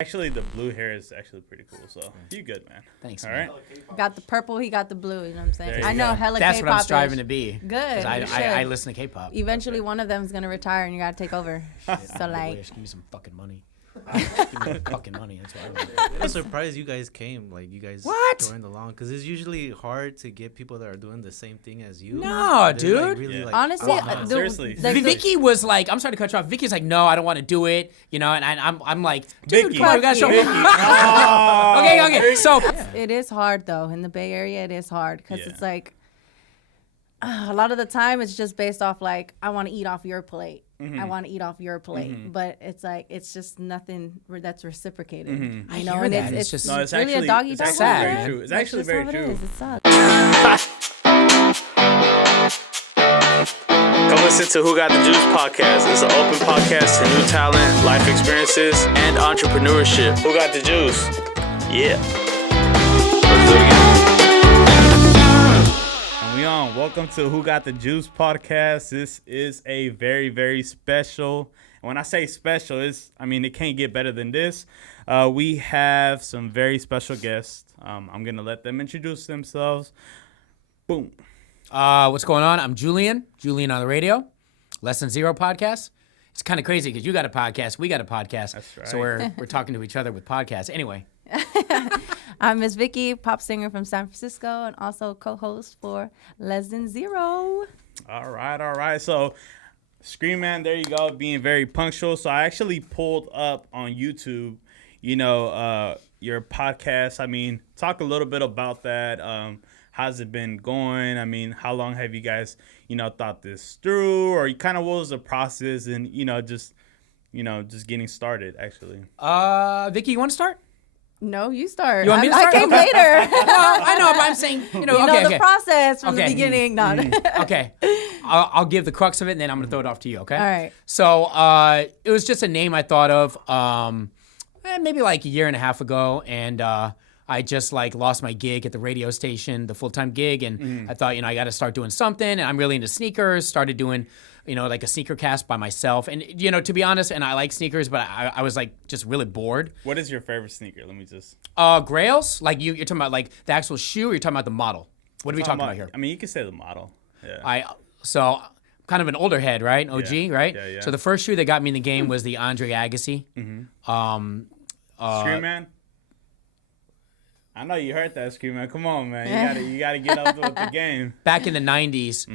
Actually, the blue hair is actually pretty cool. So you good, man. Thanks, All man. right. Got the purple, he got the blue. You know what I'm saying? There you I know go. hella That's K-pop. what I'm striving to be. Good. I listen to K-pop. Eventually, one of them is gonna retire, and you gotta take over. So like, Give me some fucking money. Give me fucking money. That's what I want. I'm surprised you guys came. Like, you guys What? joined along. Because it's usually hard to get people that are doing the same thing as you. No, They're, dude. Like, really, Yeah. like, honestly, Seriously. Vicky was like, I'm sorry to cut you off. Vicky's like, no, I don't want to do it. You know, and I'm like, dude, Vicky. come on, we gotta show. Vicky. Oh, Okay. So it is hard though in the Bay Area. It is hard because Yeah. it's like a lot of the time it's just based off like I want to eat off your plate. I want to eat off your plate, but it's like it's just nothing that's reciprocated. You I know, hear and that. it's It's really just- No, a doggy it's dog. actually sad, very man. true. It's That's actually just very how it true. is. It sucks. Come listen to Who Got the Juice podcast. It's an open podcast to new talent, life experiences, and entrepreneurship. Who got the juice? Yeah. Let's do it again. And we on. Welcome to Who Got the Juice podcast. This is a very, very special. And when I say special, it can't get better than this. We have some very special guests. I'm going to let them introduce themselves. Boom. what's going on? I'm Julian on the radio, Less Than Zero podcast. It's kind of crazy because you got a podcast, we got a podcast. That's right. So we're talking to each other with podcasts. Anyway. I'm Miss Vicky, pop singer from San Francisco, and also co-host for Less Than Zero. All right. So, Scream Man, there you go, being very punctual. So, I actually pulled up on YouTube, your podcast. Talk a little bit about that. How's it been going? How long have you guys, thought this through? Or what was the process and, just getting started, actually? Vicky, you want to start? No, you start. You want me to start? I came Okay. later. I know, but I'm saying, the process from the Okay. beginning. No. Okay. I'll give the crux of it, and then I'm going to throw it off to you, okay? All right. So it was just a name I thought of maybe like a year and a half ago, and I just lost my gig at the radio station, the full-time gig, and I thought, I got to start doing something, and I'm really into sneakers, started doing a sneaker cast by myself. And, to be honest, and I like sneakers, but I was just really bored. What is your favorite sneaker? Let me just... Grails? You're talking about the actual shoe, or you're talking about the model? What are we talking about here? You can say the model. Yeah. So I'm kind of an older head, right? OG, Yeah. right? Yeah. So the first shoe that got me in the game was the Andre Agassi. Scream Man? I know you heard that, Scream Man. Come on, man. You gotta get up with the game. Back in the 90s,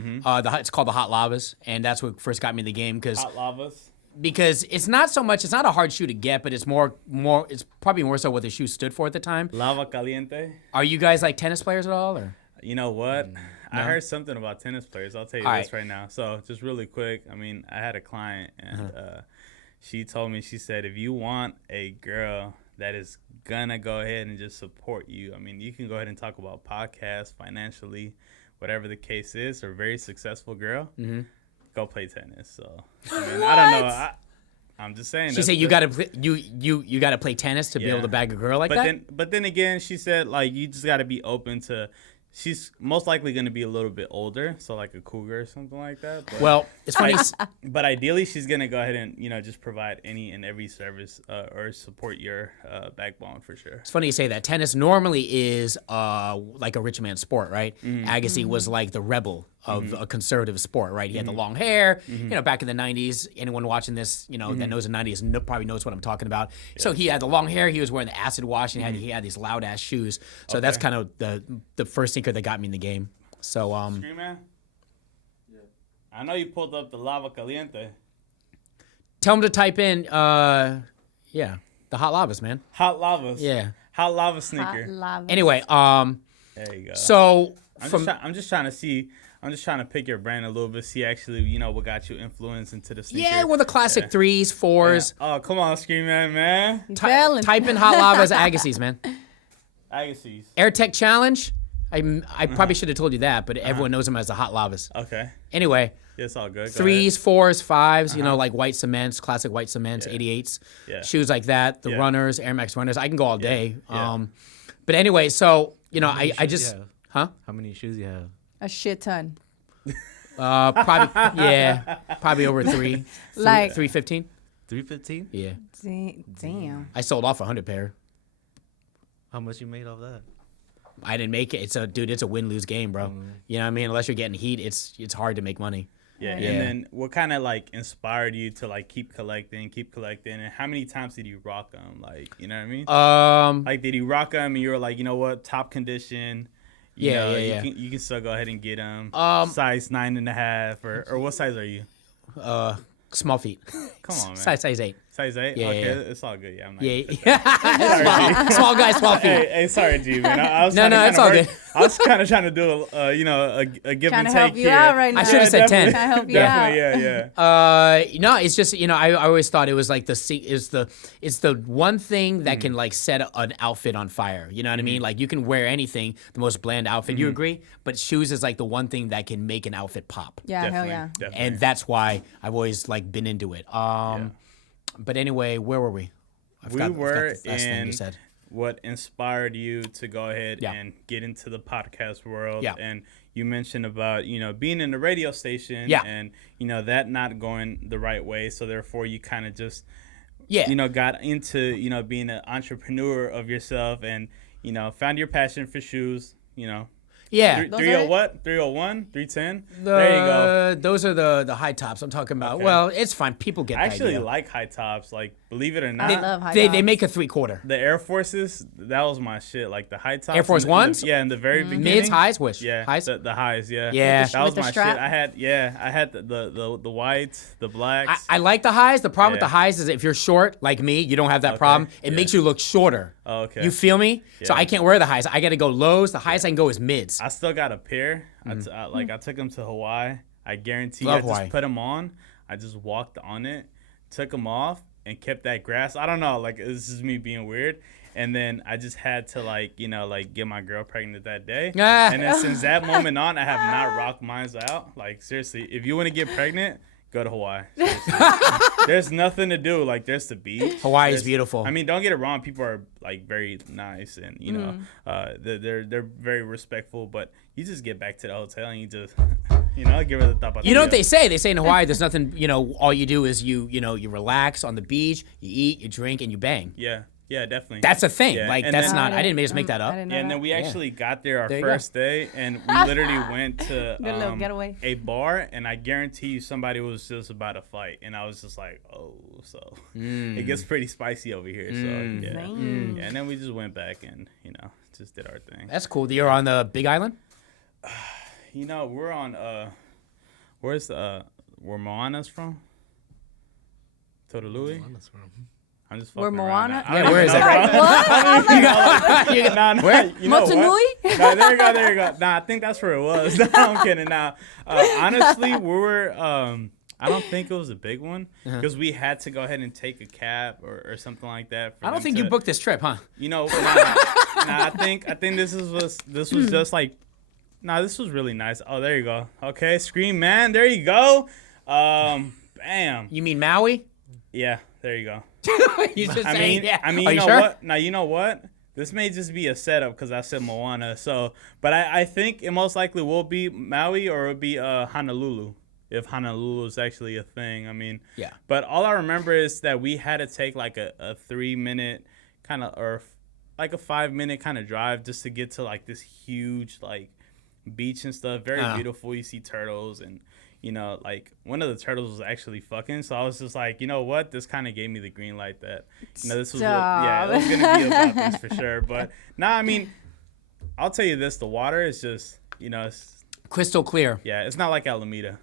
it's called the Hot Lavas, and that's what first got me in the game Hot lavas. because it's not a hard shoe to get, but it's it's probably more so what the shoe stood for at the time. Lava caliente. Are you guys tennis players at all, or? You know what? No? I heard something about tennis players. I'll tell you All this right now. So just really quick. I had a client, and she told me, she said, if you want a girl that is gonna go ahead and just support you, you can go ahead and talk about podcasts, financially, whatever the case is, or a very successful girl, go play tennis. So I don't know. I'm just saying. She said you gotta play tennis to be able to bag a girl like that. But then again, she said you just gotta be open to. She's most likely going to be a little bit older, so like a cougar or something like that. But, Well, it's funny. but ideally, she's going to go ahead and just provide any and every service or support your backbone for sure. It's funny you say that. Tennis normally is like a rich man's sport, right? Agassi was like the rebel of a conservative sport, right? He had the long hair. Back in the 90s, anyone watching this, that knows the 90s probably knows what I'm talking about. Yeah. So he had the long hair. He was wearing the acid wash, and he had these loud ass shoes. So that's kind of the first sneaker that got me in the game. So Scream Man? Yeah. I know you pulled up the Lava Caliente. Tell him to type in the Hot Lavas, man. Hot Lavas. Yeah. Hot Lava sneaker. Hot lava. Anyway, there you go. So I'm just trying to see. I'm just trying to pick your brain a little bit, see actually, what got you influenced into the sneaker. Yeah, well, the classic 3s, 4s. Yeah. Oh, come on, Scream Man. Type in Hot Lavas Agassiz, man. Agassiz. AirTech Challenge. I probably should have told you that, but everyone knows them as the Hot Lavas. Okay. Anyway. Yeah, it's all good. 3s, 4s, 5s, like white cements, classic white cements, 88s. Yeah. Shoes like that, the runners, Air Max runners. I can go all day. Yeah. But anyway, so, I just... Huh? How many shoes you have? A shit ton. Probably over 3. 315. 315? Yeah. Damn. I sold off 100 pair. How much you made off that? I didn't make it. It's a win-lose game, bro. You know what I mean? Unless you're getting heat, it's hard to make money. Yeah. Yeah. And then what kind of like inspired you to like keep collecting, and how many times did you rock them? Like, you know what I mean? Like, did you rock them and you were like, you know what, top condition? You know, You can still go ahead and get them. Size 9.5 or what size are you? Small feet. Come on, man. Size 8. Size 8? Yeah, okay, yeah. It's all good. Yeah, I'm not. Yeah. small guy, small feet. Hey, sorry, G, man. I was No, it's all good. I was kind of trying to do a give Trying and to take help you here. out right now. I should have said 10. Trying to help you out. Definitely, yeah. No, it's just I always thought it was like it's the one thing that can like set an outfit on fire. You know what I mean? Like you can wear anything, the most bland outfit. You agree? But shoes is like the one thing that can make an outfit pop. Yeah, hell yeah. Definitely. And that's why I've always like been into it. But anyway, where were we? I We forgot were the last thing in you said. what inspired you to go ahead Yeah. and get into the podcast world. Yeah. And you mentioned about, being in the radio station Yeah. and, that not going the right way. So therefore you kind of just, Yeah. got into, being an entrepreneur of yourself and, found your passion for shoes, Yeah. 301, 310. There you go. Those are the high tops I'm talking about. Okay. Well, it's fine. People get I the actually idea. like high tops. Like, believe it or not. I love high They tops. make a 3/4. The Air Forces, that was my shit. Like the high tops. Air Force Ones? In the very beginning. Mids, highs, which? Yeah, Highs? The highs, yeah. Yeah. That was With the my strap? shit. I had the whites, the blacks. I like the highs. The problem with Yeah. the highs is if you're short, like me, you don't have that problem. It yeah. makes you look shorter. Oh, okay. You feel me? So Yeah. I can't wear the highs. I got to go lows. The highest I can go is mids. I still got a pair. I took them to Hawaii. I guarantee Love I just Hawaii. put them on. I just walked on it, took them off, and kept that grass. I don't know. Like, this is me being weird. And then I just had to get my girl pregnant that day. Ah. And then since that moment on, I have not rocked mine out. Like, seriously, if you want to get pregnant, go to Hawaii. Seriously. There's nothing to do. Like, there's the beach. Hawaii is There's- beautiful. I mean, don't get it wrong. People are like very nice and they're very respectful. But you just get back to the hotel and you just give her the tapa. You know what they say? They say in Hawaii, there's nothing. All you do is you relax on the beach, you eat, you drink, and you bang. Yeah, definitely. That's a thing. Yeah, Like and that's then- not. I didn't just make that up. I didn't know Yeah, and then that. we actually got there our There you go. first day, and we literally went to Good little getaway. a bar, and I guarantee you somebody was just about to fight, and I was just like, oh, so it gets pretty spicy over here. So yeah, Dang. yeah, and then we just went back and just did our thing. That's cool. You're on the Big Island. We're on where Moana's from? Totolui. I'm just Where fucking around Moana? now. I Yeah, don't where even is know, that? bro. What? I was like, Nah, Where? you know Motunui? what? Nah, there you go. Nah, I think that's where it was. No, I'm kidding. Now, honestly, we were. I don't think it was a big one because we had to go ahead and take a cab or something like that. For I don't them think you to- booked this trip, huh? Nah, I think this was just like. Nah, this was really nice. Oh, there you go. Okay, Scream Man. There you go. Bam. You mean Maui? Yeah, there you go. You just I saying, mean, yeah. I mean, Are you you know sure? what? Now you know what? This may just be a setup because I said Moana. So, but I think it most likely will be Maui or it'll be Honolulu if Honolulu is actually a thing. I mean, Yeah. But all I remember is that we had to take like a 3-minute kind of or like a 5-minute kind of drive just to get to like this huge like beach and stuff. Very beautiful. You see turtles and. Like one of the turtles was actually fucking. So I was just like, you know what? This kind of gave me the green light that, this was, it was going to be about this for sure. But I mean, I'll tell you this. The water is just, it's, Crystal clear. yeah, it's not like Alameda.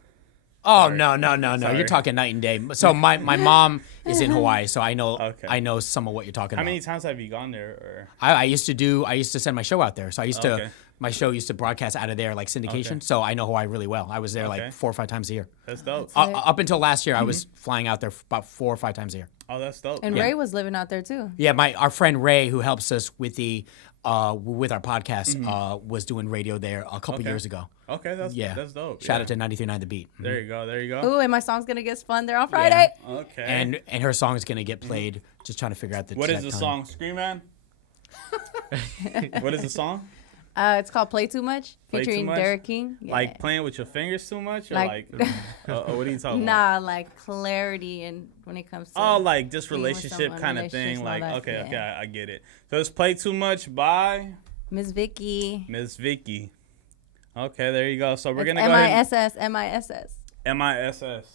Oh Sorry. no! Sorry. You're talking night and day. So my mom is in Hawaii, so I know Okay. some of what you're talking How about. many times have you gone there? Or I used to send my show out there. So I used Okay. to my show used to broadcast out of there like syndication. Okay. So I know Hawaii really well. I was there Okay. like 4 or 5 times a year. That's dope. Up until last year, I was flying out there about 4 or 5 times a year. Oh, that's dope. And Yeah. Ray was living out there too. Yeah, our friend Ray, who helps us with the with our podcast, was doing radio there a couple Okay. years ago. Okay, that's dope. Shout yeah. out to 93.9 The Beat. There you go. There you go. Ooh, and my song's gonna get spun there on Friday. Okay. And her song is gonna get played. Just trying to figure out the what is exact the time. song? Scream Man? What is the song? It's called Play Too Much, Play Too featuring Much? Derek King. Yeah. Like playing with your fingers too much, or like, Like- what are you talking about? Nah, like clarity and when it comes to Oh, like just being with relationship someone, kind of thing. relationships and Like, all that, okay, yeah. I get it. So it's Play Too Much by Miss Vicky. Miss Vicky. Okay, there you go. So we're gonna go ahead. M-I-S-S, M-I-S-S. MISS.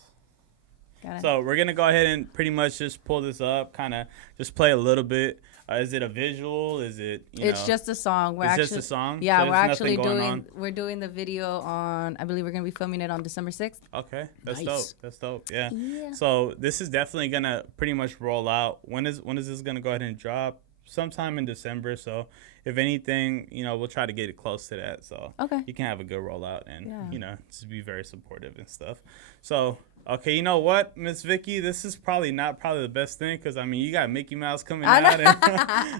Got it. So we're gonna go ahead and pretty much just pull this up, kind of just play a little bit. Is it a visual? Is it? It's just a song. We're It's actually, just a song? Yeah, So we're there's actually nothing going doing. on? We're doing the video on. I believe we're gonna be filming it on December 6th. Okay, that's Nice. dope. That's dope. Yeah. Yeah. So this is definitely gonna pretty much roll out. When is this gonna go ahead and drop? Sometime in December. So if anything, we'll try to get it close to that. So Okay. you can have a good rollout and Yeah. just be very supportive and stuff. So okay, you know what, Miss Vicky, this is probably not the best thing because I mean you got Mickey Mouse coming I out.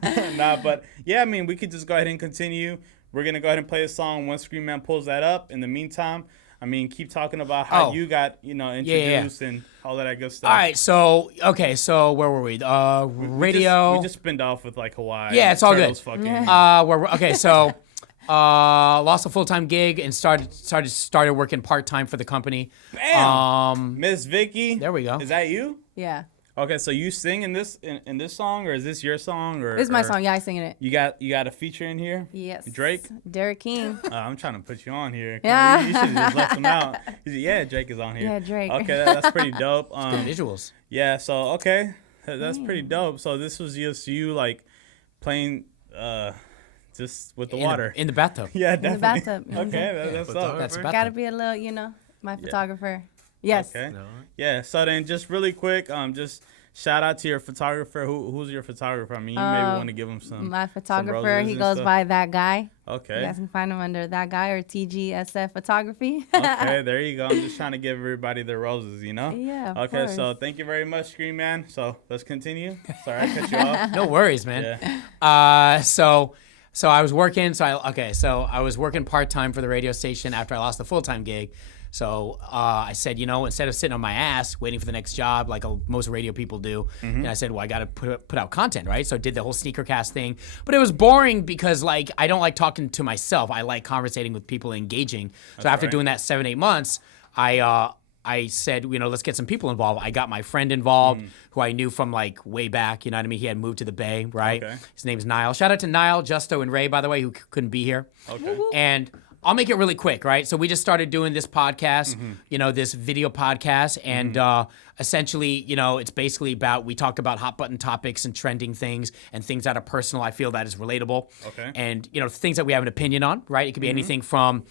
And, but yeah, I mean we could just go ahead and continue. We're gonna go ahead and play a song once Scream Man pulls that up. In the meantime, I mean keep talking about how Oh. you got introduced and all of that good stuff. All right, so where were we? Radio. We just spinned off with like Hawaii. Yeah, it's all good. Turtles Fucking. Lost a full-time gig and started working part-time for the company. Bam! Miss Vicky. There we go. Is that you? Yeah. Okay, so you sing in this song, or is this your song, or This is my or song. Yeah, I singing it. You got a feature in here? Yes. Drake? Derek King. I'm trying to put you on here. Yeah. You should have just left him out. He said, yeah, Drake is on here. Yeah, Drake. Okay, that's pretty dope. Good visuals. Yeah, so okay, that's pretty dope. So this was just you like playing just with the water. In the bathtub. Yeah, In the definitely. bathtub. Okay, that's dope. That's Gotta bathtub. be a little, my photographer. Yes. Okay. No. Yeah. So then, just really quick, just shout out to your photographer. Who's your photographer? I mean, you maybe want to give him some. My photographer, roses he and goes stuff. by That Guy. Okay. You guys can find him under That Guy or TGSF Photography. Okay. There you go. I'm just trying to give everybody their roses. Yeah, of Okay. So course. thank you very much, Scream Man. So let's continue. Sorry, I cut you off. No worries, man. Yeah. So I was working. So I was working part-time for the radio station after I lost the full-time gig. So I said, instead of sitting on my ass waiting for the next job like most radio people do, and I said, well, I got to put out content, right? So I did the whole sneaker cast thing, but it was boring because like I don't like talking to myself. I like conversating with people, engaging. So after right. doing that 7-8 months, I said, let's get some people involved. I got my friend involved, who I knew from like way back. You know what I mean? He had moved to the Bay, right? Okay. His name's Niall. Shout out to Niall, Justo, and Ray, by the way, who couldn't be here. Okay. And I'll make it really quick, right? So we just started doing this podcast, this video podcast, and essentially, it's basically about, we talk about hot button topics and trending things and things that are personal. I feel that is relatable. Okay. And, things that we have an opinion on, right? It could be anything from,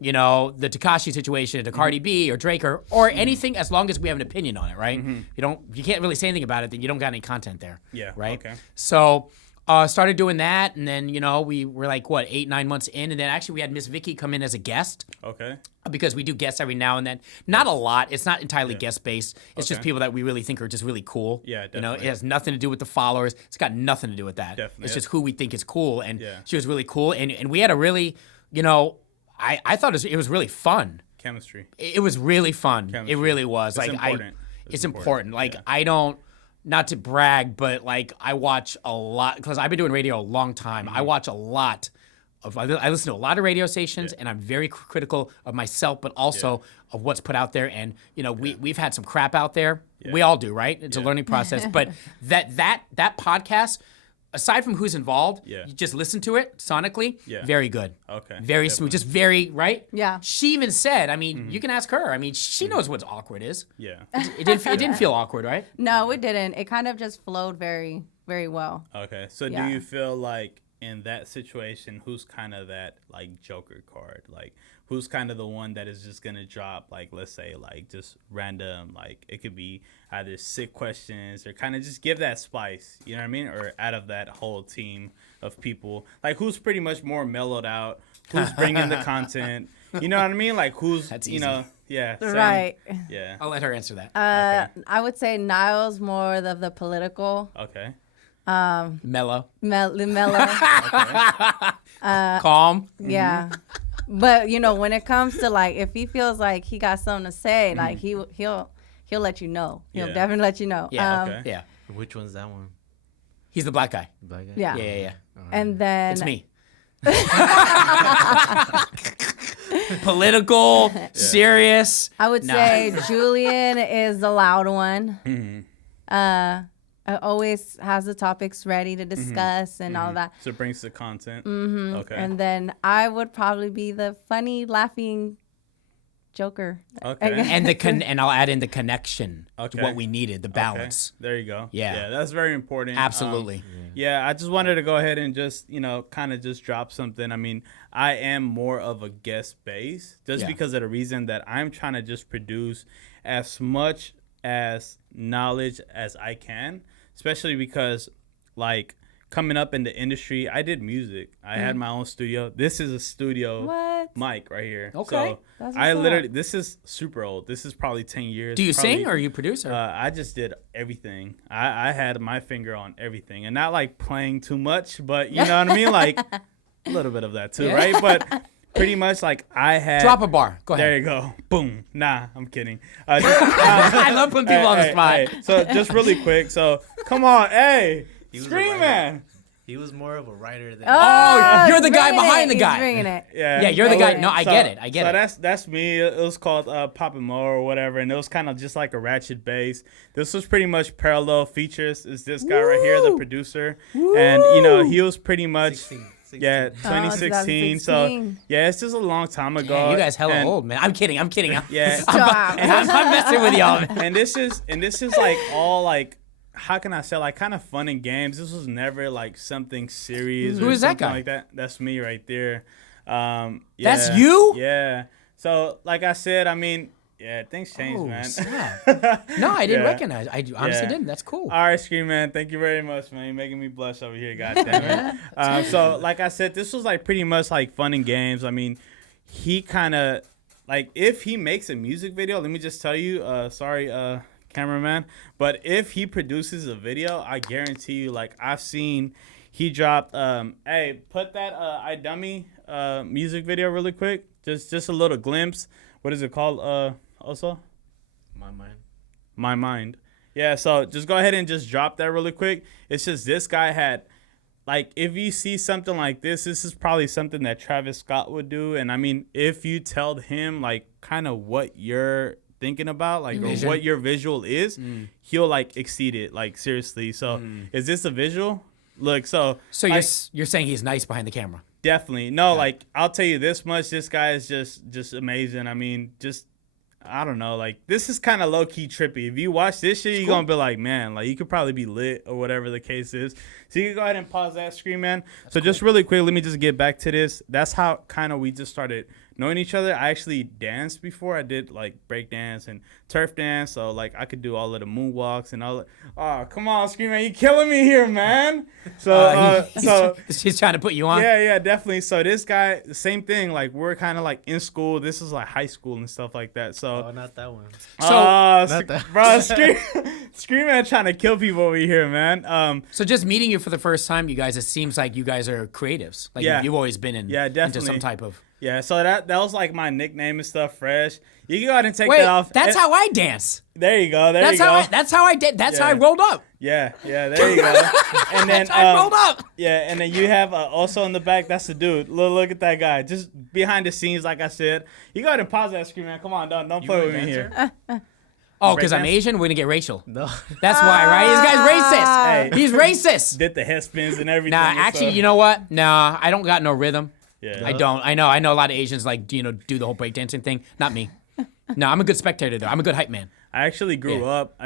the Tekashi situation to Cardi B or Drake or anything, as long as we have an opinion on it, right? You can't really say anything about it, then you don't got any content there. Yeah, Right? okay. So started doing that, and then, we were like, 8-9 months in, and then actually we had Miss Vicky come in as a guest. Okay. Because we do guests every now and then. Not a lot. It's not entirely guest-based. It's just Okay. people that we really think are just really cool. Yeah, It definitely. has nothing to do with the followers. It's got nothing to do with that. Definitely. It's just who we think is cool, and Yeah. she was really cool, and we had a really, I thought it was really fun. Chemistry. It was really fun. Chemistry. It really was. It's Like important. it's important. Like Yeah. I don't, not to brag, but like I watch a lot because I've been doing radio a long time. Mm-hmm. I watch a lot of. I listen to a lot of radio stations, and I'm very critical of myself, but also of what's put out there. And we've had some crap out there. Yeah. We all do, right? It's a learning process. But that podcast, aside from who's involved, Yeah. you just listen to it sonically. Yeah. Very good. Okay. Very smooth. Just very right. Yeah. She even said, I mean, Mm-hmm. you can ask her. I mean, she knows what awkward is. Yeah. It didn't feel awkward, right? No, it didn't. It kind of just flowed very, very well. Okay. So Yeah. do you feel like in that situation, who's kind of that like Joker card? Like who's kind of the one that is just gonna drop like, let's say like just random, like it could be either sick questions or kind of just give that spice, you know what I mean? Or out of that whole team of people, like who's pretty much more mellowed out, who's bringing the content, you know what I mean? Like who's, That's you easy. know, yeah. same. Right. Yeah. I'll let her answer that. I would say Niall's more of the political, Okay. Mellow, mellow. calm. Yeah. But when it comes to like, if he feels like he got something to say, like he'll let you know. He'll Yeah. definitely let you know. Yeah. Okay. Yeah. Which one's that one? He's the black guy. Black guy? Yeah. Yeah. And then It's me. Political, serious. I would say Julian is the loud one. Always has the topics ready to discuss and all that. So it brings the content. Okay. And then I would probably be the funny, laughing joker. Okay. And I'll add in the connection to Okay. what we needed, the balance. There you go. Yeah. That's very important. Absolutely. Yeah, I just wanted to go ahead and just, kind of just drop something. I mean, I am more of a guest base just Yeah. because of the reason that I'm trying to just produce as much as knowledge as I can, especially because, like, coming up in the industry, I did music. I had my own studio. This is a studio mic right here. Okay. So That's I what's literally, up. this is super old. This is probably 10 years. Do you probably, sing or are you producer? I just did everything. I had my finger on everything, and not like playing too much, but you know what I mean, like a little bit of that too, right? But pretty much like I had. Drop a bar. Go ahead. There you go. Boom. Nah, I'm kidding. I love putting people on the spot. Hey. So just really quick. So come on, hey, He was a Scream writer. Man. He was more of a writer than. Oh, you're the guy bringing behind it. the guy. He's bringing it. Yeah. Yeah, you're the guy. Okay. No, I get it. I get it. That's me. It was called Pop and Mo or whatever, and it was kind of just like a ratchet bass. This was pretty much parallel features. Is this guy right here, the producer, and he was pretty much 16. yeah 2016. So 2016. yeah, it's just a long time ago. Yeah, you guys hella and, old, man. I'm kidding. Yeah. Stop. I'm messing with y'all. and this is like all like, how can I say, like kind of fun and games. This was never like something serious. Who or is that something guy? Like that. That's me right there. That's Yeah. you? Yeah. So like I said, I mean, yeah, things change, Oh, man. snap. No, I didn't Yeah. recognize. I honestly Yeah. didn't. That's cool. All right, Scream Man, thank you very much, man. You're making me blush over here, goddamn it. So, like I said, this was like pretty much like fun and games. I mean, he kind of like, if he makes a music video, let me just tell you, sorry, cameraman, but if he produces a video, I guarantee you, like I've seen, he dropped. Hey, put that I Dummy music video really quick. Just a little glimpse. What is it called? Also. My mind. My Mind. Yeah, so just go ahead and just drop that really quick. It's just this guy had, like, if you see something like this is probably something that Travis Scott would do. And I mean, if you tell him, like, kind of what you're thinking about, like, or Vision. what your visual is, he'll, like, exceed it, like, seriously. So, is this a visual? Look, so like, you're saying he's nice behind the camera. definitely. No, like, I'll tell you this much. This guy is just amazing. I mean, just, I don't know. Like, this is kind of low-key trippy. If you watch this shit, you're going to be like, man, like, you could probably be lit or whatever the case is. So you can go ahead and pause that, Scream Man. So just really quick, let me just get back to this. That's how kind of we just started knowing each other. I actually danced before. I did, like, break dance and turf dance. So, like, I could do all of the moonwalks and all that. Oh, come on, Scream Man. You killing me here, man. So, He's trying to put you on. yeah, definitely. So this guy, the same thing. Like, we're kind of like in school. This is like high school and stuff like that. So, Oh, not that one. bro, Scream Man trying to kill people over here, man. So just meeting you for the first time, you guys, it seems like you guys are creatives. Like Yeah. you've always been into definitely. some type of. Yeah, so that was like my nickname and stuff. Fresh. You can go ahead and take Wait, that off. that's how I dance. There you go. There That's you go. how I did. That's how I Yeah. rolled up. Yeah, there you go. And then That's how I rolled up. Yeah, and then you have also in the back, that's the dude. Look at that guy. Just behind the scenes, like I said. You go ahead and pause that, Scream Man. Come on, don't play were a with me here. dancer? Oh, because I'm Breakdance? Asian, we're gonna get racial. No. That's why, right? This guy's racist. Hey. He's racist. Did the head spins and everything. Nah, and actually, stuff. you know what? Nah, I don't got no rhythm. Yeah. I don't. I know a lot of Asians like do the whole breakdancing thing. Not me. No, I'm a good spectator though. I'm a good hype man. I actually grew Yeah. up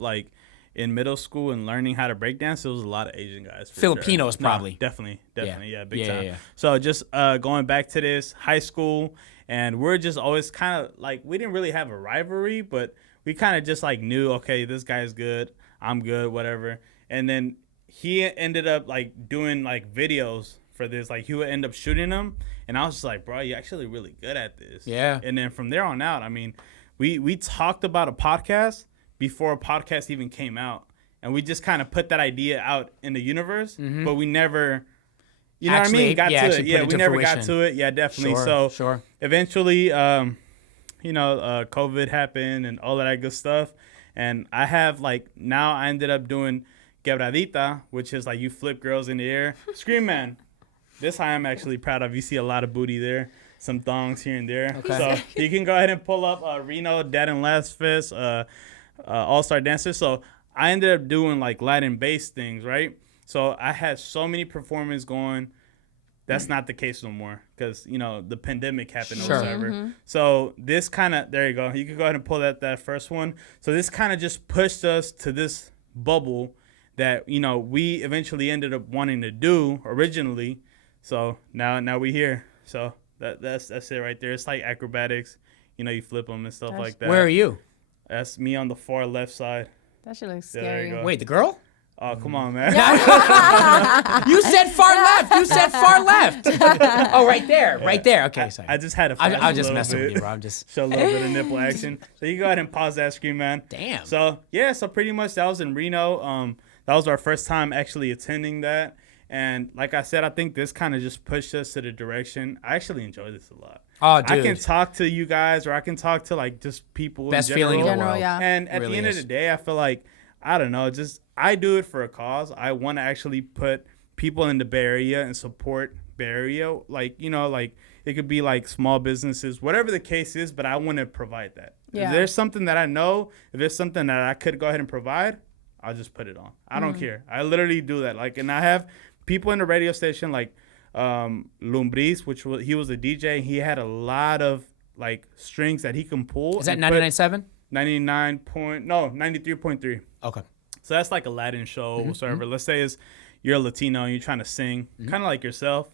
like in middle school and learning how to break dance. There was a lot of Asian guys. For Filipinos, sure. No, probably. definitely, yeah, big Yeah, time. yeah. So just going back to this high school, and we're just always kind of like, we didn't really have a rivalry, but we kind of just like knew, okay, this guy's good, I'm good, whatever. And then he ended up like doing like videos for this. Like, he would end up shooting them, and I was just like, bro, you're actually really good at this. Yeah. And then from there on out, I mean, we talked about a podcast before a podcast even came out, and we just kind of put that idea out in the universe, but we never, you know Actually, what I mean, yeah, got to actually it. put Yeah, it we to never got fruition. to it. Yeah, definitely. Sure, So sure. eventually, COVID happened and all of that good stuff, and I have like, now I ended up doing quebradita, which is like you flip girls in the air. Scream Man. this I am actually proud of. You see a lot of booty there, some thongs here and there. Okay. So you can go ahead and pull up Reno, Dad and Last Fest, All-Star Dancer. So I ended up doing like Latin-based things, right? So I had so many performances going. That's not the case no more because, the pandemic happened or whatever. Mm-hmm. So this kind of, there you go. You can go ahead and pull that first one. So this kind of just pushed us to this bubble that, we eventually ended up wanting to do originally. So now we here. So that's it right there. It's like acrobatics. You flip them and stuff like that. Where are you? That's me on the far left side. That shit looks There scary. you go. Wait, the girl? Oh, come on, man. You said far left. You said far left. Oh, right there. Right there. Okay, sorry. I just had to I'm just messing with you, bro. I'm just... Show a little bit of nipple action. So you go ahead and pause that screen, man. Damn. So, yeah, so pretty much that was in Reno. That was our first time actually attending that. And like I said, I think this kind of just pushed us to the direction. I actually enjoy this a lot. Oh, dude. I can talk to you guys or I can talk to, like, just people Best in general. feeling in the world. Yeah. And at Really the end is. of the day, I feel like, I don't know, I do it for a cause. I want to actually put people in the Bay Area and support Bay Area. Like, it could be like small businesses, whatever the case is, but I want to provide that. Yeah. If there's something that I know, if there's something that I could go ahead and provide, I'll just put it on. I don't care. I literally do that. Like, and I have people in the radio station like Lumbris, he was a DJ. He had a lot of like strings that he can pull. Is that 99.7? 93.3. Okay. So that's like a Latin show, whatever. Let's say you're a Latino and you're trying to sing, kind of like yourself.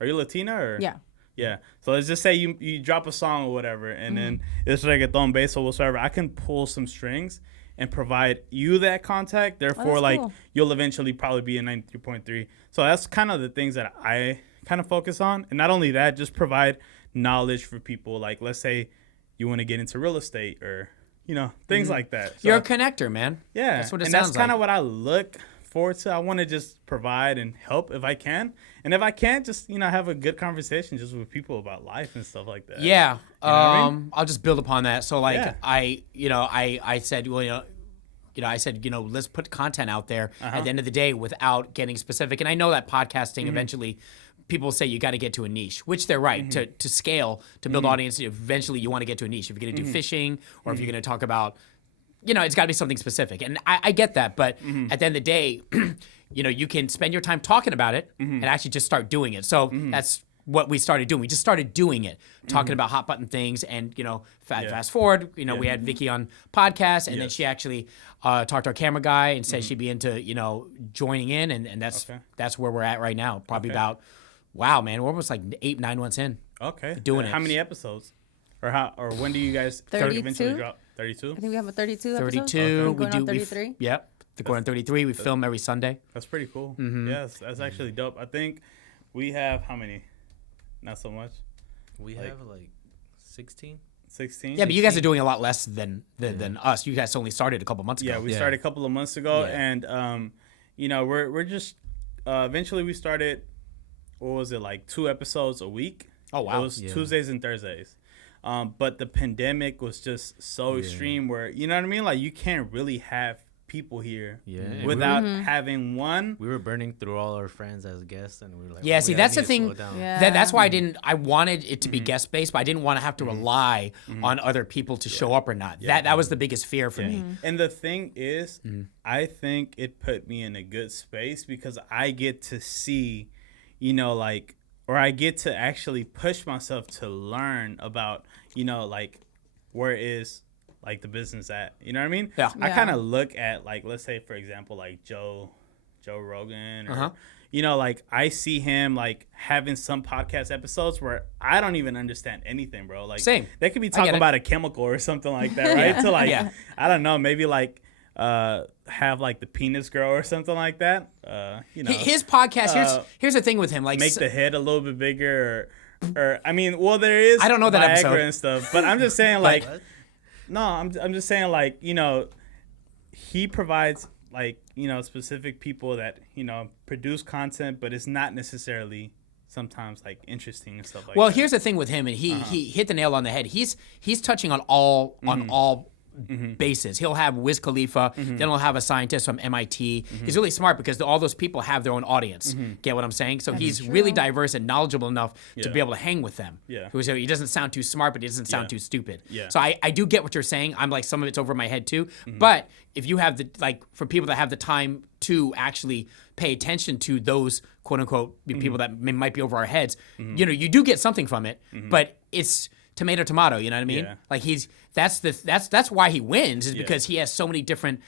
Are you Latina or? Yeah. Yeah. So let's just say you drop a song or whatever, and then it's reggaeton bass or whatever. I can pull some strings and provide you that contact. Therefore, cool. You'll eventually probably be in 93.3. So that's kind of the things that I kind of focus on. And not only that, just provide knowledge for people. Like, let's say you want to get into real estate or, things like that. So, You're a connector, man. yeah. That's what it and sounds that's kind like. of what I look forward to. I want to just provide and help if I can. And if I can't, just, have a good conversation just with people about life and stuff like that. Yeah. know what I mean? I'll just build upon that. So like Yeah. I said, well, I said, let's put content out there at the end of the day without getting specific. And I know that podcasting eventually people say you got to get to a niche, which they're right. To scale, to build audience, eventually you want to get to a niche. If you're going to do fishing or if you're going to talk about, it's got to be something specific. And I get that. But at the end of the day, you can spend your time talking about it and actually just start doing it. So that's what we started doing. We just started doing it, talking about hot button things. And, fast forward, we had Vicky on podcast and then she actually talked to our camera guy and said she'd be into, joining in. And that's where we're at right now. Probably about, wow, man, we're almost like 8-9 months in. Okay. Doing it. How many episodes? Or when do you guys 32? eventually drop? 32? I think we have a 32 episode. 32. We're going on we 33. Yep. We're going on 33. We film every Sunday. That's pretty cool. Yes, that's actually dope. I think we have how many? Not so much. We have like 16. 16? Yeah, but you guys are doing a lot less than us. You guys only started a couple months ago. Yeah, we started a couple of months ago, Yeah. and we're just eventually we started. What was it, like 2 episodes a week? Oh, wow. It was Tuesdays and Thursdays. But the pandemic was just so extreme where, you know what I mean? Like, you can't really have people here without having one. We were burning through all our friends as guests, and we were like, Yeah, oh, see, we that's the need to slow thing. down. Yeah. That's why I wanted it to be guest based, but I didn't want to have to rely on other people to show up or not. That was the biggest fear for me. And the thing is, I think it put me in a good space because I get to see, or I get to actually push myself to learn about, where is like the business at, you know what I mean? Yeah. I kind of look at like, let's say for example, like Joe Rogan or, I see him like having some podcast episodes where I don't even understand anything, bro. Like Same. They could be I get talking it. about a chemical or something like that, right? To like, Yeah. I don't know, maybe like, have like the penis girl or something like that. His podcast, here's the thing with him. Like, make the head a little bit bigger or I mean, well, there is I don't know that Viagra episode. and stuff, but I'm just saying like, What? no, I'm just saying like, he provides like, specific people that, produce content, but it's not necessarily sometimes like interesting and stuff like well, that. here's the thing with him, and he hit the nail on the head. He's touching on all bases. He'll have Wiz Khalifa, then he'll have a scientist from MIT. He's really smart because all those people have their own audience. Get what I'm saying? So he's really diverse and knowledgeable enough to be able to hang with them. Yeah. So he doesn't sound too smart, but he doesn't sound too stupid. Yeah. So I do get what you're saying. I'm like, some of it's over my head too. But if you have for people that have the time to actually pay attention to those quote unquote people that might be over our heads, you do get something from it, but it's tomato, you know what I mean? Yeah. Like that's why he wins, is because he has so many different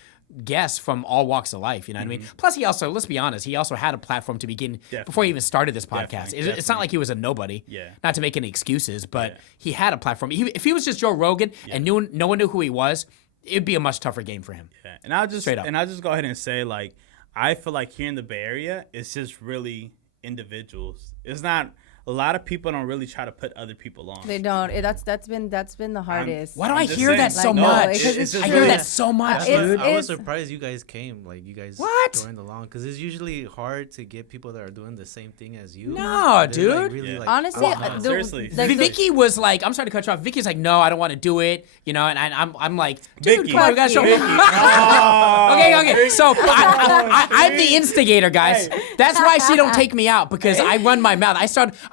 guests from all walks of life, you know what I mean? Plus he also, let's be honest, he also had a platform to begin before he even started this podcast. It's not like he was a nobody. Yeah. Not to make any excuses, but he had a platform. If he was just Joe Rogan and no one knew who he was, it'd be a much tougher game for him. Yeah. And I'll just Straight up. go ahead and say, like, I feel like here in the Bay Area, it's just really individuals. It's not. A lot of people don't really try to put other people on. They don't. That's been the hardest. Why do I just hear saying. that so Like, no, much? it's just I true. hear that so much, It's- dude. I was it's- surprised you guys came. Like, you guys What? joined along, because it's usually hard to get people that are doing the same thing as you. No, They're, like, dude. really, like, Honestly, out of- seriously. Vicky was like, I'm sorry to cut you off. Vicky's like, no, I don't want to do it, and I'm like, dude, Vicky. come on, we gotta show. Vicky. Oh, Okay. So I'm the instigator, guys. Hey. That's why she don't take me out, because I run my mouth.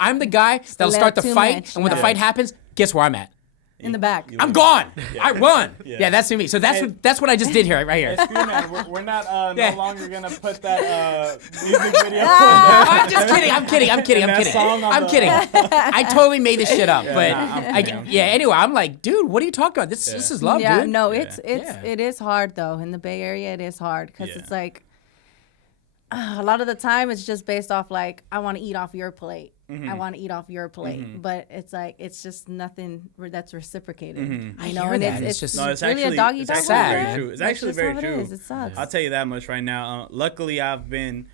I'm the guy that'll start the too fight, much, and when the no. fight happens, guess where I'm at? in the back. I'm gone. I run. Yeah. Yeah, that's me. So that's what I just did here, right here. Hey, screw man, we're not Yeah. no longer gonna put that music video. I'm just kidding. I'm kidding. And that song on I'm the- kidding. I totally made this shit up, but nah, I'm kidding. anyway, I'm like, dude, what are you talking about? This is love, Yeah, dude. no, Yeah. it is hard though. In the Bay Area, it is hard because Yeah. it's like a lot of the time it's just based off like I want to eat off your plate. I want to eat off your plate, but it's like it's just nothing that's reciprocated. I You know, hear and that. it's It's really just- No, it's really actually, a doggy it's dog actually sad, very man. true. It's That's actually just very how it true. is. It sucks. I'll tell you that much right now. Luckily, I've been,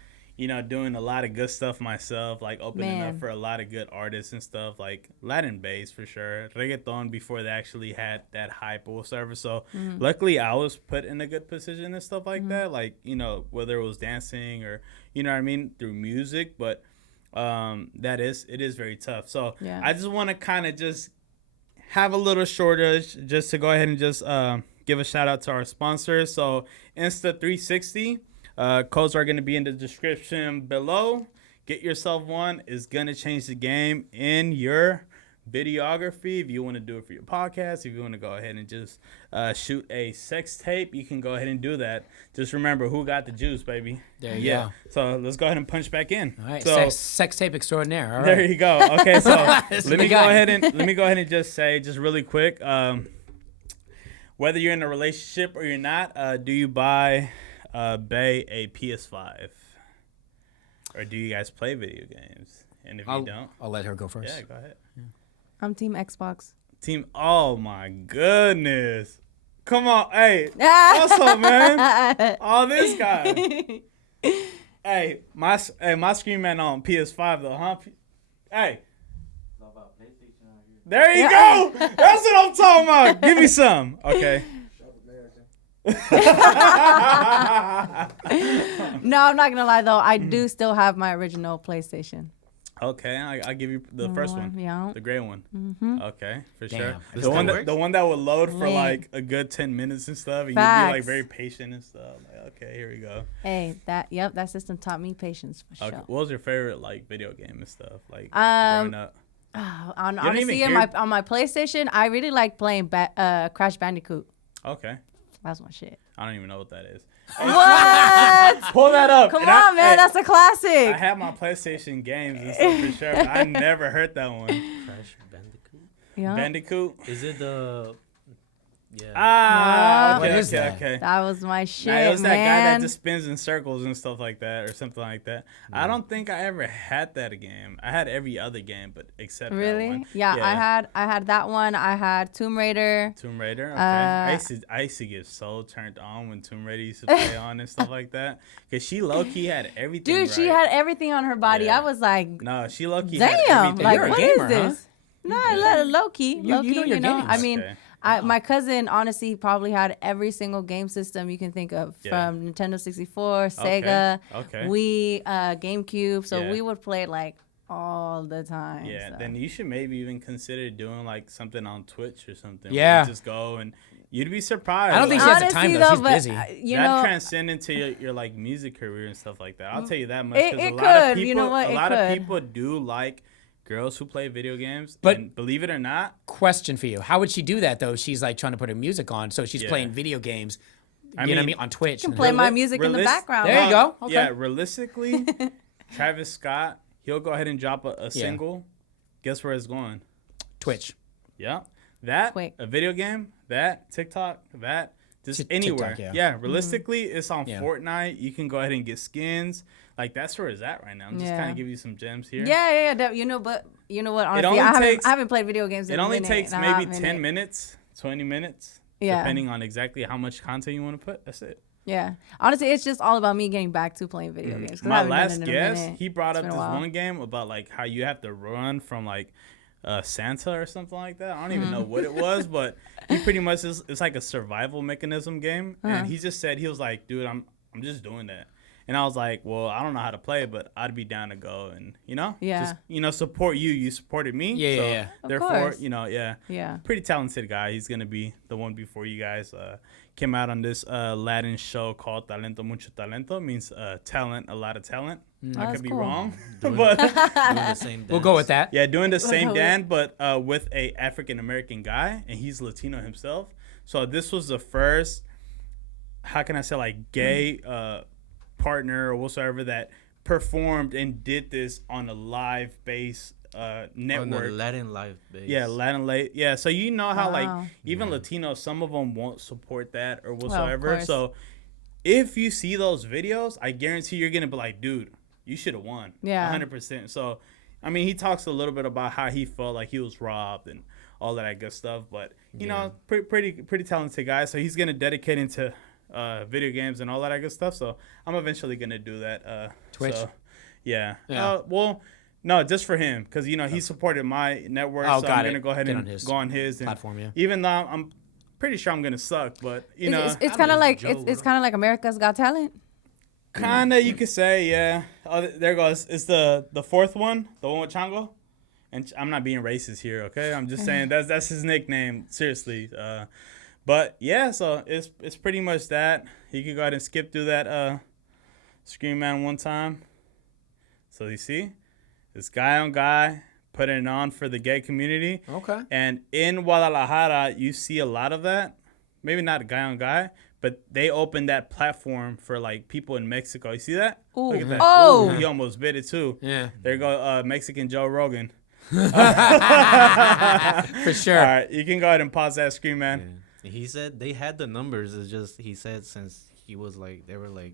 doing a lot of good stuff myself, like opening up Man. for a lot of good artists and stuff, like Latin bass for sure, reggaeton before they actually had that hype or whatever. So luckily, I was put in a good position and stuff like that, like whether it was dancing or what I mean through music, but it is very tough. So Yeah. I just want to kind of just have a little shortage just to go ahead and just give a shout out to our sponsors. So Insta 360 codes are going to be in the description below. Get yourself one. It's going to change the game in your videography. If you want to do it for your podcast, if you want to go ahead and just shoot a sex tape, you can go ahead and do that. Just remember who got the juice, baby. There you go. So let's go ahead and punch back in. All right, So sex tape extraordinaire. All right. there you go. Okay, so This is let the me go guy. ahead and just say just really quick, whether you're in a relationship or you're not, do you buy Bay a PS5, or do you guys play video games? And if you don't, I'll let her go first. yeah, go ahead. I'm Team Xbox. Team, oh my goodness, come on, hey, also man, oh this guy, hey, my screen man on PS5 though, huh? Hey. There you go. That's what I'm talking about. Give me some. Okay. No, I'm not gonna lie though. I do still have my original PlayStation. Okay, I'll give you the first one. Yeah. The gray one. Okay, for Damn. sure. This The one still that the one that would load for Lit. like a good 10 minutes and stuff, and you'd be like Facts. very patient and stuff. Like, okay, here we go. Hey, that system taught me patience for Okay, sure. what was your favorite like video game and stuff like Um, growing up? Honestly, even on my PlayStation, I really like playing Crash Bandicoot. Okay, That's my shit. I don't even know what that is. What? Pull that up. Come And on, man, hey, that's a I classic. have my PlayStation games and stuff for sure, but I never heard that one. Crash Bandicoot. Yeah. Bandicoot. Is it the? Yeah. Ah, What okay, is that? okay. That was my shit, Nah, it was that man. guy that just spins in circles and stuff like that, or something like that. I don't think I ever had that game. I had every other game, but except that Really? one. Yeah, I had that one. I had Tomb Raider. Tomb Raider. Okay, I used to get so turned on when Tomb Raider used to play on and stuff like that, cause she low key had everything. Dude, she right. had everything on her body. Yeah. I was like, No, she low key had damn, everything. like You're a what gamer, is this? No, low key, You know your you know. games. I mean, Okay. my cousin honestly probably had every single game system you can think of, Yeah. from Nintendo 64, Sega, Okay. Wii, GameCube. So Yeah. we would play like all the time. Yeah, so. then you should maybe even consider doing like something on Twitch or something. where Yeah. you just go and You'd be surprised. I don't think she has the Honestly, time though. though, She's but, busy. You that know, transcend into your like music career and stuff like that. I'll tell you that much. It- 'Cause it a lot of could. people, You know what? a It lot of could. people do like girls who play video games. But- and believe it or not, Question for you: how would she do that though? She's like trying to put her music on, so she's Yeah. playing video games. I You know what I mean, mean on Twitch. can play my music in the realis- background. There you go. Okay. Yeah, realistically, Travis Scott, he'll go ahead and drop a single. Guess where it's going? Twitch. Yeah. That, Quick. a video game, that, TikTok, that, just TikTok, anywhere. yeah. Yeah, realistically, it's on Yeah. Fortnite. You can go ahead and get skins. Like, that's where it's at right now. I'm just Yeah. kind of give you some gems here. Yeah. You know, but you know what? Honestly, only I takes- haven't played video games in It a only minute, takes and a hot maybe 10 minute. minutes, 20 minutes, Yeah. depending on exactly how much content you want to put. That's it. Yeah. Honestly, it's just all about me getting back to playing video games. 'cause I My haven't done last it in a guest, minute. he brought It's up been this a while. one game about like how you have to run from like Santa or something like that. I don't even know what it was, but he pretty much it's like a survival mechanism game. And he just said, he was like, dude, I'm just doing that. And I was like, well, I don't know how to play, but I'd be down to go and, Yeah. just, support you. You supported me. Yeah, so yeah, yeah. Of Therefore, course. yeah. Yeah. Pretty talented guy. He's going to be the one before you guys. Came out on this Latin show called Talento Mucho Talento. Means talent, a lot of talent. I that's could be cool. wrong. Doing, but doing the same We'll go with that. yeah, doing the same go with- dance, but with a African American guy, and he's Latino himself. So this was the first, how can I say, like gay partner or whatsoever that performed and did this on a live base on network. the Latin live base. Yeah, Latin late. Yeah, so you know how Wow. like even Latinos, some of them won't support that or of whatsoever. course. So if you see those videos, I guarantee you're gonna be like, dude, you should have won. Yeah. 100%. So, I mean, he talks a little bit about how he felt like he was robbed and all of that good stuff. But you know, pretty talented guy. So he's gonna dedicate into video games and all that good stuff. So I'm eventually gonna do that. Twitch? So, yeah. Yeah. Well. No, just for him, because he supported my network, Oh, so got I'm it. gonna go ahead Get and on his go on his and platform, yeah. even though I'm pretty sure I'm gonna suck, but you know, It's kind of was like Joe, it's bro. kind of like America's Got Talent. kinda you could say, yeah. Oh, there it goes. It's the fourth one, the one with Chango, and I'm not being racist here, okay? I'm just saying that's his nickname, seriously. But yeah, so it's pretty much that. You can go ahead and skip through that Scream Man one time. So you see. It's guy on guy putting it on for the gay community. Okay. And in Guadalajara, you see a lot of that. Maybe not a guy on guy, but they opened that platform for like people in Mexico. You see that? Ooh. Look at that. Oh. Ooh, he almost bit it too. Yeah. There you go, Mexican Joe Rogan. For sure. All right, you can go ahead and pause that screen, man. Yeah. He said they had the numbers. It's just he said since he was like they were like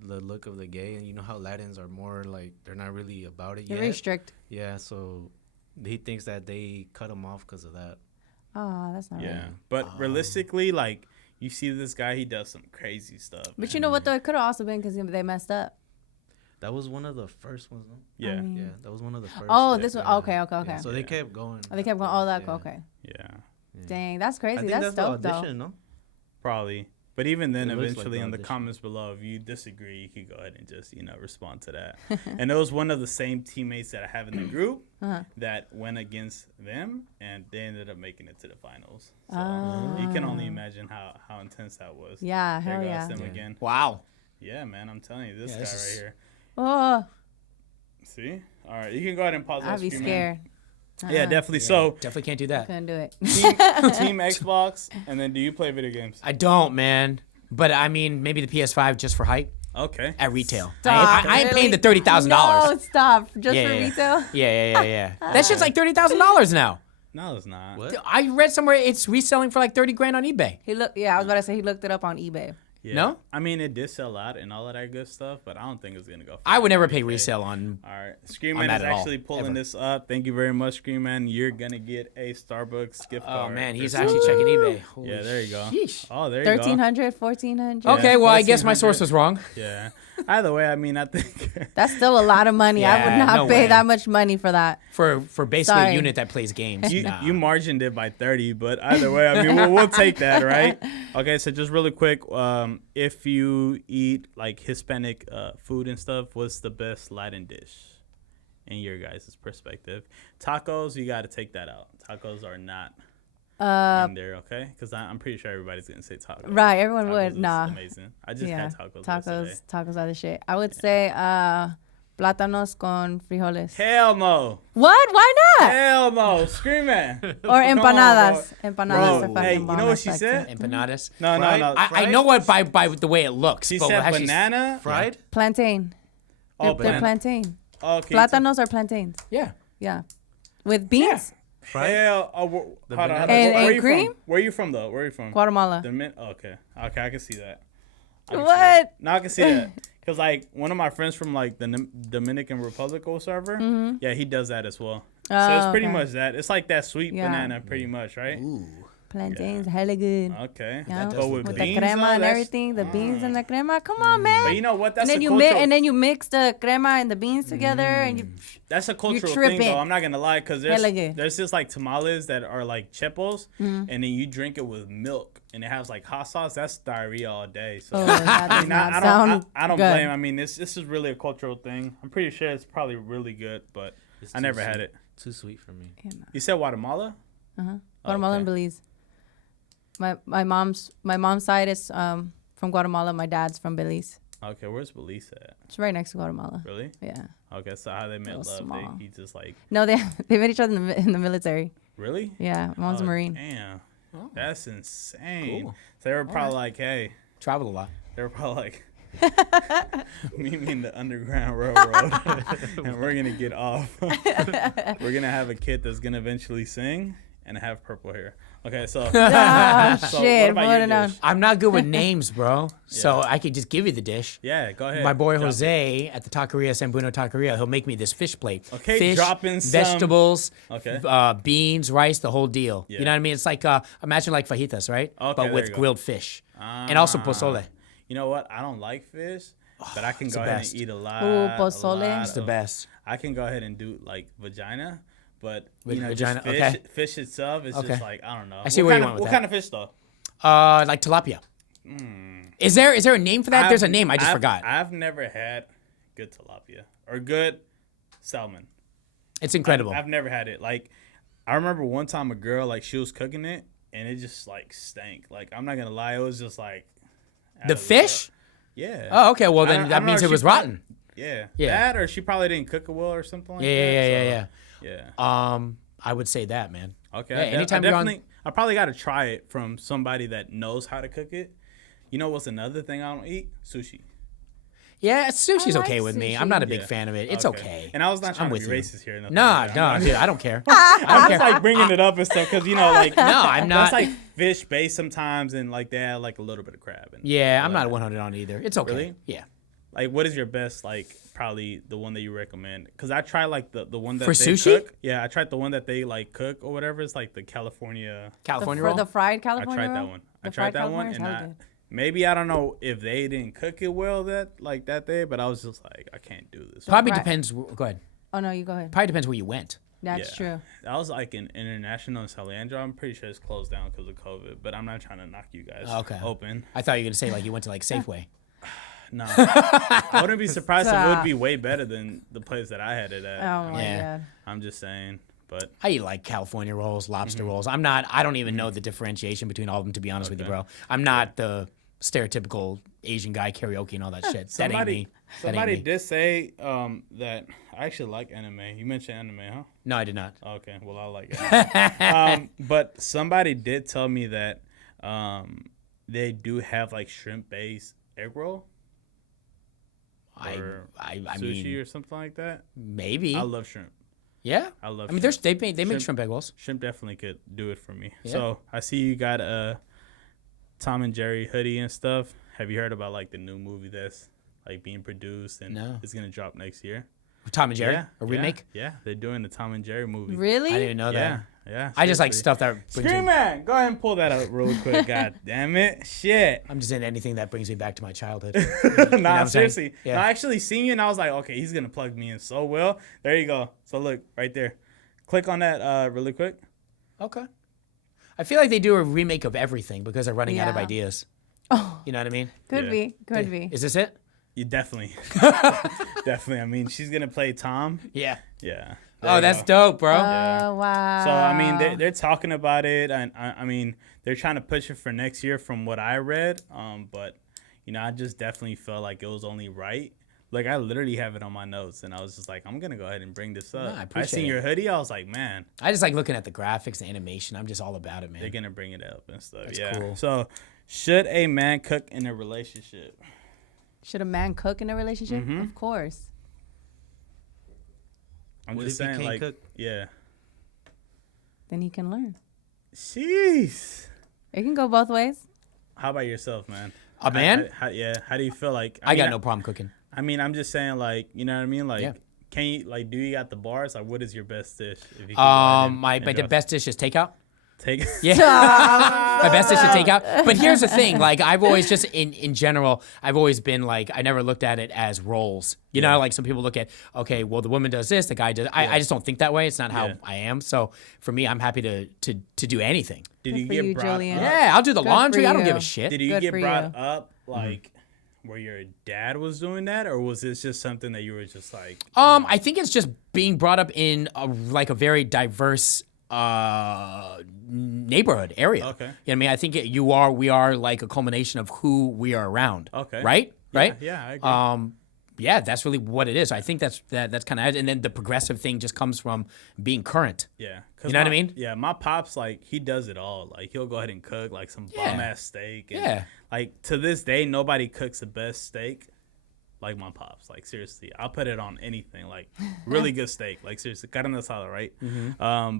the look of the gay, and you know how Latins are more like they're not really about it They're yet. very strict. Yeah, so he thinks that they cut him off because of that. Oh, that's not Yeah, right. but realistically, like you see this guy, he does some crazy stuff. But you know what though? It could have also been because they messed up. That was one of the first ones, though. Yeah, mean- Yeah, that was one of the first. Oh, this one. Yeah. Okay. Yeah, so they kept going. Oh, they kept going. Oh, that. Yeah. Okay. yeah, Dang, that's I crazy. think That's the dope though. audition, no? probably. But even then, It looks like eventually the in the audition. comments below, if you disagree, you can go ahead and just, respond to that. And it was one of the same teammates that I have in the group that went against them, and they ended up making it to the finals. So you can only imagine how intense that was. Yeah, There hell goes yeah. them Yeah. again. Wow. Yeah, man, I'm telling you, this Yeah, guy this right is- here. Oh, See? All right, you can go ahead and pause that I'd be screen, scared. man. Yeah, definitely. So, Definitely can't do that. Couldn't do it. team Xbox, and then do you play video games? I don't, man. But I mean, maybe the PS5 just for hype Okay. at retail. Stop. I ain't paying the Really? $30,000. No, stop. Just Yeah, for yeah. retail? Yeah. That shit's like $30,000 now. No, it's not. What? I read somewhere it's reselling for like 30 grand on eBay. Yeah, I was about to say he looked it up on eBay. Yeah. No? I mean, it did sell out and all of that good stuff, but I don't think it's going to go. I would never pay 40K. resale on. All right. Scream On Man that is at all, actually pulling ever. this up. Thank you very much, Scream Man. You're going to get a Starbucks gift Oh card. man, he's for actually free. checking eBay. Holy Yeah, there you go. sheesh. Oh, there you go. 1,300, 1,400. Okay, well I guess my 1,400. source was wrong. Yeah. Either way, I mean, I think. That's still a lot of money. I Yeah, would not no pay way. that much money for that. For basically Sorry. a unit that plays games. You, Nah. you margined it by 30, but either way, I mean, we'll take that, right? Okay, so just really quick, if you eat like Hispanic food and stuff, what's the best Latin dish in your guys' perspective? Tacos, you got to take that out. Tacos are not in there, okay? Because I'm pretty sure everybody's gonna say tacos. Right, everyone Tacos would. is Nah. amazing. I just had tacos yesterday. Tacos are the shit. I would say plátanos con frijoles. Hell no. What? Why not? Hell no. Scream it. Or empanadas. Bro. Empanadas are Bro, fucking hey, bomb. you know what That's she like said? Empanadas. No, Fried? no. I know it by the way it looks. She but said how she's- banana. Fried? Plantain. Oh, They're plantain. Okay. Plátanos are plantains. Yeah. Yeah. With beans. Fried? Hell. Oh, hold on. banana- Hold on. And Where you cream? from? Where you from though? Where you from? Guatemala. Okay. Okay, I can see that. I can see What? that. No, I can see that. Cause like one of my friends from like the Dominican Republic or server, yeah, he does that as well. So it's Oh, pretty okay. much that. It's like that sweet Yeah. banana, pretty much, right? Plantains, hella good. Okay. Yeah. But With the beans, crema though, and that's- everything, the beans and the crema. Come on, man. But you know what? That's and then a you cultural. and then you mix the crema and the beans together, and you. That's a cultural thing, tripping. though. I'm not gonna lie, cause Hella good. there's just like tamales that are like chepos, and then you drink it with milk, and it has like hot sauce. That's diarrhea all day. So Oh, that does not I sound don't good. blame. I mean, this is really a cultural thing. I'm pretty sure it's probably really good, but It's I too never sweet. had it. Too sweet for me. You said Guatemala? Guatemala okay. and Belize. My mom's side is from Guatemala. My dad's from Belize. Okay, where's Belize at? It's right next to Guatemala. Really? Yeah. Okay, so how they met Little love? small. He just like No, they met each other in the military. really? Yeah, my mom's a Marine. Damn, that's insane. Cool. So they were probably like, hey, Travel a lot. they were probably like, meet me in the Underground Railroad, and we're gonna get off. We're gonna have a kid that's gonna eventually sing and have purple hair. Okay, so Ah, So shit. what about Put your it down. dish? I'm not good with names, bro. So Yeah. I could just give you the dish. yeah, go ahead. My boy Drop it. Jose at the Taqueria San Bruno Taqueria, he'll make me this fish plate. Okay, fish, dropping some- vegetables, Okay. beans, rice, the whole deal. Yeah. You know what I mean? It's like imagine like fajitas, right? Okay, but there with you go. grilled fish and also pozole. You know what? I don't like fish, but I can it's go the ahead best. and eat a lot. Ooh, pozole. a lot It's the of- best. I can go ahead and do like vagina, but With you know, vagina, just fish, okay. fish itself is Okay. just like I don't know. I see what where you kind went with What that. kind of fish though? Like tilapia. Is there a name for that? There's a name. I just forgot. I've never had good tilapia or good salmon. It's incredible. I've never had it. Like I remember one time a girl like she was cooking it and it just like stank. Like I'm not gonna lie, it was just like the fish? Yeah. Oh, okay. Well, I then don't that know means if it she was prob- rotten. Yeah. Yeah. That or she probably didn't cook it well or something like Yeah. that. Yeah. I would say that, man. Okay. Yeah, I anytime you're on- definitely, I probably got to try it from somebody that knows how to cook it. You know what's another thing I don't eat? Sushi. Yeah, sushi's I okay like with me. sushi. I'm not a big Yeah. fan of it. It's okay. And I was not trying I'm to be with you. racist here. or nothing Nah, like that. no, I'm dude, I don't care. I'm just like bringing it up and stuff because you know, like No, I'm not. That's like fish based sometimes, and like they add like a little bit of crab. And Yeah, I'm like not that. 100 on either. It's okay. Really? Yeah. Like, what is your best? Like, probably the one that you recommend? Because I tried like the one that For they sushi? cook. Yeah, I tried the one that they like cook or whatever. It's like the California. California For roll? the fried I California tried that roll? one. The I tried fried that one, California is and hella I, good. maybe I don't know if they didn't cook it well that day, but I was just like, I can't do this. Probably Right. depends. Go ahead. Oh no, you go ahead. Probably depends where you went. That's Yeah. true. I was like in International in San Leandro. I'm pretty sure it's closed down because of COVID, but I'm not trying to knock you guys Okay. open. I thought you were gonna say like you went to like Safeway. No, I wouldn't be surprised if it Stop. would be way better than the place that I had it at. Oh my Yeah. god. I'm just saying, but I eat like California rolls, lobster Mm-hmm. rolls. I don't even know the differentiation between all of them, to be honest with you, Okay. bro. I'm not the stereotypical Asian guy karaoke and all that shit. That ain't me. That ain't somebody me. did say that I actually like anime. You mentioned anime, huh? No, I did not. Okay, well I like it. But somebody did tell me that they do have like shrimp based egg roll or I sushi mean, or something like that. maybe. I love shrimp. Yeah. I love. I mean, shrimp. they make shrimp egg rolls. Shrimp definitely could do it for me. Yeah. So I see you got a Tom and Jerry hoodie and stuff. Have you heard about like the new movie that's like being produced and No. it's gonna drop next year? Tom and Jerry, Yeah, a remake. Yeah, they're doing the Tom and Jerry movie. Really? I didn't even know Yeah, that. yeah. I just like seriously. stuff that brings Scream me. Man, go ahead and pull that up real quick. God damn it, shit. I'm just in anything that brings me back to my childhood. Nah, I'm saying? seriously. Yeah. No, I actually seen you and I was like, okay, he's gonna plug me in so well. There you go. So look right there. Click on that really quick. Okay. I feel like they do a remake of everything because they're running out of Yeah. ideas. Oh, You know what I mean? could Yeah. be. Could be. Is this it? You definitely, definitely. I mean, she's gonna play Tom. Yeah. Yeah. Oh, that's dope, bro. Yeah. Wow. So I mean, they're talking about it, and I mean, they're trying to push it for next year, from what I read. But you know, I just definitely felt like it was only right. Like, I literally have it on my notes, and I was just like, I'm gonna go ahead and bring this up. I I appreciate seen it. your hoodie. I was like, man, I just like looking at the graphics, the animation. I'm just all about it, man. they're gonna bring it up and stuff. That's yeah. cool. So, should a man cook in a relationship? Should a man cook in a relationship? Mhm. Of course. I'm What just if he saying, can't like, cook? yeah. Then he can learn. Jeez. It can go both ways. How about yourself, man? A man? Yeah. How do you feel like? I got mean, no problem cooking. I mean, I'm just saying, like, you know what I mean? Like, Yeah. can you, like, do you got the bars? Like, what is your best dish? If you can go ahead and But the address- best dish is takeout. Take Yeah. My best dish is takeout. But here's the thing, like, I've always just in general, I've always been like, I never looked at it as roles. You know, like some people look at, okay, well, the woman does this, the guy does. I just don't think that way. It's not how Yeah. I am. So for me, I'm happy to do anything. Did Good you for get you, brought Julian. up? Yeah, I'll do the Good laundry. for I don't give you. a shit. Did you Good get for brought you. up, like, where your dad was doing that, or was this just something that you were just like? I think it's just being brought up in a very diverse neighborhood area. Okay. You know what I mean? I think we are like a culmination of who we are around. Okay. Right? Right? Yeah, I agree. Yeah, that's really what it is. I think that's kind of, and then the progressive thing just comes from being current. Yeah. 'Cause You know what I my- mean? Yeah, my pops, like, he does it all. Like, he'll go ahead and cook, like, some Yeah. bomb-ass steak. And, Yeah. like, to this day, nobody cooks the best steak like my pops. Like, seriously, I'll put it on anything. Like, really good steak. Like, seriously, carne asada, right?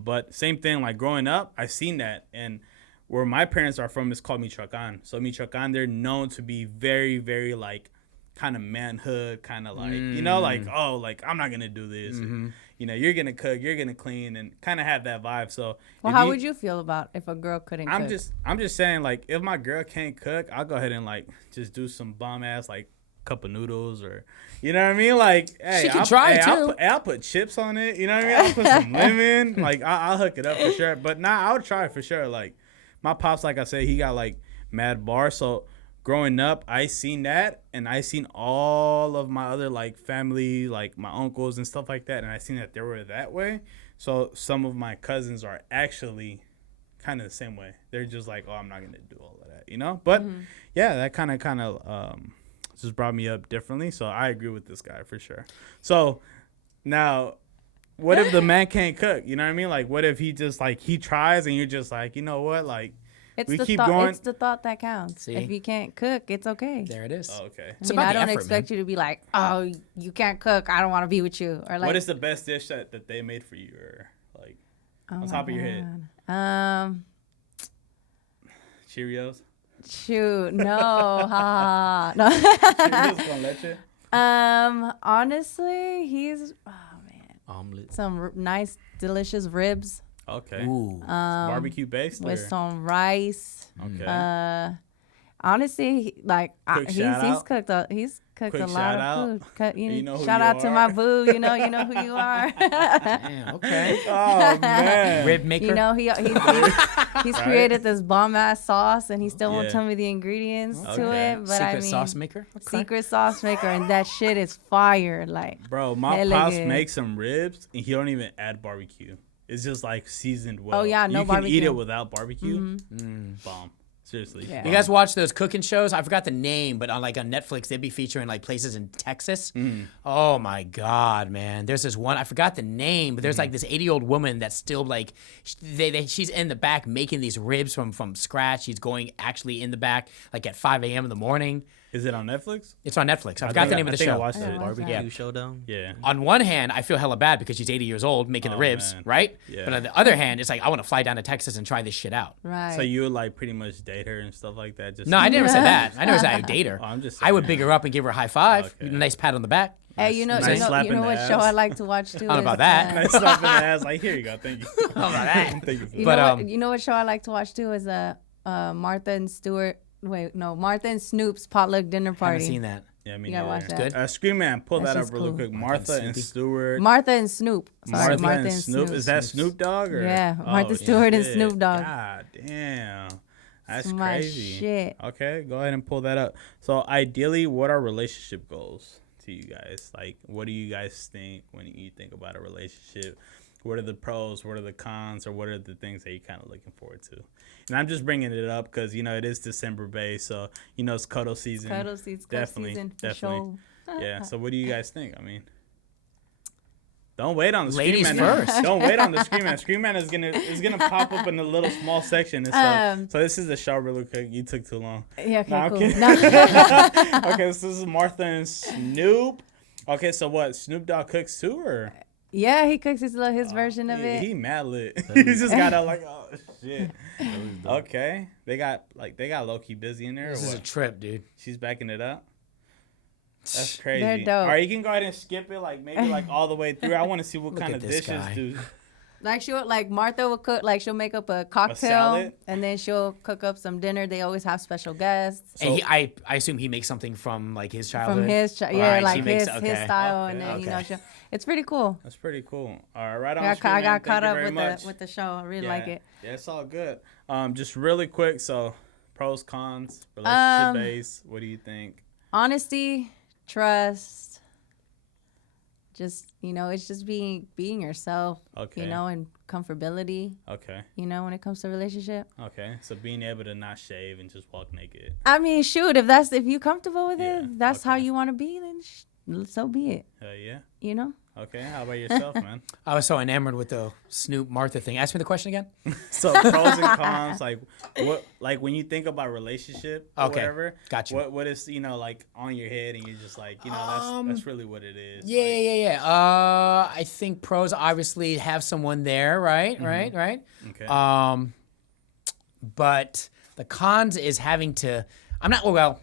But same thing, like, growing up, I've seen that. And where my parents are from is called Michoacan. So Michoacan, they're known to be very, very, like, kind of manhood, kind of like, you know, like, oh, like, I'm not going to do this. And, you know, you're going to cook, you're going to clean, and kind of have that vibe. So Well, if how would you feel about if a girl couldn't I'm cook? just saying, like, if my girl can't cook, I'll go ahead and, like, just do some bomb ass, like, cup of noodles, or, you know what I mean? Like, hey, She can try, too. I'll put chips on it. You know what I mean? I'll put some lemon. Like, I'll hook it up for sure. But I'll try for sure. Like, my pops, like I said, he got, like, mad bars. So growing up, I seen that, and I seen all of my other, like, family, like my uncles and stuff like that, and I seen that they were that way. So some of my cousins are actually kind of the same way. They're just like, oh, I'm not gonna do all of that, you know. But yeah, that kind of just brought me up differently. So I agree with this guy for sure. So now, what if the man can't cook? You know what I mean? Like, what if he just, like, he tries, and you're just like, you know what, like, It's we the keep thought. going. It's the thought that counts. See? If you can't cook, it's okay. There it is. Oh, okay. It's I mean, about I the don't effort, expect you to be like, oh, you can't cook. I don't want to be with you. Or like, What is the best dish that they made for you, or, like, oh on my top of your head? God. Cheerios? Shoot, no, ha, no. Cheerios con leche? Honestly, he's Omelet. some nice, delicious ribs Okay. Ooh. Barbecue based? with or? some rice. Okay. Honestly, Quick he's shout out. he's cooked Quick a lot shout of out. food. You know who Shout you out to are. my boo. You know who you are. Damn, okay. Oh, man. Rib maker. You know he's created this bomb ass sauce, and he still won't Yeah. tell me the ingredients to Okay. it. But Secret I mean, sauce maker. Okay. secret sauce maker, and that shit is fire. Like, Bro, my hella pops good. makes some ribs, and he don't even add barbecue. It's just, like, seasoned well. Oh, yeah, no You can eat barbecue. it without barbecue. Bomb. Seriously. Yeah. You guys watch those cooking shows? I forgot the name, but on Netflix, they'd be featuring like places in Texas. Oh my God, man! There's this one, I forgot the name, but there's like this 80-year-old woman that's still like, she's in the back making these ribs from scratch. She's going actually in the back like at 5 a.m. in the morning. Is it on Netflix? It's on Netflix. I forgot the name of the I show. watched I it. watched Barbecue that. showdown. Yeah. On one hand, I feel hella bad because she's 80 years old making the Oh, ribs, man. right? Yeah. But on the other hand, it's like I want to fly down to Texas and try this shit out. right. So you would, like, pretty much date her and stuff like that? Just No, I never said that. I never said I would date her. Oh, I'm just I would saying. big her up and give her a high five, Okay. a nice pat on the back. Hey, you know, Nice you slap know in the what show ass. I like to watch too? I don't know is, about that. Nice slap in the ass. Like, here you go. Thank you. How about that? Thank you for You that. But, know what? You know what show I like to watch too is Martha and Stewart. Wait, no, Martha and Snoop's potluck dinner I party. haven't seen that. Yeah, me You gotta watch neither. that. Good. Scream Man, pull That that up shit's really cool. quick. Martha Martha and and Snoopy. Stewart. Martha and Snoop. Sorry, Martha and Snoop. Is that Snoop Dogg? Or? Yeah, Martha Stewart and shit. Snoop Dogg. God damn. That's my crazy. shit. Okay, go ahead and pull that up. So ideally, what are relationship goals to you guys? Like, what do you guys think when you think about a relationship? What are the pros? What are the cons? Or what are the things that you're kind of looking forward to? And I'm just bringing it up because, you know, it is December based. So, you know, it's cuddle season. Cuddle season, Definitely. for sure. Yeah. So what do you guys think? I mean, don't wait on the Ladies Scream Man. first. Don't wait on the Scream Man. Scream Man is gonna pop up in a little small section and stuff. So this is the show really quick. You took too long. Yeah, okay, Nah, I'm cool. kidding. No. Okay, so this is Martha and Snoop. Okay, so what? Snoop Dogg cooks too, or Yeah, he cooks his version of it. He mad lit. He just got out like, oh shit. Okay, they got low key busy in there. This or is a what? trip, dude. She's backing it up. That's crazy. They're dope. All right, you can go ahead and skip it, like maybe like all the way through. I want to see what Look kind at of this dishes guy. do. Like Martha will cook, like she'll make up a cocktail, salad? and then she'll cook up some dinner. They always have special guests And I assume he makes something from like his childhood. from his, All yeah, right, like she makes- his okay. style, Okay, and then you okay. know, it's pretty cool. That's pretty cool. All right, right on. I Screen, got man. caught Thank you up very with much. the show. I really Yeah. like it. Yeah, it's all good. Just really quick. So, pros, cons, relationship base. What do you think? Honesty, trust. Just it's just being yourself. Okay. You know, and comfortability. Okay. You know, when it comes to relationship. Okay. So being able to not shave and just walk naked. I mean, shoot, if you're comfortable with Yeah, it, that's how okay. you want to be, then so be it. Yeah. You know. Okay. How about yourself, man? I was so enamored with the Snoop Martha thing. Ask me the question again. So pros and cons, like what, like when you think about relationship or Okay, whatever. got you. What is like on your head and you're just like that's really what it is. Yeah. I think pros obviously have someone there, right? Right. Okay. But the cons is having to. I'm not well.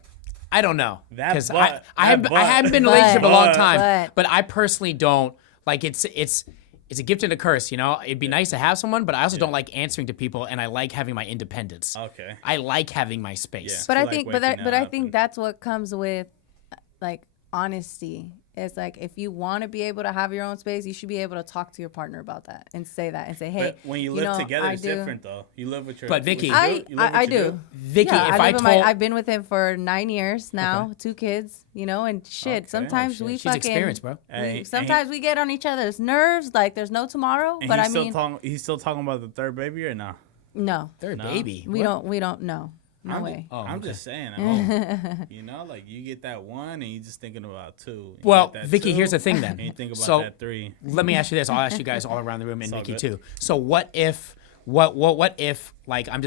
I don't know That because but- I that haven't been in a but- relationship a long but- time, but I personally don't like it's a gift and a curse, you know. It'd be nice to have someone, but I also don't like answering to people, and I like having my independence. Okay. I like having my space. Yeah. But So, I like, think, waking I up think and- that's what comes with, like, honesty. It's like if you want to be able to have your own space, you should be able to talk to your partner about that and say that and say, hey, But when you live together, I it's do. different though. You live with your. But, Vicky- what you do? You live I what you do. Vicky, Yeah, if I live with told I've been with him for 9 years now, 2 kids, and shit. Okay. Sometimes shit, we she's fucking. experienced, bro. Sometimes we get on each other's nerves, like there's no tomorrow. And But I he's mean, he's still talking about the third baby or no? no, Third No. baby. we What? don't know. No way. Oh, I'm okay. just saying. Like you get that one and you're just thinking about 2. You Well, get that Vicky, 2, here's the thing then. And you think about So, that 3. Let me ask you this. I'll ask you guys all around the room and It's all Vicky good. too. So what if what if like I'm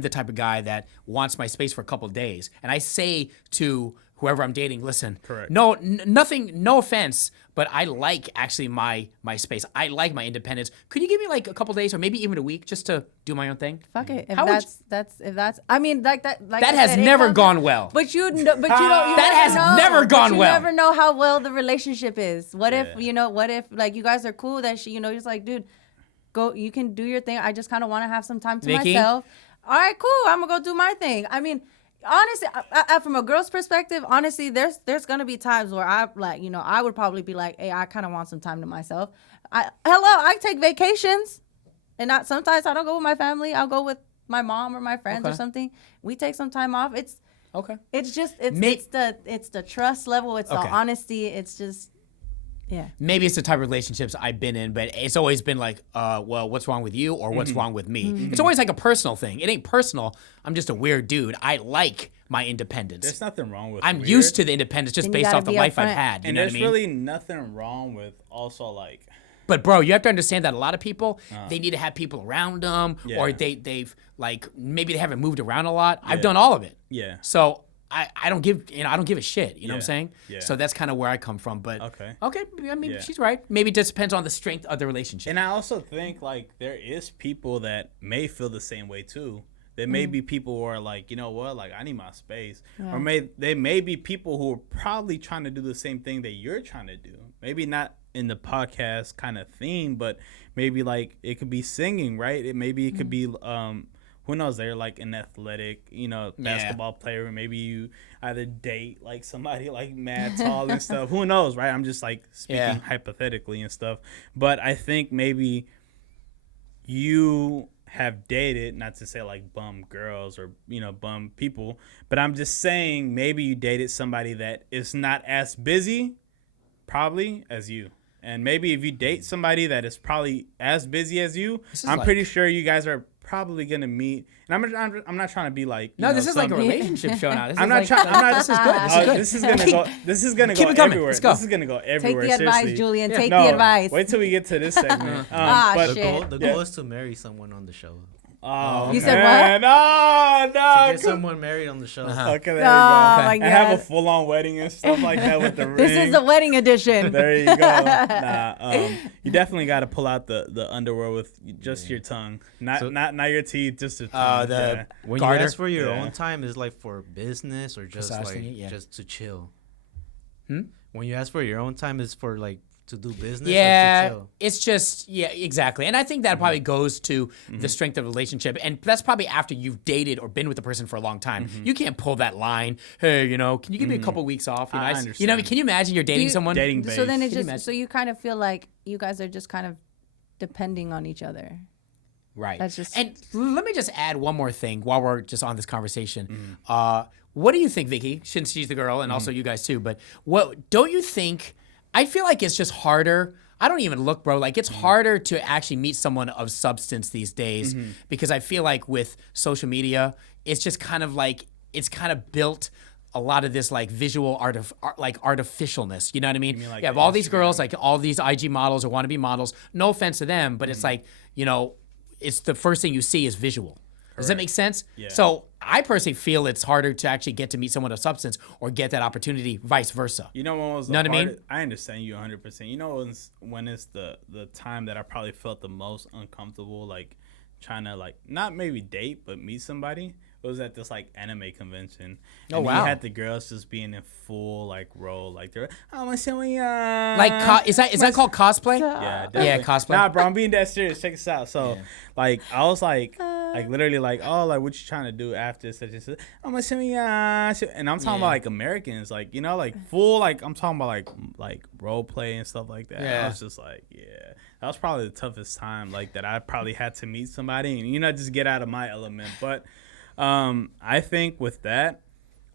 the type of guy that wants my space for a couple of days and I say to whoever I'm dating, listen, Correct. nothing, no offense, but I like actually my space. I like my independence. Could you give me like a couple of days or maybe even a week just to do my own thing? Fuck it. If How would that's I mean like that like That I has said, it never comes- gone well. But you don't. That has know. never But gone you well. never know how well the relationship is. What if Yeah. What if like you guys are cool? That just like, dude, go. You can do your thing. I just kind of want to have some time to Vicky? myself. All right, cool. I'm gonna go do my thing. I mean, honestly, from a girl's perspective, honestly, there's gonna be times where I I would probably be like, hey, I kind of want some time to myself. I take vacations, and sometimes I don't go with my family. I'll go with my mom or my friends or Okay. something. We take some time off. Okay. It's just May- it's the trust level. It's Okay. the honesty. It's just Maybe it's the type of relationships I've been in, but it's always been like, well, what's wrong with you or what's Mm-hmm. wrong with me? It's always like a personal thing. It ain't personal. I'm just a weird dude. I like my independence. There's nothing wrong with. I'm weird. used to the independence just Then you based gotta off the be life I've upfront. had. You And know what I there's mean? really nothing wrong with also like. But bro, you have to understand that a lot of people they need to have people around them, or Yeah. they've like maybe they haven't moved around a lot. I've Yeah. done all of it. Yeah. So I don't give I don't give a shit. You know what I'm Yeah. saying? Yeah. So that's kind of where I come from. But Okay. I mean Yeah. she's right. Maybe it just depends on the strength of the relationship. And I also think like there is people that may feel the same way too. There may be people who are like, you know what, like I need my space. Or they may be people who are probably trying to do the same thing that you're trying to do. Maybe not in the podcast kind of theme, but maybe like it could be singing, right? It could be who knows, they're like an athletic, basketball player. Maybe you either date like somebody like mad tall and stuff. Who knows, right? I'm just like speaking hypothetically and stuff. But I think maybe you have dated, not to say like bum girls or, you know, bum people, but I'm just saying maybe you dated somebody that is not as busy probably as you. And maybe if you date somebody that is probably as busy as you, I'm pretty sure you guys are probably gonna meet. And I'm not trying to be like, no, this is like a relationship show now. This I'm is not like, trying. I'm not. This is good. This is good. This is gonna Keep go it coming. everywhere. Let's go. This is gonna go Take everywhere. the advice, seriously. Julian. Yeah. Take No, the advice. wait till we get to this segment. Shit. The goal is to marry someone on the show. Oh, You said man. No, To no. get someone married on the show. Okay, there you Oh, go. my And have a God. full-on wedding and stuff like that with the ring. This is the wedding edition. There you go. Nah, you definitely got to pull out the underwear with just your tongue, not your teeth, just your tongue. The When garter. you ask for your Yeah. own time, is like for business or just Massage like thingy, yeah. just to chill. Hmm? When you ask for your own time, is for like to do business or to Yeah, chill. it's just exactly, and I think that probably goes to the strength of the relationship, and that's probably after you've dated or been with the person for a long time. You can't pull that line. Hey, you know, can you give me a couple weeks off? You know, I you know, understand. I mean, can you imagine you're dating You- someone? Dating So then base. it Can you just so you kind of feel like you guys are just kind of depending on each other. Right. That's just- And let me just add one more thing while we're just on this conversation. What do you think, Vicky? Since she's the girl, and also you guys too. But what don't you think? I feel like it's just harder. I don't even look, bro. Like it's harder to actually meet someone of substance these days because I feel like with social media, it's just kind of like it's kind of built a lot of this like visual artificialness. You know what I mean? like you have the all these Instagram? girls, like all these IG models or wannabe models. No offense to them, but it's like, you know, it's the first thing you see is visual. Does that make sense? Yeah. So I personally feel it's harder to actually get to meet someone of substance or get that opportunity, vice versa. You know when was the Know what I mean? hardest? I understand you 100%. You know when it's the time that I probably felt the most uncomfortable, like trying to like not maybe date but meet somebody. It was at this like anime convention. Oh, and wow. You had the girls just being in full like role, like they're I'm gonna show you. Like, is that called cosplay? Yeah, Yeah, definitely. cosplay. Nah, bro, I'm being that serious. Check this out. So, like, I was like literally, like, oh, like, what you trying to do after such and such? I'm gonna show you, and I'm talking about like Americans, like, you know, like full, like, I'm talking about like role play and stuff like that. Yeah. I was just like, yeah, that was probably the toughest time, like, that I probably had to meet somebody and just get out of my element. But, I think with that,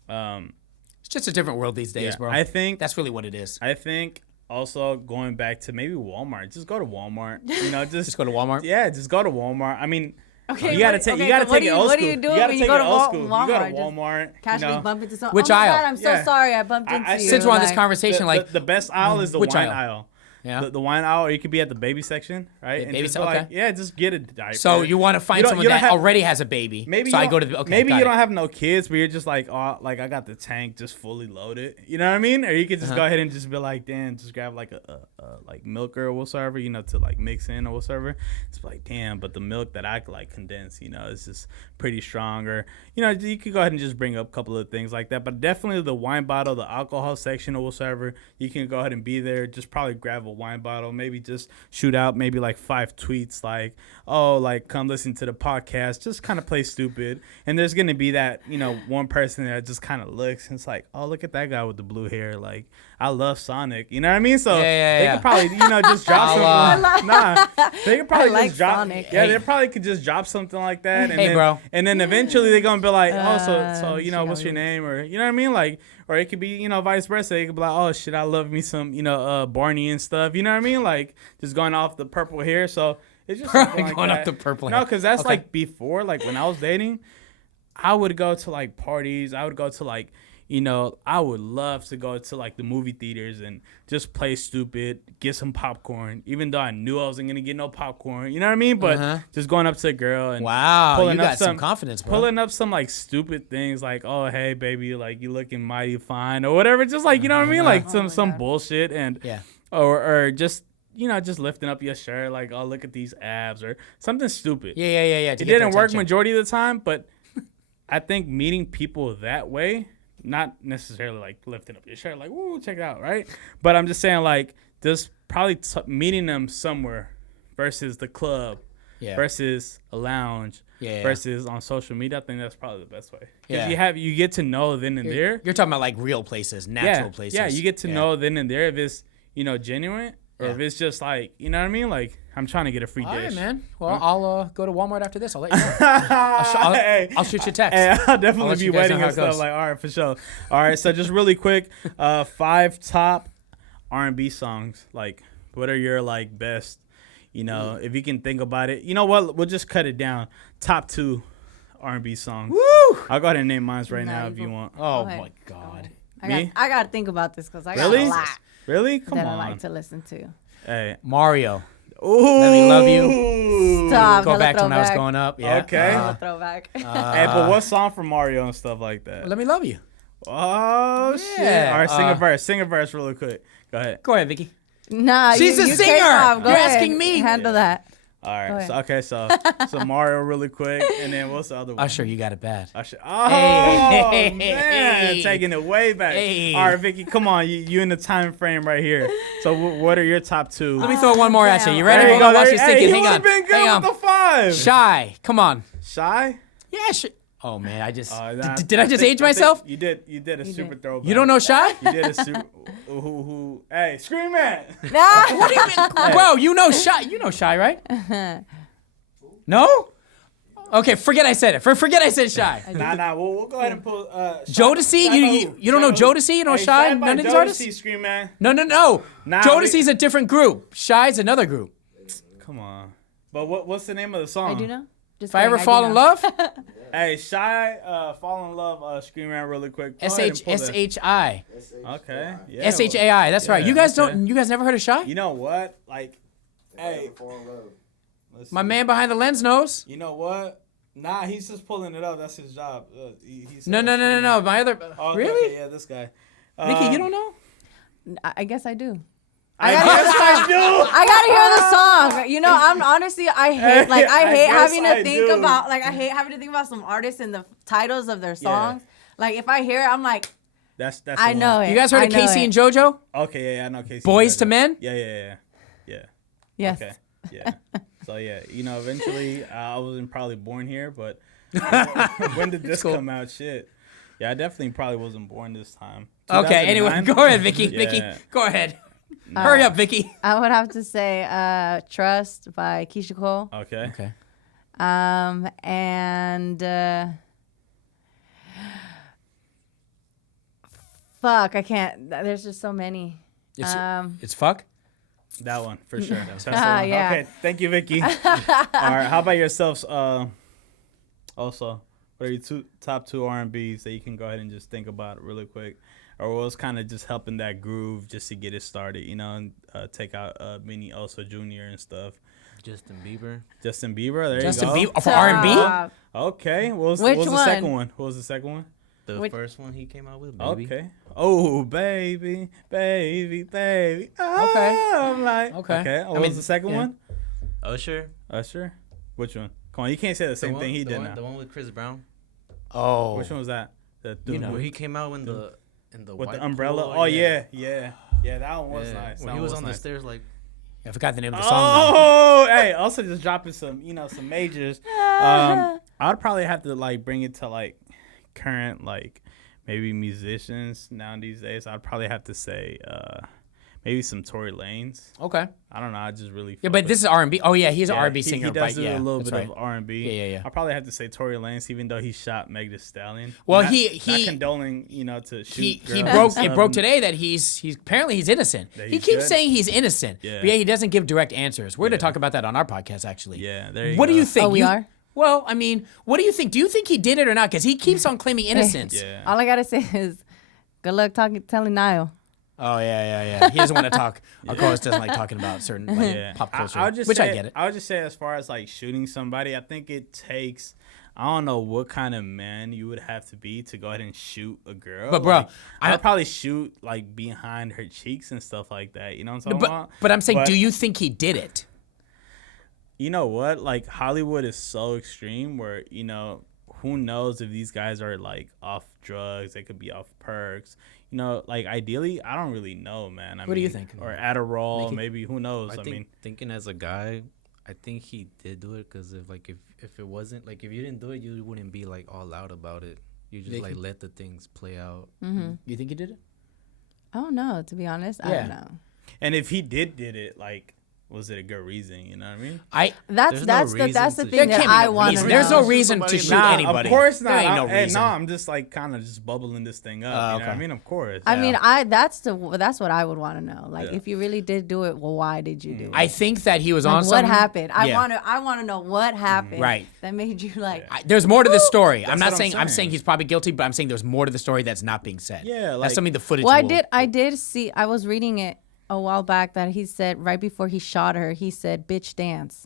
It's just a different world these days, yeah, bro. I think That's really what it is. I think also going back to maybe Walmart. Just go to Walmart. You know, Just go to Walmart. Yeah, just go to Walmart. I mean, Okay, you gotta what- take okay, you gotta so what take it do you- old what do school. you do You gotta when you take go it to old school. You go to Walmart? Just Walmart. Casually you know. bump into someone. Which oh my aisle? God, I'm so Yeah. sorry I bumped I- into I- you. Since we're on this like- conversation, like the best aisle is the which wine aisle? aisle. Yeah. The wine aisle, or you could be at the baby section, right? And baby just se- go okay. like, yeah, just get a diaper. So you want to find someone you don't that have- already has a baby. Maybe so you I go don't- to the okay. maybe got you it. don't have no kids, but you're just like, oh, like I got the tank just fully loaded. You know what I mean? Or you could just go ahead and just be like, damn, just grab like a like milker or whatsoever, to like mix in or whatsoever. It's like, damn, but the milk that I like condense, it's just pretty strong. Or you could go ahead and just bring up a couple of things like that. But definitely the wine bottle, the alcohol section or whatsoever, you can go ahead and be there. Just probably grab a wine bottle, maybe just shoot out maybe like 5 tweets like, oh, like come listen to the podcast, just kind of play stupid. And there's gonna be that one person that just kind of looks and it's like, oh, look at that guy with the blue hair, like I love Sonic, you know what I mean? So they could probably just drop something. They could probably I just like drop Sonic. yeah, Hey. they probably could just drop something like that. And Hey, then, bro. and then eventually they're gonna be like, oh, so what's your shit, name, or you know what I mean, like. Or it could be, vice versa. It could be like, oh shit, I love me some, Barney and stuff. You know what I mean? Like just going off the purple hair. So it's just something like Going that. off the purple No, hair. because that's Okay. like before, like when I was dating, I would go to like parties. I would go to like, I would love to go to like the movie theaters and just play stupid, get some popcorn, even though I knew I wasn't gonna get no popcorn. You know what I mean? But just going up to a girl and Wow, pulling you up got some confidence, bro. pulling up some like stupid things like, oh hey baby, like you looking mighty fine or whatever, just like you know what I mean, like some bullshit and Yeah. or just just lifting up your shirt like, oh look at these abs or something stupid. Yeah. It to get their didn't work attention. majority of the time, but I think meeting people that way, not necessarily like lifting up your shirt like, woo, check it out, right? But I'm just saying like just probably meeting them somewhere versus the club. Yeah. Versus a lounge, Yeah. versus on social media. I think that's probably the best way. Because Yeah. you get to know then and there. You're talking about like real places, natural places. Yeah, you get to know then and there if it's genuine, or if it's just like, you know what I mean? Like, I'm trying to get a free All dish. right, man. Well, I'll go to Walmart after this. I'll let you know. I'll shoot you a text. Hey, I'll I'll definitely let be you guys know waiting how and it stuff. goes. Like, all right, for sure. All right, so just really quick, 5 top R&B songs. Like, what are your like best? You know, if you can think about it. You know what? We'll just cut it down. Top 2 R&B songs. Woo! I'll go ahead and name mine right Nah, now you if you go. want. Oh Okay. my God. Me? I got to think about this because I got Really? a lot Really? Come that on. I like to listen to. Hey. Mario. Ooh. Let Me Love You. Stop. Go hella back to when I was throwback. growing up. Yeah. Okay. Hella throwback. Hey, but what song from Mario and stuff like that? Let Me Love You. Oh, shit. Yeah, All right, sing a verse really quick. Go ahead. Go ahead, Vicky. Nah, She's a you singer. kick off. Go You're ahead. asking me. Handle Yeah. that. All right. ahead. So, okay, so Mario really quick, and then what's the other one? Usher, You Got It Bad. Usher. Oh, Hey. man. Taking it way back. Hey. All right, Vicky, come on. You in the time frame right here. So what are your top 2? Let me throw one more at you. damn. You There ready? you Hold go. on while There- she's hey, thinking. he Hang would've on. been good Hang with on. the 5. Shy. Come on. Shy? Yeah. Oh, man. I just. Nah, Did I just age myself? You did a super did. throwback. You don't know Shy? You did a super. Who? Hey, Scream Man. Nah. What do you mean? Bro, you know Shy. You know Shy, right? No? Okay, forget I said it. Forget I said Shy. Nah. We'll go ahead and pull. Jodeci? Shy You don't know Shy Jodeci? You know Hey, Shy? by None of these Jodeci, artists? Scream Man. No. Nah, Jodeci's a different group. Shy's another group. Come on. But what's the name of the song? I do know. Just If I ever kidding, fall do in know. love, Hey, Shy, Fall in Love, Scream Man really quick. Go ahead and pull that. SHI. Okay. Yeah. SHAI. That's right. yeah, You guys okay. don't. You guys never heard of Shy? You know what? Like, hey. Let's My see. man behind the lens knows. You know what? Nah, he's just pulling it up. That's his job. He's No. My other. Oh, okay, Really? okay, yeah, this guy. Vicky, you don't know? I guess I do. I guess I do. I gotta hear the song. You know, I'm honestly, I hate I hate guess having to I think do. about I hate having to think about some artists and the titles of their songs. Like if I hear it, I'm like, That's I the know one. it. You guys heard I of know Casey it. and JoJo? Okay, yeah, I know Casey. Boys to Jojo. Men? Yeah. Yes. Okay. Yeah. So yeah, you know, eventually I wasn't probably born here, but when did this cool. come out? Shit. Yeah, I definitely probably wasn't born this time. Okay, anyway, 2009? go ahead, Vicky. Yeah. Vicky, go ahead. Hurry up, Vicky. I would have to say "Trust" by Keisha Cole. Okay. Okay. And fuck, I can't. There's just so many. It's fuck. That one for sure. That's the Ah, one. yeah. Okay, thank you, Vicky. All right, how about yourselves? Also, what are your top 2 R&Bs that you can go ahead and just think about really quick, or what was kind of just helping that groove just to get it started, you know, and take out Minnie Oso Jr. and stuff. Justin Bieber. Justin Bieber, there Justin you go. Bieber for R&B. Stop. Okay, what was Which the one? second one? What was the second one? The Which- first one he came out with, baby. Okay. Oh, baby. Oh, Okay. I'm like, Okay. okay. What I was mean, the second yeah. one? Usher. Usher. Which one? Come on, you can't say the same thing he did now. The one with Chris Brown. Oh. Which one was that? Where he came out in the with white the umbrella. polo, Oh yeah, that one was Yeah. nice. When That he one was on the nice. stairs, like I forgot the name of the song. now. Oh, hey! Also, just dropping some, some majors. I'd probably have to like bring it to like current like maybe musicians now these days. I'd probably have to say maybe some Tory Lanez. Okay. I don't know. I just really Yeah, but this is R&B. Oh yeah, he's an R&B he singer. does but do yeah, a little that's bit right. of R&B. Yeah. I'll probably have to say Tory Lanez, even though he shot Meg Thee Stallion. Well, not, he- not condoning, to shoot. He girls and broke. stuff. It broke today that he's apparently he's innocent. That He he's keeps good? saying he's innocent. Yeah. But yeah, he doesn't give direct answers. We're Yeah. gonna talk about that on our podcast actually. Yeah, there you What go. do you think? Oh, we are? Well, I mean, what do you think? Do you think he did it or not? Because he keeps on claiming innocence. Yeah. All I gotta say is, good luck telling Niall. Oh yeah. He doesn't want to talk. Our co-host doesn't like talking about certain like, Yeah. pop culture, I would just which say, I get it. I would just say, as far as like shooting somebody, I think it takes. I don't know what kind of man you would have to be to go ahead and shoot a girl. But, bro, like, I- I'd probably shoot like behind her cheeks and stuff like that. You know what I'm talking about? But I'm saying, But do you think he did it? you know what? Like Hollywood is so extreme where, who knows if these guys are like off drugs, they could be off perks. Like ideally, I don't really know, man. What do you think? Or Adderall, Mickey? maybe, who knows? I think thinking as a guy, I think he did do it because if it wasn't like if you didn't do it, you wouldn't be like all out about it. You just Mickey? like let the things play out. You think he did it? I don't know, to be honest. I Yeah. don't know. And if he did it, like, was it a good reason? You know what I mean? That's There's no that's the reason to thing There that can't be I no want to reason. know. There's no Shoot reason to somebody shoot in the- anybody. Of course not. There ain't no Hey, reason. no, I'm just like kind of just bubbling this thing up. You know what I okay. mean? Of course. I mean, that's what I would want to know. Like, if you really did do it, well, why did you do it? I think that he was Like, on what something. happened? I Yeah. want to know what happened. Right. That made you like. There's more to this story. I'm That's not what I'm saying I'm saying. saying he's probably guilty, but I'm saying there's more to the story that's not being said. Yeah, like- that's something the footage. Well, will- I did see. I was reading it a while back that he said right before he shot her, he said, "Bitch, dance,"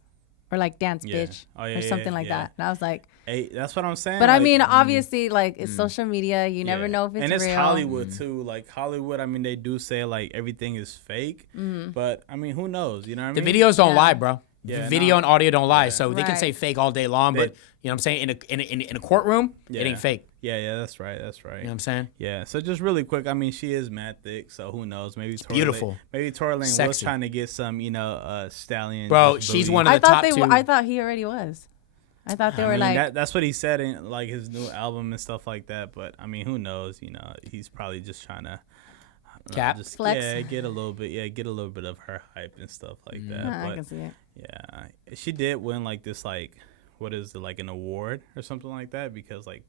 or like "dance, Yeah. bitch," Oh, yeah, or something yeah, like yeah. that. And I was like, Hey, that's what I'm saying. but I like, mean, obviously, like it's social media. You never yeah. know if it's and it's real. Hollywood too. Like Hollywood, I mean, they do say like everything is fake, but I mean, who knows? You know what I The mean? videos don't Yeah. lie, bro. Yeah, Video no. and audio don't lie, so they can Right. say fake all day long, but you know what I'm saying? In a courtroom, Yeah. it ain't fake. Yeah, that's right. That's right. You know what I'm saying? Yeah, so just really quick, I mean, she is mad thick, so who knows? Maybe Tory beautiful. Lane, maybe Tory Lane was Sexy. trying to get some, stallion. Bro, just she's booty. one of I the thought top they. two. I thought he already was. I thought they I were mean, like. that's what he said in like his new album and stuff like that. But I mean, who knows? He's probably just trying to Cap? just, Flex. Yeah, get a little bit of her hype and stuff like that. I But can see it. yeah, she did win like this what is it, like an award or something like that, because like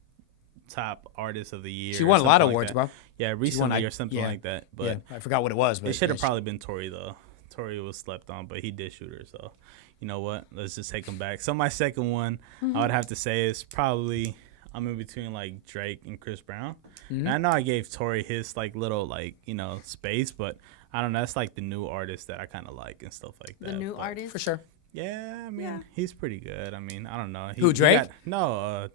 top artist of the year. She or won a lot of something like awards, that. bro. Yeah, recently or something yeah. like that. But Yeah, I forgot what it was, but it should have yeah, probably been Tory though. Tory was slept on, but he did shoot her. So, you know what? Let's just take him back. So my second one, I would have to say is probably I'm in between like Drake and Chris Brown. And I know I gave Tory his like little like space, but I don't know. That's like the new artist that I kind of like and stuff like that. The new But, artist. for sure. Yeah, I mean Yeah. he's pretty good. I mean I don't know. Who, Drake?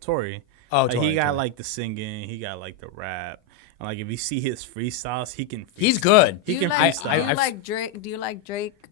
Tory. Oh, Like, Tory, he got Tory. like the singing. He got like the rap. And like if you see his freestyles, he can. He's freestyle. good. Do He you can like? freestyle. Do you I've- like Drake? Do you like Drake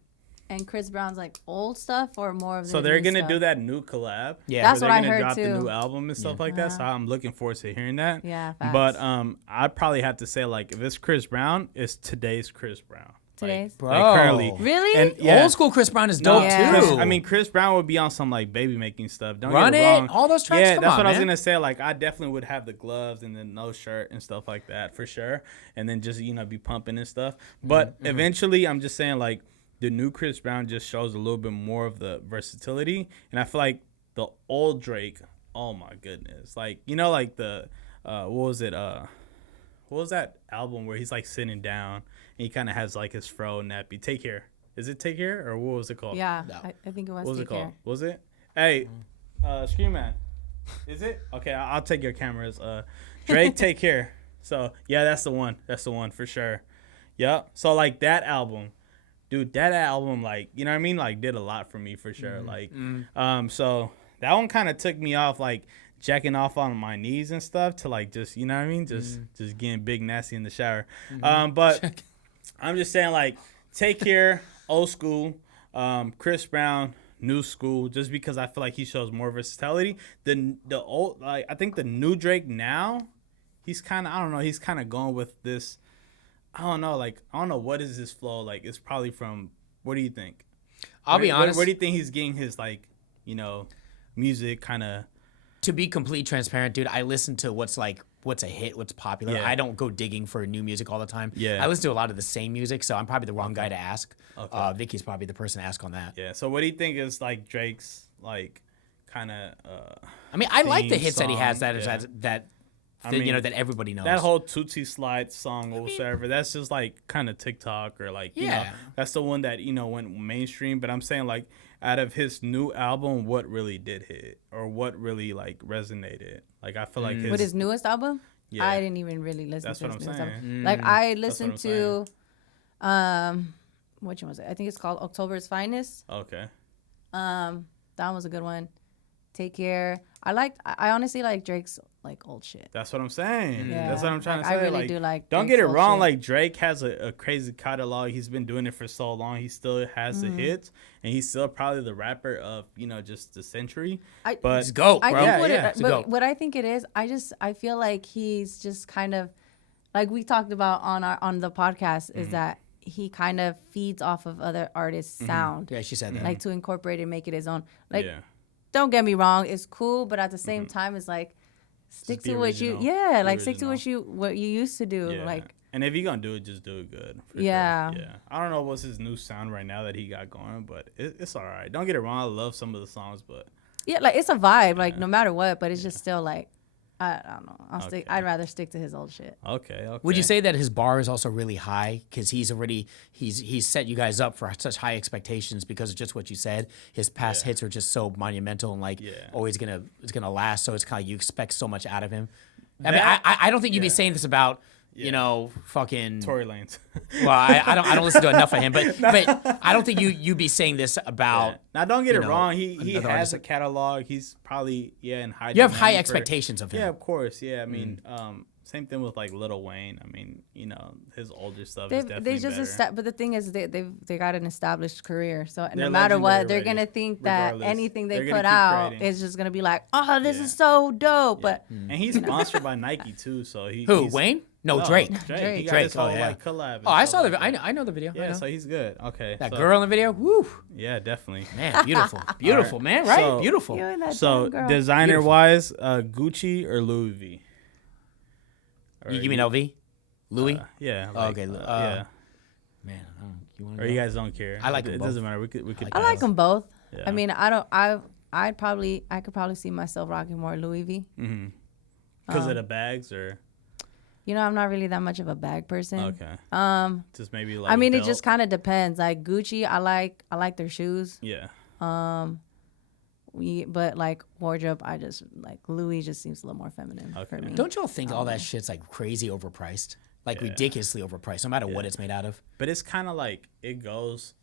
and Chris Brown's like old stuff or more of the So they're new gonna stuff? do that new collab. Yeah. That's where what they're I gonna heard drop the too. new album and stuff like that. So I'm looking forward to hearing that. Yeah, But facts. I'd probably have to say like if it's Chris Brown, it's today's Chris Brown. Today's? Bro. Like currently. Really? And yeah. Old school Chris Brown is No, dope Yeah. too. 'cause, I mean, Chris Brown would be on some like baby making stuff. Don't Run get It, it wrong. all those tracks, Yeah, come that's on, what I was man. gonna say. Like, I definitely would have the gloves and then no shirt and stuff like that for sure, and then just be pumping and stuff. But eventually, I'm just saying like the new Chris Brown just shows a little bit more of the versatility, and I feel like the old Drake. Oh my goodness, like like the what was it? What was that album where he's like sitting down and he kind of has like his fro nappy? Take Care. Is it Take Care or what was it called? Yeah, I think it was. What was it Take called? Care. Was it? Hey, Scream Man. Is it? Okay, I'll take your cameras. Drake, Take Care. So yeah, that's the one. That's the one for sure. Yep. So like that album, dude, that album, like, you know what I mean? Like did a lot for me for sure. Like, so that one kind of took me off like jacking off on my knees and stuff to like just, you know what I mean? Just getting big nasty in the shower. But I'm just saying like Take Care, old school, Chris Brown, new school, just because I feel like he shows more versatility. The old, like, I think the new Drake now, he's kind of, I don't know, he's kind of going with this, I don't know, like, I don't know what is this flow, like, it's probably from, what do you think? I'll be honest. Where do you think he's getting his, like, music kind of? To be completely transparent, dude, I listen to what's a hit, what's popular. Yeah. I don't go digging for new music all the time. Yeah. I listen to a lot of the same music, so I'm probably the wrong guy to ask. Okay. Vicky's probably the person to ask on that. Yeah, so what do you think is, like, Drake's, like, kind of, I mean, I like the theme hits that he has song, that I mean, that everybody knows. that whole Tootsie Slide song or whatever, that's just like kind of TikTok or like, Yeah. that's the one that, went mainstream. But I'm saying like out of his new album, what really did hit or what really like resonated? Like I feel like With his newest album, Yeah. I didn't even really listen That's to what his I'm newest saying. album. Like I That's what listened I'm to, which one was it? I think it's called October's Finest. okay. That one was a good one. Take Care. I honestly like Drake's like old shit. That's what I'm saying. Yeah. That's what I'm trying Like, to say. I really like, do like don't Drake's get it old wrong. shit. Like Drake has a crazy catalog. He's been doing it for so long. He still has Mm-hmm. the hits, and he's still probably the rapper of just the century. I- But Let's go, bro. I think Yeah, what, yeah. it, To but go. what I think it is, I feel like he's just kind of like we talked about on the podcast Mm-hmm. is that he kind of feeds off of other artists' sound, Yeah, she said that. like to incorporate and make it his own. Like, yeah. don't get me wrong, it's cool, but at the same time, it's like stick be to what you, original. yeah, Be like stick to original. what you used to do. Yeah. Like, And if you're gonna do it, just do it good. Yeah. Sure. Yeah. I don't know what's his new sound right now that he got going, but it's all right. Don't get it wrong. I love some of the songs, but Yeah, like it's a vibe, like no matter what. But it's just still like, I don't know. Okay. I'd rather stick to his old shit. okay. Would you say that his bar is also really high because he's set you guys up for such high expectations because of just what you said? His past hits are just so monumental and like always it's gonna last. So it's kind of you expect so much out of him. I mean, I don't think you'd be saying this about you know fucking Tory Lanez? Well, I don't listen to enough of him, but I don't think you'd be saying this about. Now, don't get you it know, wrong. He another has artist. a catalog. He's probably in high. You have high demand for- expectations of him. Yeah, of course. Yeah, I mean, same thing with like Lil Wayne. I mean, you know, his older stuff is definitely better. But the thing is, they got an established career. So no They're matter what, legendary they're already, gonna think that regardless. anything they They're gonna put keep out creating. is just gonna be like, oh, this is so dope. But And he's sponsored by Nike too, so he's, Wayne? No, No, Drake. He got Drake, his whole oh, yeah. like collab. and Oh, I stuff saw like that. I know the video. I Yeah, know. so he's good. Okay, That so, girl in the video. Woo, Yeah, definitely. man, beautiful, man, right? So- Beautiful. you and that So damn girl. designer wise, Gucci or Louis V? Or You mean LV? Louis? Yeah. Oh, okay, yeah. Man, you want Or you guys don't care? I like it. them It doesn't matter. We could. I like them both. Yeah. I mean, I could probably see myself rocking more Louis V. Because of the bags, or You know, I'm not really that much of a bag person. okay. Just maybe like. I mean, a it just belt. kind of depends. Like Gucci, I like their shoes. Yeah. But like wardrobe, I just like Louis just seems a little more feminine for Okay. me. Don't y'all think all that shit's like crazy overpriced? Like ridiculously overpriced, no matter what it's made out of. But it's kind of like it goes.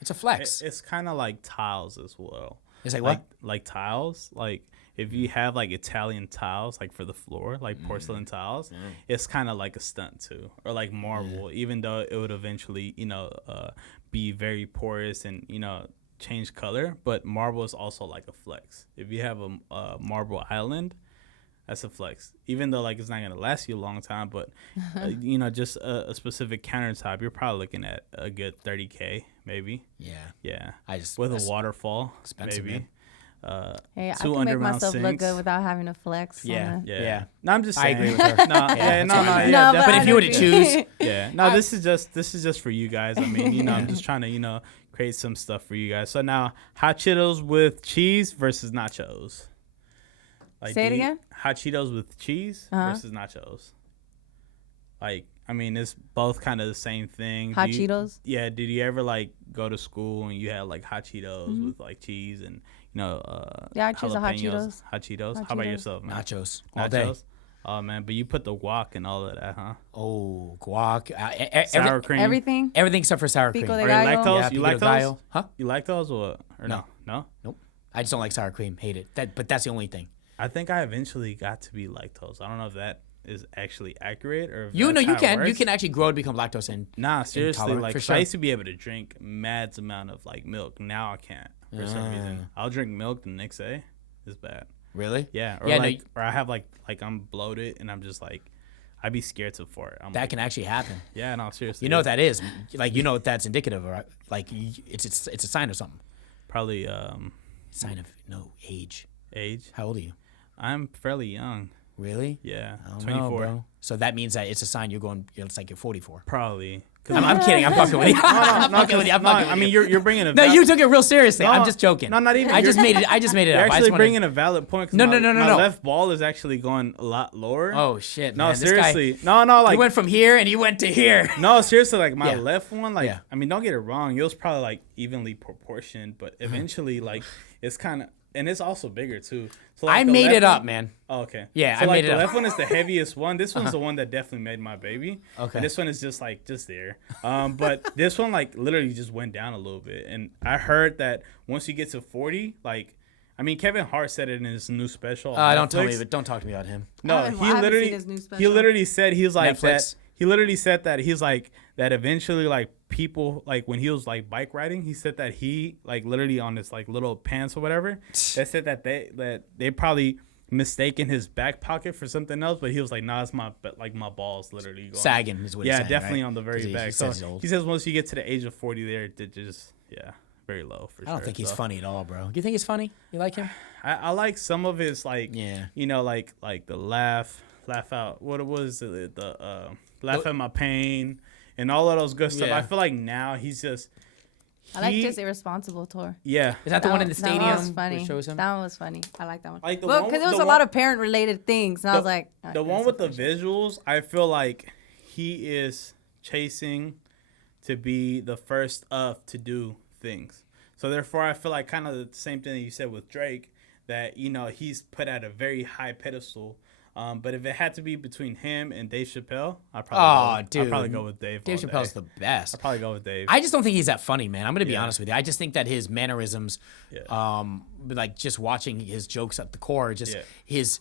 It's a flex. It's kind of like tiles as well. It's like what? Like tiles. Like if you have like Italian tiles, like for the floor, like porcelain tiles, it's kind of like a stunt too, or like marble. Even though it would eventually, be very porous and change color, but marble is also like a flex. If you have a marble island, that's a flex. Even though like it's not gonna last you a long time, but just a specific countertop, you're probably looking at a good $30K maybe. Yeah. With a waterfall, expensive, maybe. Hey, I 2 can make undermount myself look sinks. good without having to flex. Yeah. on Yeah. No, I'm just I saying. agree with her. No, that's no, fine. yeah, No, But I if you were to know choose, yeah. No, this is just for you guys. I mean, I'm just trying to, create some stuff for you guys. So now, hot Cheetos with cheese versus nachos. Like, Say it do you- again? Hot Cheetos with cheese versus nachos. Like, I mean, it's both kind of the same thing. Hot Do you- Cheetos? Yeah. Did you ever like go to school and you had like hot Cheetos with like cheese and Yeah, I choose the hot jalapenos? Cheetos. Hot Cheetos. Hot How about Cheetos. yourself, man? nachos all day. Nachos? Oh man, but you put the guac and all of that, huh? Oh, guac, Sour cream. Everything. everything except for sour cream. Pico de Are you gallo. lactose? Yeah, You pico like de those? gallo. Huh? You like those or no? No. Nope. I just don't like sour cream. Hate it. But that's the only thing. I think I eventually got to be lactose. I don't know if that is actually accurate or if You that's how it can. You works. can actually grow to become lactose in. Nah, seriously, intolerant, like for 'cause sure. I used to be able to drink mad amount of like milk. Now I can't for some reason. I'll drink milk the next day. It's bad. Really? Yeah, or Yeah, no, like, or I have like I'm bloated and I'm just like, I'd be scared to fart. I'm That like, can actually happen. yeah, no, seriously. You know what that is? Like what that's indicative of, right? Like it's a sign of something. Probably Sign of no age. age. How old are you? I'm fairly young. Really? Yeah, I don't 24. know, bro. So that means that it's a sign it's like you're 44. Probably. I'm kidding. I'm fucking with you. I'm fucking with you. I'm fucking with I mean, you. you're bringing a No, you took it real seriously. No, I'm just joking. no, not even. I just You're- made it. You're up. I just actually wanna- bringing a valid point. 'Cause No, my, no, my no. left ball is actually going a lot lower. Oh shit, no, man. seriously. This guy, No, like you went from here and you went to here. no, seriously. Like my Yeah. left one, like Yeah. I mean, don't get it wrong. It was probably like evenly proportioned, but Uh-huh. eventually, like it's kind of, and it's also bigger too. So like, I the made left it up, one- man. Oh, okay. Yeah, so I like made it the up. Uh-huh. left one is the heaviest one. This one's the one that definitely made my baby. Okay. And this one is just there. But this one like literally just went down a little bit. And I heard that once you get to 40, like, I mean, Kevin Hart said it in his new special. on Don't tell me, Netflix. but don't talk to me about him. No, I haven't he seen literally his new he special. literally said he's like Netflix? that. He literally said that he's like that eventually like people like when he was like bike riding, he said that he like literally on his like little pants or whatever. They said that they probably mistaken his back pocket for something else, but he was like, nah, it's my balls literally going. Sagging is what he's Yeah, saying, definitely right? on the 'Cause very he back. says So he's old. he says once you get to the age of 40, there it just very low for sure. I don't think he's So, funny at all, bro. You think he's funny? You like him? I like some of his like Yeah. like the laugh. laugh out. What was it? The laugh at my pain and all of those good stuff. Yeah. I feel like now he's just. I like his irresponsible tour. Yeah. Is that the one in the stadium? That was funny. Where it shows him? That one was funny. I like that one. Like the well, one because with- there was the a lot one- of parent related things, and I was like, The one with the visuals, I feel like he is chasing to be the first of to do things. So therefore, I feel like kind of the same thing that you said with Drake, that he's put at a very high pedestal. But if it had to be between him and Dave Chappelle, I'd probably go with Dave. Dave all Chappelle's day. the best. I'd probably go with Dave. I just don't think he's that funny, man. I'm gonna be Yeah. honest with you. I just think that his mannerisms, like just watching his jokes at the core, just his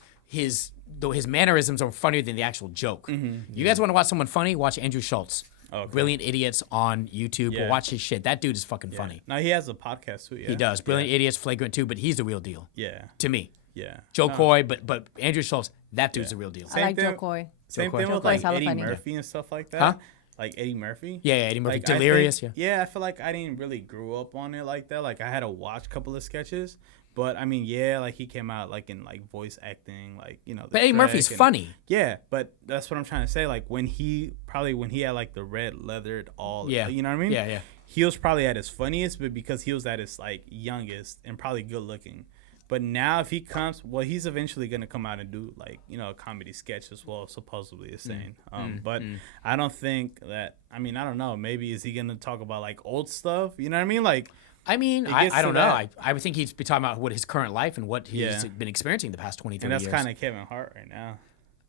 mannerisms are funnier than the actual joke. You guys want to watch someone funny? Watch Andrew Schultz. Okay. Brilliant Idiots on YouTube. Yeah. Or watch his shit. That dude is fucking funny. Now he has a podcast too. Yeah. He does. Brilliant Idiots, Flagrant 2, but he's the real deal Yeah. to me. Yeah. Joe No. Coy, but Andrew Schultz, that dude's the real deal. I like Same Joe thing- Coy. Same Joe thing Coy. with Joe Coy's like hella Eddie funny. Murphy and stuff like that. Huh? Like Eddie Murphy. Yeah, Eddie Murphy. Like, I Delirious, think- yeah. I feel like I didn't really grow up on it like that. Like I had to watch a couple of sketches, but I mean, like he came out like in like voice acting, like the But Eddie Shrek Murphy's and- funny. Yeah, but that's what I'm trying to say. Like when he had like the red leathered all, Yeah. you know what I mean? Yeah, yeah. He was probably at his funniest, but because he was at his like youngest and probably good looking. But now if he comes, well, he's eventually gonna come out and do like a comedy sketch as well, supposedly is saying. But I don't think that. I mean, I don't know. Maybe is he gonna talk about like old stuff? You know what I mean? Like I mean, It I gets don't to know. that. I would think he'd be talking about what his current life and what he's Yeah. been experiencing the past 20, 30 and that's years. kind of Kevin Hart right now.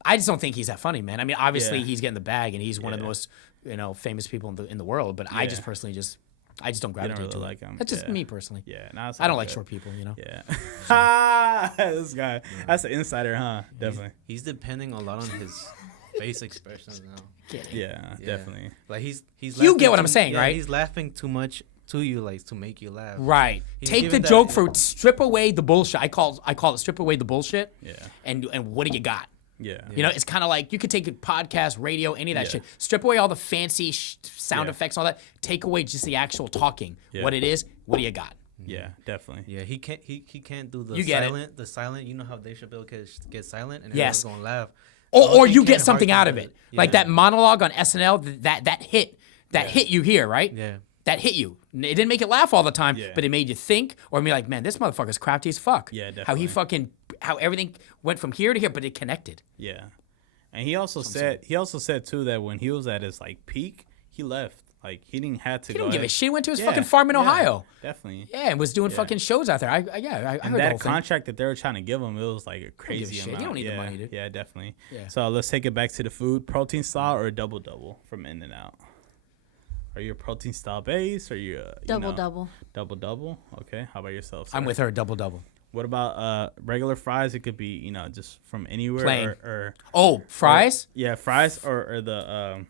I just don't think he's that funny, man. I mean, obviously Yeah. he's getting the bag and he's one of the Yeah. most famous people in the world. But I just Yeah. personally I just don't gravitate really to like it. him. That's just Yeah. me personally. Yeah, nah, it's I don't all like good. short people, Yeah. This guy. That's an insider, huh? Definitely. He's depending a lot on his face expressions now. Yeah, Yeah. definitely. Like he's You laughing get what I'm too- saying, yeah, right? He's laughing too much to you, like to make you laugh. Right. He's Take the giving that- joke for strip away the bullshit. I call it strip away the bullshit. Yeah. And what do you got? Yeah. You know, it's kind of like you could take a podcast, radio, any of that Yeah. shit. Strip away all the fancy sound Yeah. effects, all that. Take away just the actual talking. Yeah. What it is. What do you got? Yeah, definitely. Yeah, he can't do the You get it. silent. The silent. You know how Dave Chappelle gets silent and Yes. everyone's gonna laugh. Or you Kevin get Hart something can out do of it. it. Like Yeah. that monologue on SNL, that hit you here, right? Yeah. That hit you. It didn't make you laugh all the time, Yeah. but it made you think or be like, man, this motherfucker's crafty as fuck. Yeah, How definitely. how everything went from here to here, but it connected. Yeah. And he also said too that when he was at his like peak, he left. Like he didn't have to He go. don't give a ahead. shit. He went to his Yeah, fucking farm in yeah, Ohio. Definitely. Yeah, and was doing fucking shows out there. I heard the And whole that thing. contract that they were trying to give him, it was like a give a crazy shit. You amount. don't need the yeah, money, dude. Yeah, definitely. Yeah. So let's take it back to the food. Protein style or double double from In and Out? Are you a protein style base or you Double double. double double? Okay. How about yourself? I'm sir? with her, double. What about regular fries? It could be just from anywhere Plain. or Oh, fries? yeah, fries or the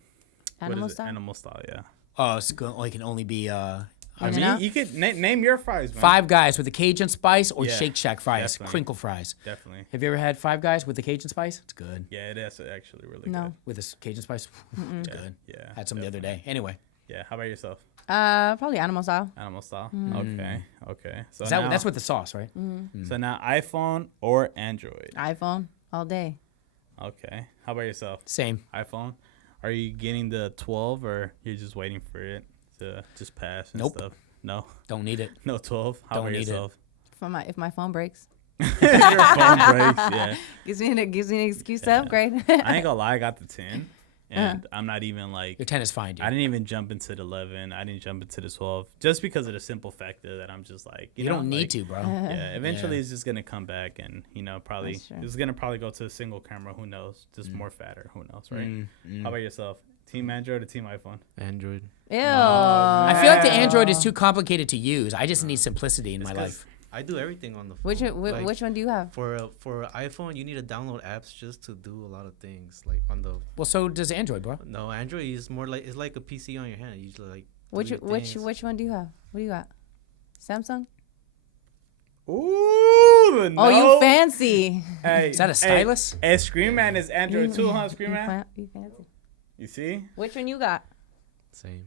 what Animal is it? style. Animal style. Yeah. Oh, it can only be I In-N-Out? mean, you could name your fries, man. Five Guys with the Cajun spice or Yeah, Shake Shack fries, definitely. crinkle fries. Definitely. Have you ever had Five Guys with the Cajun spice? It's good. Yeah, it is actually really No. With this Cajun spice, it's good. Yeah. Had some the other day. Anyway, Yeah. How about yourself? Probably animal style. Animal style. Mm. Okay. So is now, that's with the sauce, right? So now iPhone or Android. iPhone all day. Okay. How about yourself? Same. iPhone. Are you getting the 12 or you're just waiting for it to just pass and Nope. stuff? No. Don't need it. No 12. How Don't about need it. yourself? If my phone breaks, Your phone breaks. Yeah. gives me an excuse to upgrade. I ain't gonna lie. I got the 10, and I'm not even like. Your 10 is fine, dude. I didn't even jump into the 11. I didn't jump into the 12 just because of the simple factor that I'm just like You don't need to, bro. Yeah, eventually Yeah. it's just gonna come back, and probably That's true. it's gonna probably go to a single camera. Who knows? Just more fatter. Who knows, right? Mm. How about yourself? Team Android or Team iPhone? Android. Ew. I feel like the Android is too complicated to use. I just need simplicity in my 'Cause life. I do everything on the phone. Which one do you have? For iPhone, you need to download apps just to do a lot of things. Like on the Well, so does Android, bro. no Android is more like it's like a PC on your hand. You usually like Which do your which things. which one do you have? What do you got? Samsung? Ooh, the Oh, you fancy. Hey, Is that a stylus? Hey, Screen Man is Android too, huh? Screen You Man. you fancy. You see? Which one you got? Same.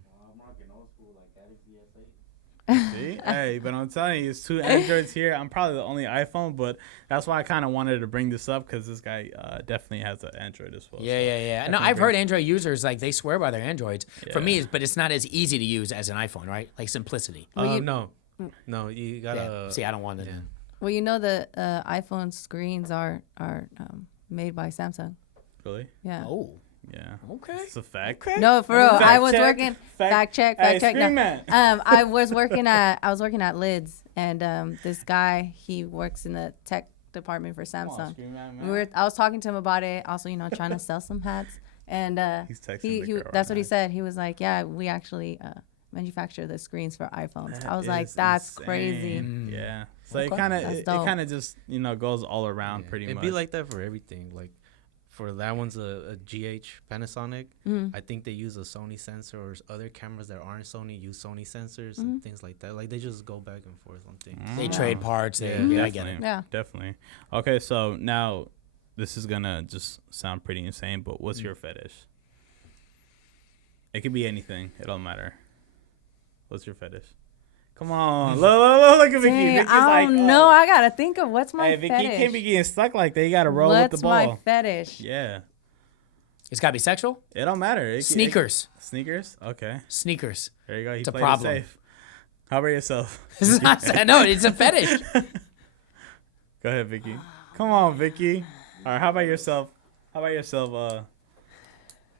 See? Hey, but I'm telling you, it's 2 Androids here. I'm probably the only iPhone, but that's why I kind of wanted to bring this up because this guy definitely has an Android as well. Yeah. No, definitely I've bring- heard Android users like they swear by their Androids. For Yeah. me, but it's not as easy to use as an iPhone, right? Like simplicity. No, you Yeah. gotta. See, I don't want it. yeah. Well, you know the iPhone screens are made by Samsung. Really? Yeah. Oh, Yeah. okay. It's a fact. No, for real. Fact I was check. working. Fact check. Hey, Fact check. Scream No. Man. I was working at Lids, and this guy, he works in the tech department for Come on, Samsung. Scream Man, I was talking to him about it. Also, trying to sell some hats, and He's texting he the girl that's right what he now. said. He was like, "Yeah, we actually manufacture the screens for iPhones." I was That like, is "That's insane. crazy." Yeah. So Okay. it kind of That's it dope. kind of just goes all around Yeah. pretty It'd much. be like that for everything. Like for that one's a GH Panasonic. I think they use a Sony sensor, or other cameras that aren't Sony use Sony sensors and things like that. Like they just go back and forth on things. Mm. They trade parts. Yeah. Yeah, I get it. Definitely. Yeah. Definitely. Okay, so now this is gonna just sound pretty insane, but what's your fetish? It could be anything. It don't matter. What's your fetish? Come on, look at Vicky. Dang, Vicky's I like, don't know. I gotta think of what's my hey, Vicky, fetish. you can't be getting stuck like that. You gotta roll What's with the ball. my fetish? Yeah, It's got to be sexual. it don't matter. Sneakers. Sneakers. Okay, Sneakers. there you go. He It's a played problem. it safe. How about yourself? It's not, no, it's a fetish. Go ahead, Vicky. Come on, Vicky. All right. How about yourself?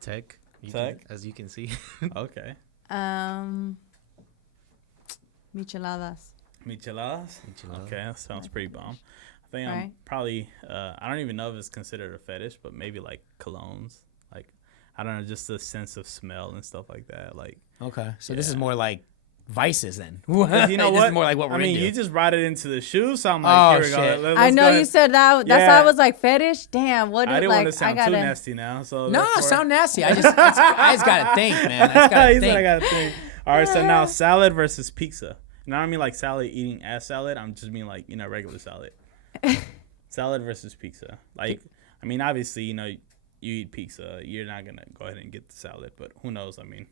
Tech. Tech? As you can see. Okay. Micheladas. Micheladas. Micheladas. Okay, that sounds pretty bomb. I think I'm Right. probably. I don't even know if it's considered a fetish, but maybe like colognes. Like I don't know, just the sense of smell and stuff like that. Like Okay, so this Yeah. is more like vices then. 'cause you know This what? is more like what we're I mean, into. you just brought it into the shoes, so I'm Oh, like, here we shit. go. I know you said that. That's why Yeah. I was like fetish. Damn, what? I didn't like want to sound I too gotta. nasty now. So No, therefore- sound nasty. I just gotta think, man. I just gotta He said I think. gotta think. All right, so now salad versus pizza. And I don't mean like salad eating as salad. I'm just mean like regular salad. Salad versus pizza. Like I mean, obviously you eat pizza. You're not gonna go ahead and get the salad, but who knows? I mean,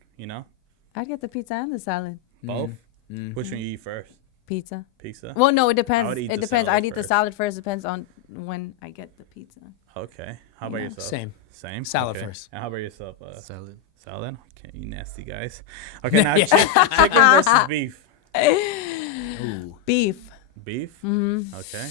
I'd get the pizza and the salad. both. Which one you eat first? Pizza. Pizza. Well, no, it I depends. would eat It the depends. salad I'd eat the first. salad first. Depends on when I get the pizza. Okay. How about yourself? Same. Same. Salad Okay. first. And how about yourself? Salad. Salad. Okay, you nasty guys. Okay, now Yeah. chicken versus beef. Ooh. Beef. Beef. Okay.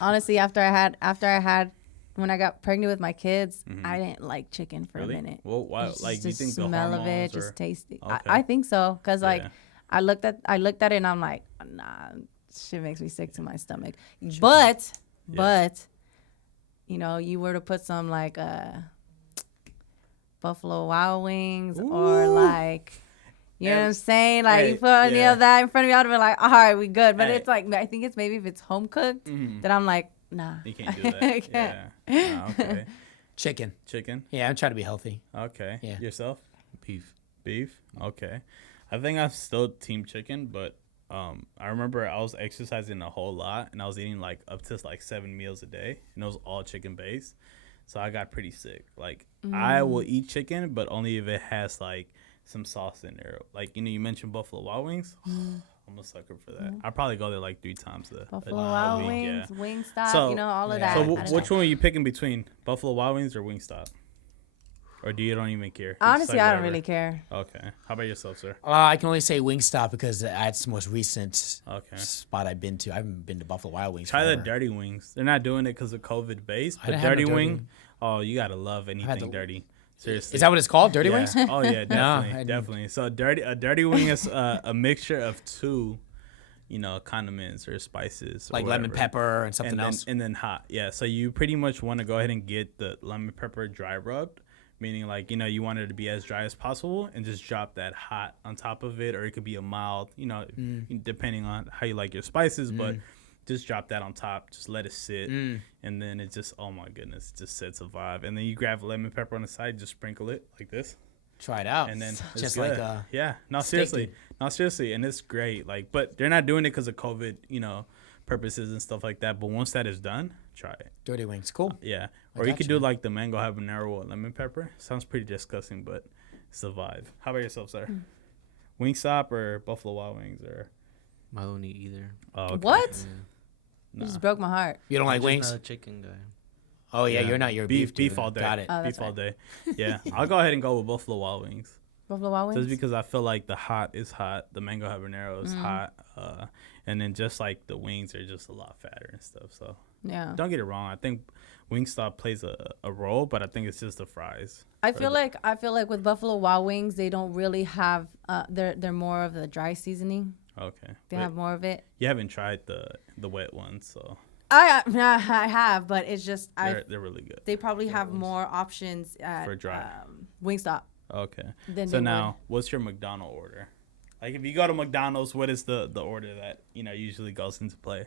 Honestly, after I had when I got pregnant with my kids, I didn't like chicken for Really? a minute. Well, why? It's Like, do you just think the smell of it hormones just or- tasty. Okay. I think so, cause like Yeah. I looked at it and I'm like, nah, shit makes me sick to my stomach. But you were to put some like Buffalo Wild Wings or like. You know what I'm saying? Like Hey, you put any yeah. of that in front of me, I'd be like, all right, we good. But Hey. it's like I think it's maybe if it's home cooked, that I'm like, nah. You can't do that. I can't. Yeah. Oh, okay. Chicken. Chicken. Yeah, I'm trying to be healthy. Okay. Yeah. Yourself? Beef. Beef. Okay. I think I'm still team chicken, but I remember I was exercising a whole lot and I was eating like up to like 7 meals a day, and it was all chicken based. So I got pretty sick. Like I will eat chicken, but only if it has like some sauce in there. Like you mentioned Buffalo Wild Wings. I'm a sucker for that. I probably go there like 3 times a Buffalo a Wild week, Wings, yeah. Wingstop, So- all of Yeah. that. So I don't which know. one are you picking between Buffalo Wild Wings or Wingstop? Or do you don't even care? It's Honestly, like I don't whatever. really care. Okay. How about yourself, sir? I can only say Wingstop because that's the most recent Okay. spot I've been to. I haven't been to Buffalo Wild Wings. Try the forever. dirty wings. They're not doing it because of COVID base, I but didn't have no dirty dirty wing. wing. Oh, you gotta love anything the- dirty. Seriously. Is that what it's called? Dirty Yeah. Wings? Oh yeah, I definitely, didn't- definitely. So a dirty wing is a mixture of 2, condiments or spices, or Like lemon whatever. pepper and something and then, else. and then hot. Yeah. So you pretty much want to go ahead and get the lemon pepper dry rubbed, meaning like you want it to be as dry as possible, and just drop that hot on top of it, or it could be a mild, depending on how you like your spices, but. Just drop that on top. Just let it sit, and then it just, oh my goodness, it just sets a vibe. And then you grab lemon pepper on the side, just sprinkle it like this, Try it out. and then it's just good. like a yeah, no steak seriously, and it's great. Like, but they're not doing it because of COVID, purposes and stuff like that. But once that is done, try it. Dirty Wings. Cool. Yeah, I or you got could you. do like the mango habanero with lemon pepper. Sounds pretty disgusting, but it's a vibe. How about yourself, sir? Wingstop or Buffalo Wild Wings or? I don't eat either. Oh, okay. What? Yeah. You just broke my heart. You don't like I'm just wings? not a chicken guy. Oh yeah, Yeah. you're not. You're a Beef dude. all day. Got it. Oh, that's Beef all right. day. Yeah, I'll go ahead and go with Buffalo Wild Wings. Buffalo Wild Wings. Just because I feel like the hot is hot, the mango habanero is hot, and then just like the wings are just a lot fatter and stuff. So Yeah. don't get it wrong. I think Wingstop plays a role, but I think it's just the fries. I feel like with Buffalo Wild Wings, they don't really have. They're more of the dry seasoning. Okay. They But have more of it. you haven't tried the wet ones, so I have, but it's just they're really good. they probably have more options at For dry. Wingstop. Okay. Than So they now, what's your McDonald's order? Like, if you go to McDonald's, what is the order that usually goes into play?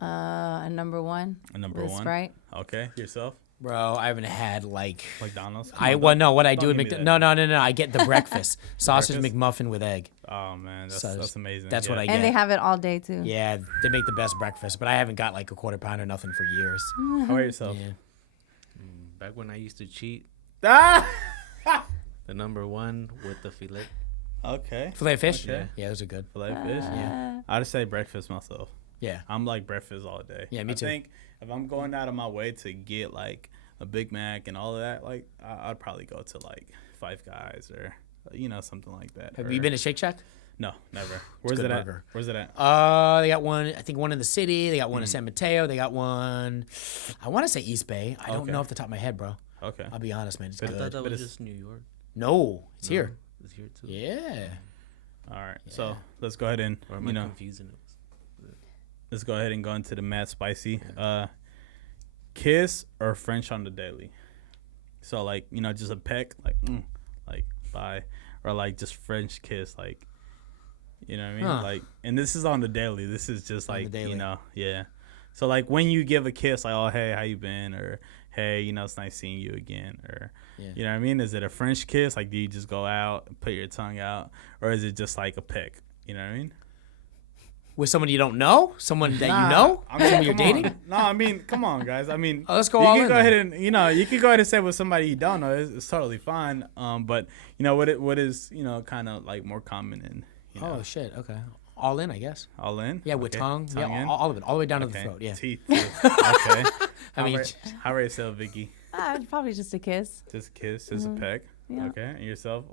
A number one. A number with one. Sprite. Okay. Yourself? Bro, I haven't had like. McDonald's. What I do don't at give me McDonald's. that. No. I get the breakfast sausage Breakfast? McMuffin with egg. Oh man, So that's amazing. that's what Yeah. I And they get. have it all day too. Yeah, they make the best breakfast, but I haven't got like a quarter pound or nothing for years. How about yourself? Yeah. Back when I used to cheat, Ah! the number one with the filet. Okay. Filet of fish. Okay. Yeah, those are good. Filet fish. Yeah. I'd say breakfast myself. Yeah. I'm like breakfast all day. Yeah, me too. I think if I'm going out of my way to get like a Big Mac and all of that, like I'd probably go to like Five Guys or something like that. Have you been to Shake Shack? No, never. Where's good it at? burger. Where's it at? They got one. I think one in the city. They got one in San Mateo. They got one. I want to say East Bay. I don't Okay. know off the top of my head, bro. Okay. I'll be honest, man. It's I thought good. that but was it's- just New York. No, it's here. It's here too. Yeah. All right. So let's go ahead and Or am I confusing it? let's go ahead and go into the mad spicy. Kiss or French on the daily. So like just a peck, like bye, or like just French kiss, like what I mean, Huh. like, and this is on the daily. This is just On the like daily. yeah. So like when you give a kiss, like, oh hey, how you been, or hey, it's nice seeing you again, or Yeah. you know what I mean? Is it a French kiss? Like, do you just go out and put your tongue out, or is it just like a peck? You know what I mean? With someone you don't know, someone that Nah, you know, I mean, someone you're come on. dating. No, I mean, come on, guys. I mean, Oh, let's go you all can in go then. ahead and you can go ahead and say with somebody you don't know. It's totally fine. But what is kind of like more common in Oh shit. Okay. All in, I guess. all in? Yeah, with Okay, tongue. Yeah, in? all of it, all the way down to Okay. the throat. Yeah. Teeth. Too. Okay. I mean, how about yourself, Vicky? Probably just a kiss. Just a kiss, just a peck. Yeah. Okay, and yourself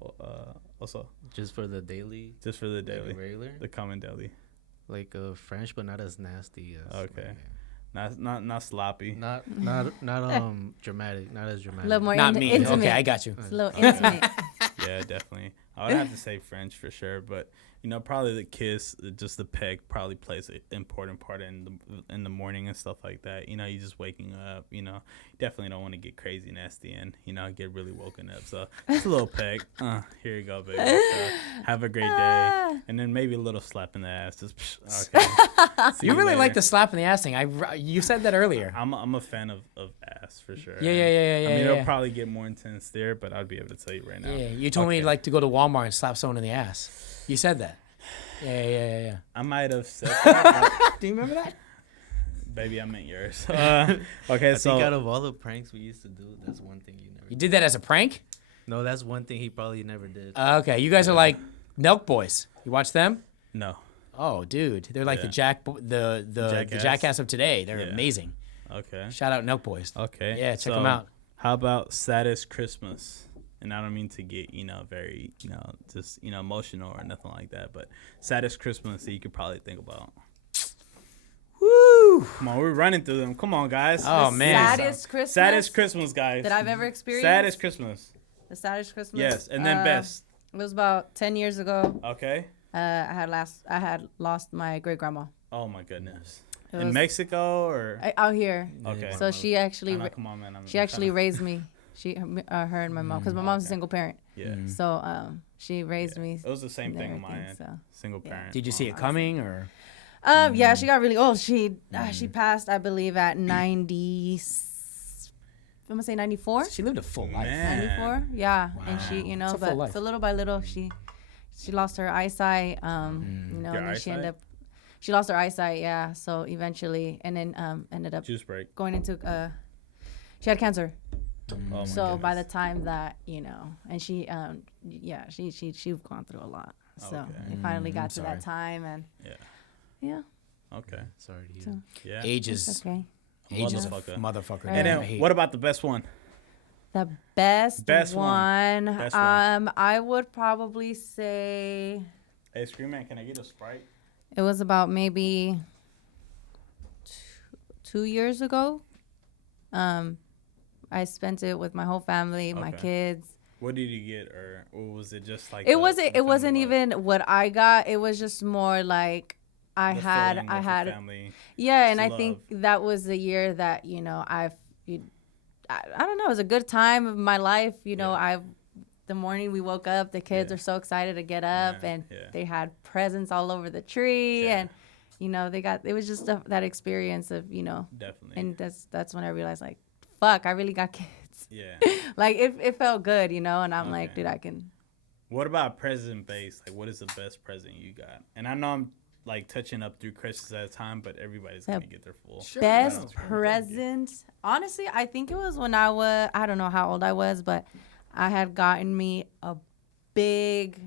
also Just for the daily, just for the like daily, regular, the common daily. like French, but not as nasty as. Okay. like, Not sloppy. not dramatic, not as A dramatic. little more not me. intimate. Okay, I got you. It's a little intimate. Yeah, definitely. I would have to say French for sure, but probably the kiss, just the peck, probably plays an important part in the morning and stuff like that. You just waking up. Definitely don't want to get crazy nasty and get really woken up. So just a little peck. Here you go, baby. So, have a great day, and then maybe a little slap in the ass. Just okay. See You really later. like the slap in the ass thing. You said that earlier. I'm a fan of ass for sure. Yeah. I mean, yeah. it'll probably get more intense there, but I'd be able to tell you right now. Yeah, you told me Okay. like to go to Walmart and slap someone in the ass. You said that. Yeah. I might have said that. Do you remember that? Baby, I meant yours. Okay, I so think out of all the pranks we used to do, that's one thing you never. You did that as a prank? No, that's one thing he probably never did. Okay, you guys are like Nelk Boys. You watch them? no. Oh, dude, they're like Yeah. the Jackass? jackass of today. They're Yeah. amazing. Okay. Shout out Nelk Boys. Okay. Yeah, check so 'em out. How about saddest Christmas? And I don't mean to get very just emotional or nothing like that, but saddest Christmas that you could probably think about. Woo! Come on, we're running through them. Come on, guys. Oh, man. Saddest Christmas. Saddest Christmas, guys. that I've ever experienced. Saddest Christmas. The saddest Christmas. Yes, and then best. It was about 10 years ago. Okay. I had lost my great grandma Oh my goodness. It In was- Mexico or out here. okay. So she actually I know, come on, man. she actually raised me. Her and my mom, because my mom's a single parent. Yeah. So she raised me. It was the same and thing on my everything, end. so. Single parent. Did you see it coming or? Yeah, she got really old. She passed, I believe, at 90. I'm gonna say 94. She lived a full life. Man. 94. Yeah, and she, It's a full but life. so little by little, she lost her eyesight. Your And then she eyesight? she lost her eyesight. Yeah. So eventually, and then ended up Juice break. going into she had cancer. Oh my So by the goodness. time that and she've gone through a lot. So Okay. it finally got to sorry. that time, and Yeah. yeah, Okay. Sorry to hear. So- Yeah. Age it's is okay. age is a Motherfucker. motherfucker. Right. And I then hate- what about the best one? The best, Best one. one. Best one. I would probably say Hey, Scream Man, can I get a Sprite? it was about maybe 2 years ago. I spent it with my whole family, my Okay. kids. What did you get, or was it just like It wasn't. the It wasn't family vibe? even what I got. It was just more like I The had. feeling I of the had. family. Yeah, and I love. think that was the year that I don't know. It was a good time of my life. Yeah. The morning we woke up, the kids Yeah. are so excited to get up, Yeah, and yeah. they had presents all over the tree, Yeah. and they got. It was just that experience of Definitely. and that's when I realized like, fuck, I really got kids. Yeah. Like it felt good, and I'm like, Okay. dude, I can. What about present base? Like, what is the best present you got? And I know I'm like touching up through Christmas at a time, but everybody's gonna get their full. Best That's right. present. Honestly, I think it was when I don't know how old I was, but I had gotten me a big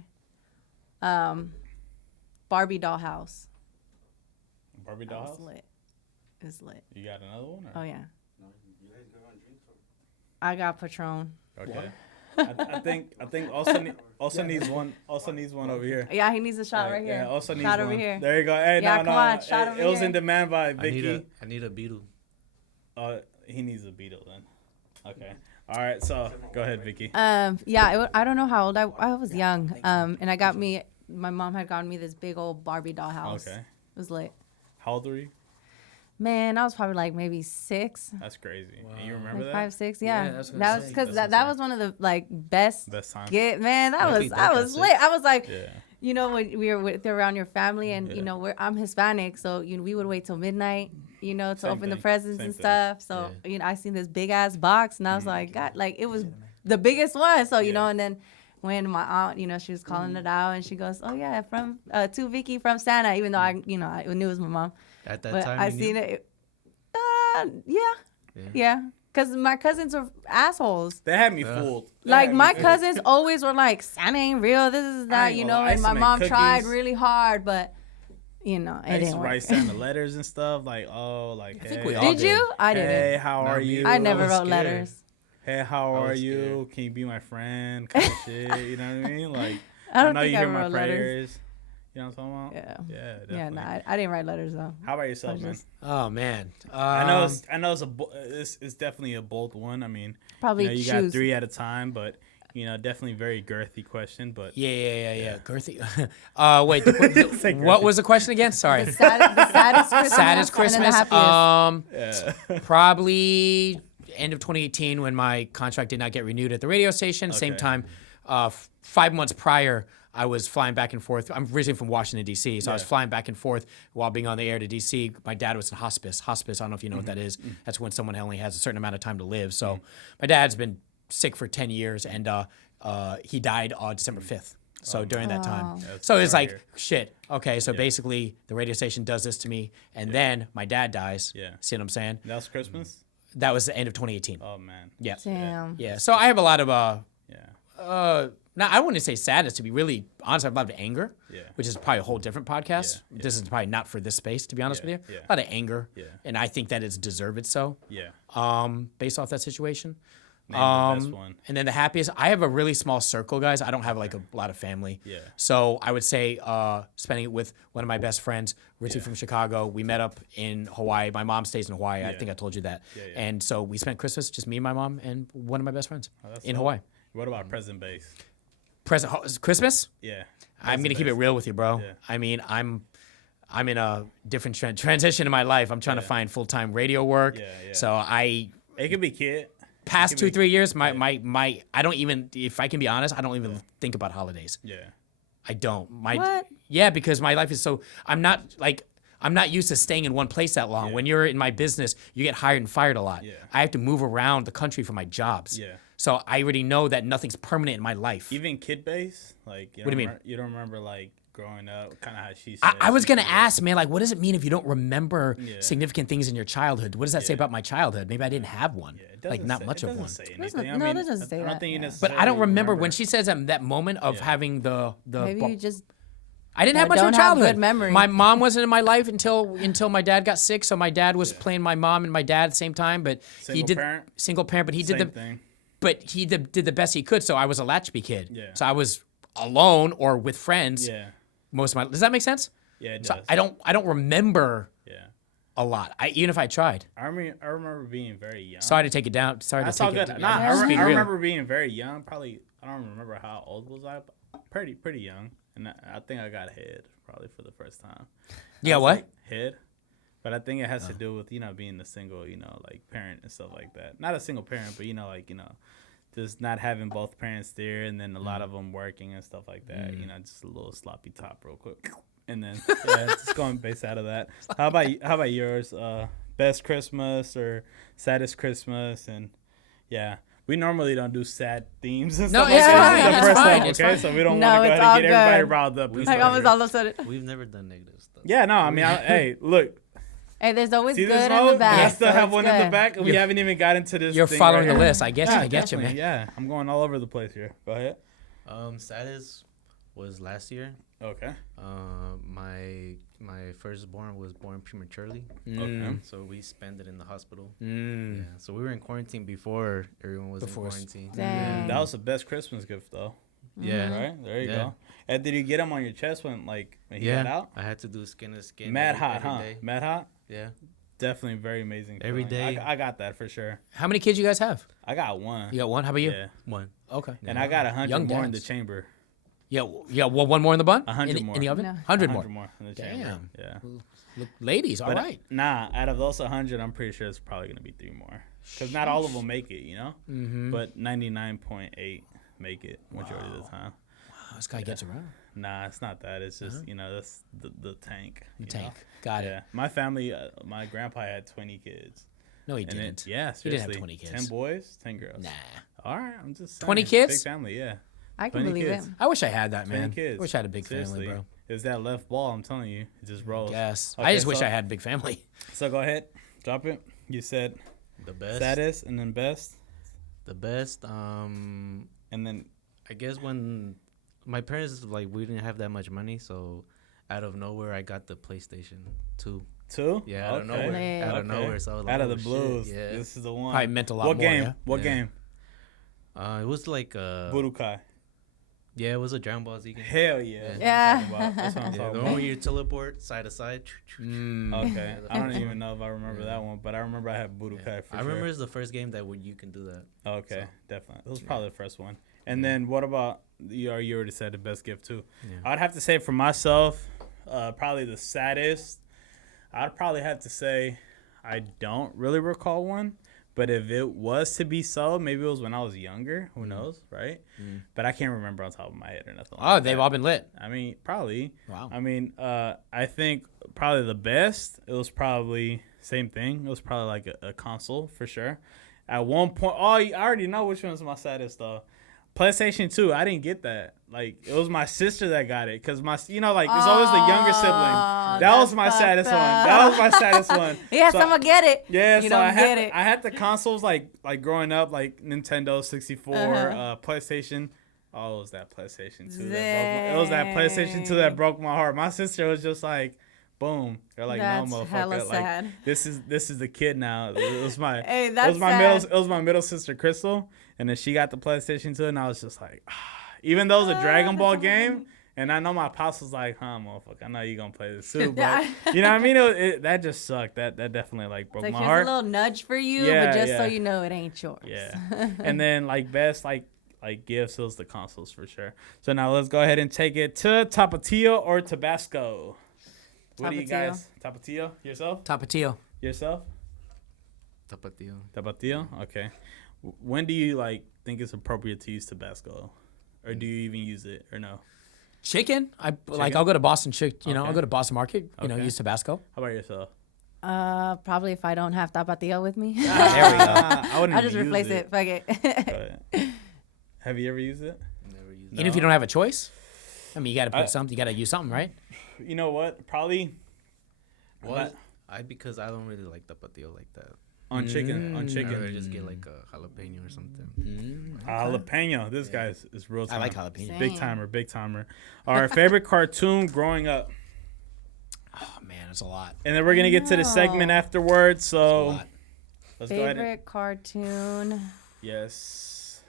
Barbie doll house. Barbie That was dollhouse. lit. It was lit. You got another one? Or? Oh yeah. I got Patron. Okay. I think also needs one. Also needs one over here. Yeah, he needs a shot right here. Yeah, also needs shot one. over here. There you go. Hey, Yeah, no, come no. on, shot over it was here. in demand by Vicky. I need a beetle. He needs a beetle then. Okay. All right. So go ahead, Vicky. Yeah, I don't know how old I was young. And my mom had gotten me this big old Barbie doll house. Okay. It was lit. How old were you? Man, I was probably like maybe 6. That's crazy. Wow. And you remember Like that? 5, 6, Yeah, yeah. that's what That I'm was saying. because That's that insane. was one of the like best Best time. man. That Lucky was Duck I at was 6. lit. I was like, Yeah. when we were around your family, and Yeah. I'm Hispanic, so we would wait till midnight, to Same open the thing. presents Same and thing. stuff. So I seen this big ass box, and I was like, God, like it was the biggest one. So Yeah. and then when my aunt, she was calling it out, and she goes, "Oh yeah, from to Vicky from Santa," even though I knew it was my mom. At that But time, I you knew? seen it. Yeah. Because my cousins are assholes. They had me fooled. They Like had me my fooled. cousins always were like, Santa ain't real. This is I that, ain't gonna lie, I And used my to make mom tried cookies. really hard, but it I used didn't to work. write Santa letters and stuff like, like, I think hey, we all Did you? I didn't. Hey, how Not are me. you? I never was wrote scared. letters. Hey, how I are was you? Can you be my friend? Kind of shit. You know what I mean? Like, I don't know think you I hear my wrote letters. prayers. You know what I'm talking about? Yeah. Yeah, definitely. Yeah, no, I didn't write letters though. How about yourself, I man? just- Oh man. I know it's definitely a bold one. I mean, Probably you choose. got 3 at a time, but definitely very girthy question. But Yeah. Girthy. Wait. Say What girthy. was the question again? Sorry. The saddest Christmas. Saddest And then Christmas. the happiest. yeah. Probably end of 2018 when my contract did not get renewed at the radio station. Same Okay. time, 5 months prior, I was flying back and forth. I'm originally from Washington, D.C., so I was Yeah. flying back and forth while being on the air to D.C. My dad was in hospice. Hospice, I don't know if you know what that is. That's when someone only has a certain amount of time to live. So my dad's been sick for 10 years, and he died on December 5th. So during that time. That's So it's sorry like, to hear. shit. Okay, so basically the radio station does this to me, and then my dad dies. Yeah. See what I'm saying? That was Christmas. That was the end of 2018. Oh man. Yeah. Damn. Yeah. So I have a lot of Yeah. now I wouldn't say sadness, to be really honest. I have a lot of anger, Yeah. which is probably a whole different podcast. Yeah, This is probably not for this space, to be honest Yeah, with you. yeah. A lot of anger, Yeah. and I think that it's deserved so. Yeah. Based off that situation. Name the best one. And then the happiest, I have a really small circle, guys. I don't have like a lot of family. Yeah. So I would say spending it with one of my best friends, Richie from Chicago. We met up in Hawaii. My mom stays in Hawaii. I Yeah. think I told you that. Yeah. And so we spent Christmas, just me and my mom and one of my best friends That's in dope. Hawaii. What about present base? Christmas? Yeah. I'm gonna keep it real with you, bro. Yeah. I mean, I'm in a different transition in my life. I'm trying to find full-time radio work. Yeah, yeah. So It could be kid. past It could be- 2-3 years, my I don't even, if I can be honest, I don't even think about holidays. Yeah. I don't. What? Yeah, because my life is so, I'm not used to staying in one place that long. Yeah. When you're in my business, you get hired and fired a lot. Yeah. I have to move around the country for my jobs. Yeah. So I already know that nothing's permanent in my life. Even kid base, like What do you mean? You don't remember like growing up, kind of how she said. I was she gonna said- ask, man, like, what does it mean if you don't remember Yeah. significant things in your childhood? What does that say Yeah. about my childhood? Maybe I didn't have one, Yeah, it like doesn't not say- much it of doesn't one. say Doesn't- anything. I no, mean, that doesn't say I don't that, think you yeah. But I don't necessarily remember when she says that moment of Yeah. having the Maybe bu- you just I didn't that have much of a don't have childhood. good memories. My mom wasn't in my life until my dad got sick. So my dad was playing my mom and my dad at the same time. But he did single parent. But he did did the best he could. So I was a latchkey kid. Yeah. So I was alone or with friends. Yeah. Most of my. Does that make sense? Yeah, it So does. I don't remember Yeah. a lot. Even if I tried. I remember being very young. Sorry to take it down. Sorry That's to all take good. it. Nah, just being I real. remember being very young. Probably, I don't remember how old was I, but pretty young. And I think I got head probably for the first time. Yeah, I was, what? like, head. But I think it has to do with, being the single, like parent and stuff like that. Not a single parent, but, just not having both parents there, and then a lot of them working and stuff like that. Just a little sloppy top real quick. And then, just going based out of that. How about yours? Best Christmas or saddest Christmas? And, yeah. We normally don't do sad themes and No, stuff it's like fine. that. It's The first fine. time, It's okay? fine. So we don't No, want to go it's ahead and all get everybody good. riled up. Like almost all of a sudden. We've never done negative stuff. Yeah, no, I mean, hey, look. Hey, there's always See good this in mode? the back. And I still so have it's one in the good. back, and we haven't even got into this. You're thing following right the here. list. I get you. I get you, man. Yeah, I'm going all over the place here. Go ahead. Saddest was last year. Okay. My firstborn was born prematurely. Okay. So we spent it in the hospital. Mm. Yeah. So we were in quarantine before everyone was in quarantine. Dang. That was the best Christmas gift, though. Yeah. Right? There you Yeah. go. And did you get him on your chest when he got out? I had to do skin to skin. Mad every hot, huh? day. Mad hot? Yeah. Definitely very amazing. Every feeling. day. I got that for sure. How many kids you guys have? I got one. You got one. How about you? Yeah. One. Okay. And I got 100 Young more in the dads. chamber. Yeah. Well, one more in the bun. 100 in, more. in the oven. No. 100 more. in the chamber. Damn. Yeah. Look, ladies, all But right. nah, out of those 100, I'm pretty sure it's probably gonna be 3 more. Because not all of them make it, Mm-hmm. But 99.8 make it majority of the time. Wow, this guy gets around. Nah, it's not that. It's just that's the tank. The you tank. know? Got it. Yeah, my family, my grandpa had 20 kids. No, he And didn't. yeah, He didn't seriously, have 20 kids. 10 boys, 10 girls. Nah. All right, I'm just saying. 20 kids? Big family, yeah. I can 20 believe kids. it. I wish I had that, 20 man. kids. I wish I had a big Seriously. family, bro. It's that left ball. I'm telling you, it just rolls. Yes. Okay, I just wish so- I had a big family. So go ahead, drop it. You said The best. saddest and then best, The best. and then I guess when my parents we didn't have that much money, so out of nowhere I got the PlayStation 2. 2. Yeah, out of Okay. nowhere. Out of nowhere. So I was like, Out of oh, the shit, blues. Yeah. This is the one. Probably meant a lot What more. game? Yeah? What Yeah. game? It was like Budokai. yeah, it was a Dragon Ball Z game. Hell yeah. Yeah. That's what I'm Yeah, talking the about. one where you teleport side to side. Mm. Okay. I don't even know if I remember that one, but I remember I had Budokai for I sure. remember it's the first game that you can do that. Okay, So, definitely. That was probably the first one. And then what about you already said the best gift too. Yeah. I'd have to say for myself, probably the saddest. I'd probably have to say I don't really recall one. But if it was to be so, maybe it was when I was younger. Who knows, right? But I can't remember on top of my head or nothing. Oh, like they've that. all been lit. I mean, probably. Wow. I mean, I think probably the best. It was probably same thing. It was probably like a console for sure. At one point, I already know which one's my saddest though. PlayStation 2. I didn't get that. Like it was my sister that got it because it's always the younger sibling. That was my saddest one. That was my saddest one. Yes, So- I'm gonna get it. Yeah, You so don't I get had it. I had the consoles like growing up, like Nintendo 64, PlayStation. Oh, it was that PlayStation 2 it was that PlayStation 2 that broke my heart. My sister was just like, boom. They're like, That's no, hella motherfucker. Like sad. this is the kid now. It was my Hey, it that's was my sad. middle it was my middle sister Crystal, and then she got the PlayStation 2, and I was just like, even though it was a Dragon Ball game. And I know my pops was like, motherfucker, I know you're going to play this too. But, you know what I mean? That just sucked. That definitely, broke Like my here's heart. a little nudge for you, Yeah, but just yeah. so you know, it ain't yours. Yeah. And then, best, gifts, it was the consoles for sure. So now let's go ahead and take it to Tapatio or Tabasco. What do you Tapatio. guys? Tapatio? Yourself? Tapatio. Yourself? Tapatio. Tapatio? Okay. When do you, think it's appropriate to use Tabasco? Or do you even use it or no? Chicken. I'll go to Boston I'll Okay. go to Boston Market, Okay. use Tabasco. How about yourself? Probably if I don't have tapatio with me. There we go. I wouldn't I'll just even replace use it. Fuck it. But have you ever used it? Never used Even if you don't have a choice. I mean, you got to I- put something. You got to use something, right? You know what? Probably. What? Because I don't really like tapatio like that. On chicken. I'd rather just get like a jalapeno or something. Jalapeno. This guy is real time. I like jalapeno. Same. Big timer. Our favorite cartoon growing up. Oh man, it's a lot. And then we're going to get to the segment afterwards. It's a So lot. let's go ahead. Favorite cartoon. Yes.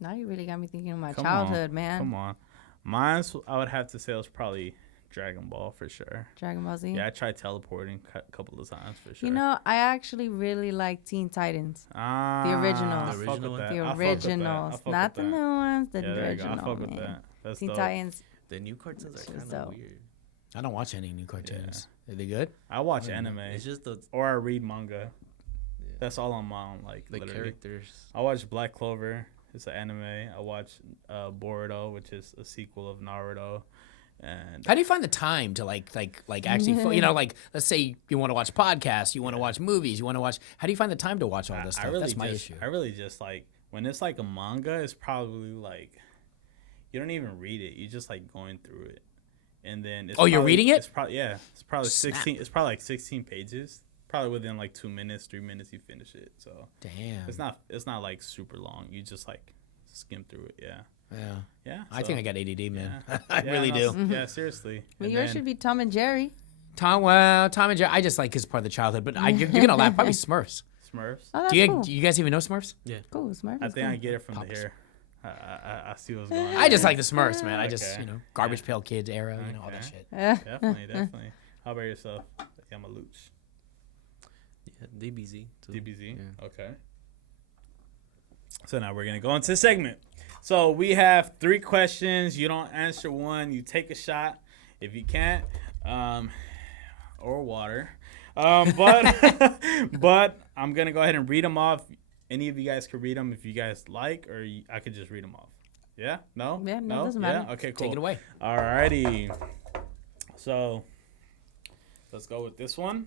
Now you really got me thinking of my Come childhood, on. man. Come on. Mine's, I would have to say, was probably Dragon Ball for sure. Dragon Ball Z. Yeah, I tried teleporting a couple of times for sure. You know, I actually really like Teen Titans. I originals. fuck with The that. The I fuck with that. I originals, fuck not the with that. new ones. The Yeah, there you go. I original. fuck with man. that. That's Teen dope. Titans. The new cartoons are It's kind dope. of weird. I don't watch any new cartoons. Are they good? I watch anime It's just the or I read manga. That's all I'm on. Like literally. characters. I watch Black Clover. It's an anime. I watch Boruto, which is a sequel of Naruto. And How do you find the time to like actually like let's say you want to watch podcasts, you want to watch movies, you want to watch. How do you find the time to watch all this stuff? That's my issue. I really just like when it's like a manga, it's probably like you don't even read it. You just like going through it, and then it's You're reading it? It's probably It's probably Snap. 16. It's probably like 16 pages. Probably within like 2 minutes, 3 minutes, you finish it. So Damn. it's not like super long. You just like skim through it. Yeah. Yeah. Yeah. I think I got ADD, man. Yeah. I Yeah, really no, do. Yeah, seriously. Well, And yours then- should be Tom and Jerry. Tom and Jerry, I just like his part of the childhood, but you're gonna laugh. Probably Smurfs. Smurfs. Oh, that's Do cool. you guys even know Smurfs? Cool. Smart. I think I get it from Pops. the hair. I see what's going on. I just like the Smurfs, man. I just Okay. Garbage Pail Kids era, all that Okay. shit. Definitely. How about yourself? I'm a Luch. Yeah, DBZ. Too. DBZ. Yeah. Okay. So now we're gonna go into the segment. So we have 3 questions. You don't answer one, you take a shot. If you can't, or water. But but I'm gonna go ahead and read them off. Any of you guys could read them if you guys like, or I could just read them off. Yeah? No? Yeah, no, it doesn't matter. Yeah? Okay, cool. Take it away. Alrighty. So let's go with this one.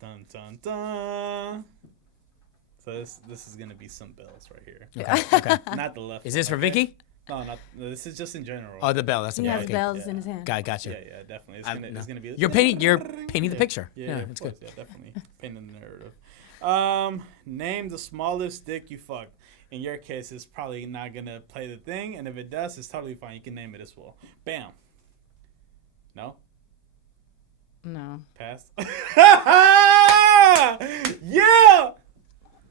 Dun dun dun. So this is gonna be some bells right here. Okay. Not the left. Is this for one, okay? Vicky? No, this is just in general. Oh, the bell. That's the He bell. has Okay. bells Yeah. in his hand. Gotcha. Yeah, definitely. No. It's gonna be. You're painting the picture. Yeah, Yeah, of it's course, good. Yeah, definitely painting the narrative. Name the smallest dick you fucked. In your case, it's probably not gonna play the thing, and if it does, it's totally fine. You can name it as well. Bam. No. No. Pass. Yeah.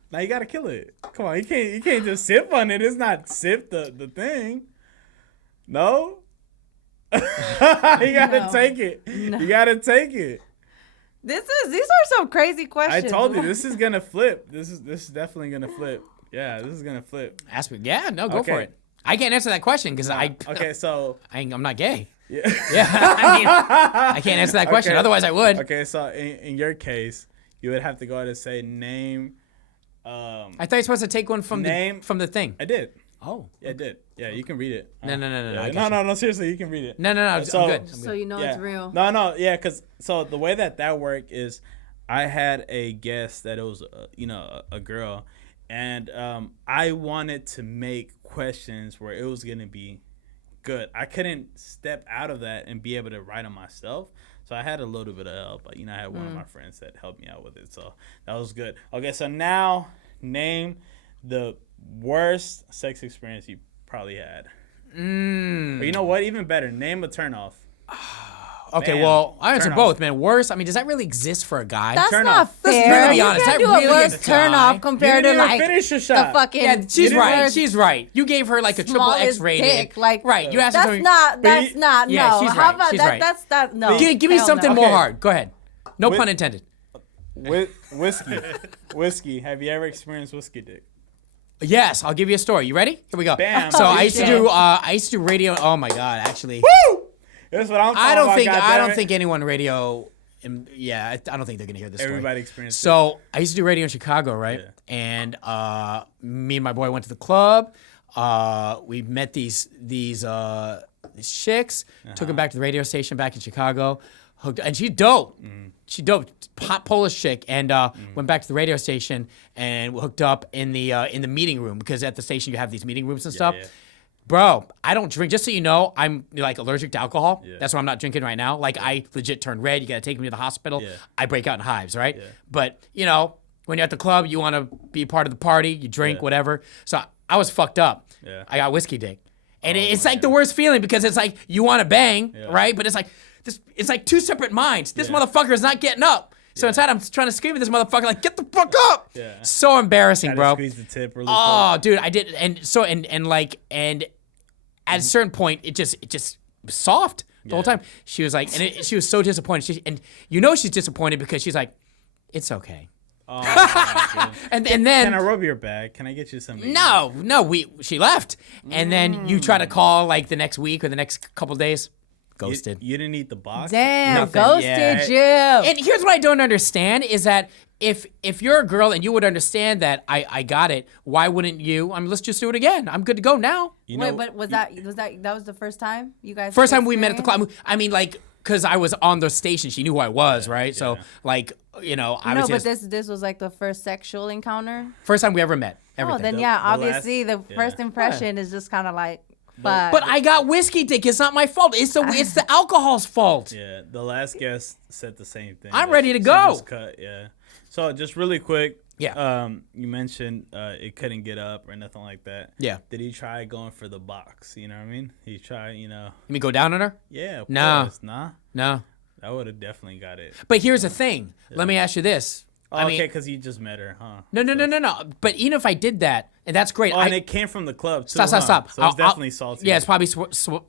Now you gotta kill it. Come on, you can't just sip on it. It's not sip the thing. No. You gotta No. take it. No. You gotta take it. These are some crazy I questions. told you this is gonna flip. This is definitely gonna flip. Yeah, this is gonna flip. Ask me. Yeah, no, go for Okay. it. I can't answer that question because Okay, so I'm not gay. yeah. Yeah, I can't answer that question. Okay. Otherwise, I would. Okay, so in your case, you would have to go ahead and say name. I thought you were supposed to take one from Name- the thing. I did. Oh. Yeah, I did. Yeah, you can read it. No. Yeah, I got no. Seriously, you can read it. No. I'm So- good. I'm So good. you know Yeah. it's real. No, yeah, because so the way that worked is, I had a guess that it was a girl, and I wanted to make questions where it was gonna be good. I couldn't step out of that and be able to write them myself, so I had a little bit of help. But I had one of my friends that helped me out with it, so that was good. Okay, so now name the worst sex experience you probably had. Or you know what? Even better, name a turnoff. Okay, Bam. well, I answer Turn both, off. man. Worse. I mean, does that really exist for a guy? That's Turn not off. Let's fair. really be You honest, can't that do a really worse is turn guy. off compared You to didn't even like finish your the shot. fucking. Yeah, she's right. worst She's right. You gave her like a triple smallest X rated. dick, like, right. You asked her That's something. not. That's you- not. Yeah, No. she's How right. about She's that? right. That's that. No. Give me Hell something no. more Okay. hard. Go ahead. No With- pun intended. Whiskey. Have you ever experienced whiskey dick? Yes, I'll give you a story. You ready? Here we go. Bam. So I Oh, used to shit. do. I used to do radio. Oh my god, actually. Woo! That's what I'm talking I don't about. think. I goddammit. don't think anyone radio. Yeah, I don't think they're gonna hear this. Everybody story. experienced So I used to do radio in Chicago, right? Yeah. And me and my boy went to the club. We met these chicks. Took them back to the radio station back in Chicago. Hooked, and she's dope. She dope, hot Polish chick, and went back to the radio station and hooked up in the meeting room because at the station you have these meeting rooms and stuff. yeah. Bro, I don't drink. Just so you know, I'm like allergic to alcohol. Yeah. That's why I'm not drinking right now. Like I legit turn red. You gotta take me to the hospital. Yeah. I break out in hives, right? Yeah. But you know, when you're at the club, you want to be part of the party. You drink, Yeah. whatever. So I was fucked up. Yeah. I got whiskey dick, and it's man. like the worst feeling because it's like you want to bang, Yeah. right? But it's like this. It's like two separate minds. This Yeah. motherfucker is not getting up. So inside, I'm trying to scream at this motherfucker, like, get the fuck up! Yeah. So embarrassing, Gotta bro. squeeze the tip really Oh, dude, I did, and so and like at a certain point, it just was soft the whole Yeah. time. She was like, and she was so disappointed. And you know she's disappointed because she's like, it's okay. Oh, my God. And Can then I rub your bag? Can I get you something? no, she left, and then you try to call like the next week or the next couple days, ghosted. You didn't eat the box? Damn, Nothing. ghosted you. And here's what I don't understand is that if you're a girl and you would understand that I got it, why wouldn't you? I mean, let's just do it again. I'm good to go now. You know, Wait, but was that the first time you guys? First time we met at the club. I mean, like, because I was on the station, she knew who I was, right? So, yeah. like, you know, I No, was but just, this was like the first sexual encounter. first time we ever met. Everything. Oh, then The- yeah, the obviously last- the first impression is just kind of like, But- But I got whiskey dick. It's not my fault. It's the alcohol's fault. Yeah, the last guest said the same thing. I'm that ready to she go. just cut, yeah. So just really quick. Yeah. You mentioned it couldn't get up or nothing like that. Yeah. Did he try going for the box? You know what I mean? He tried, You mean go down on her? Yeah. Of No. course. Nah. No. I would have definitely got it. But here's the thing. Let me ask you this. Oh, I mean, okay, because you just met her, huh? no. But even if I did that, and that's great. Oh, and it came from the club too. Stop. huh? So it's I'll- definitely salty. Yeah, it's probably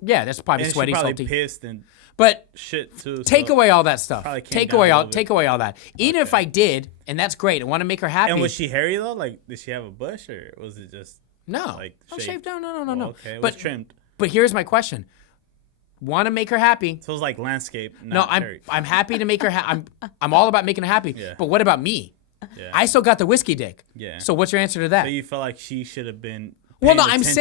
yeah, that's probably and sweaty, she probably salty. pissed and But shit too. take so- away all that stuff. Probably came Take down away a all little bit. take away all that. Even if I did, and that's great. I want to make her happy. And was she hairy though? Like, did she have a bush or was it just no, like I'm shaved? shaved down. No. Oh, okay, it But was trimmed. but here's my question. Want to make her happy? So it was like landscape. No, Not hairy. I'm happy to make her. I'm all about making her happy. Yeah. But what about me? Yeah. I still got the whiskey dick. Yeah. So what's your answer to that? So you felt like she should have been. Well, no, paying I'm attention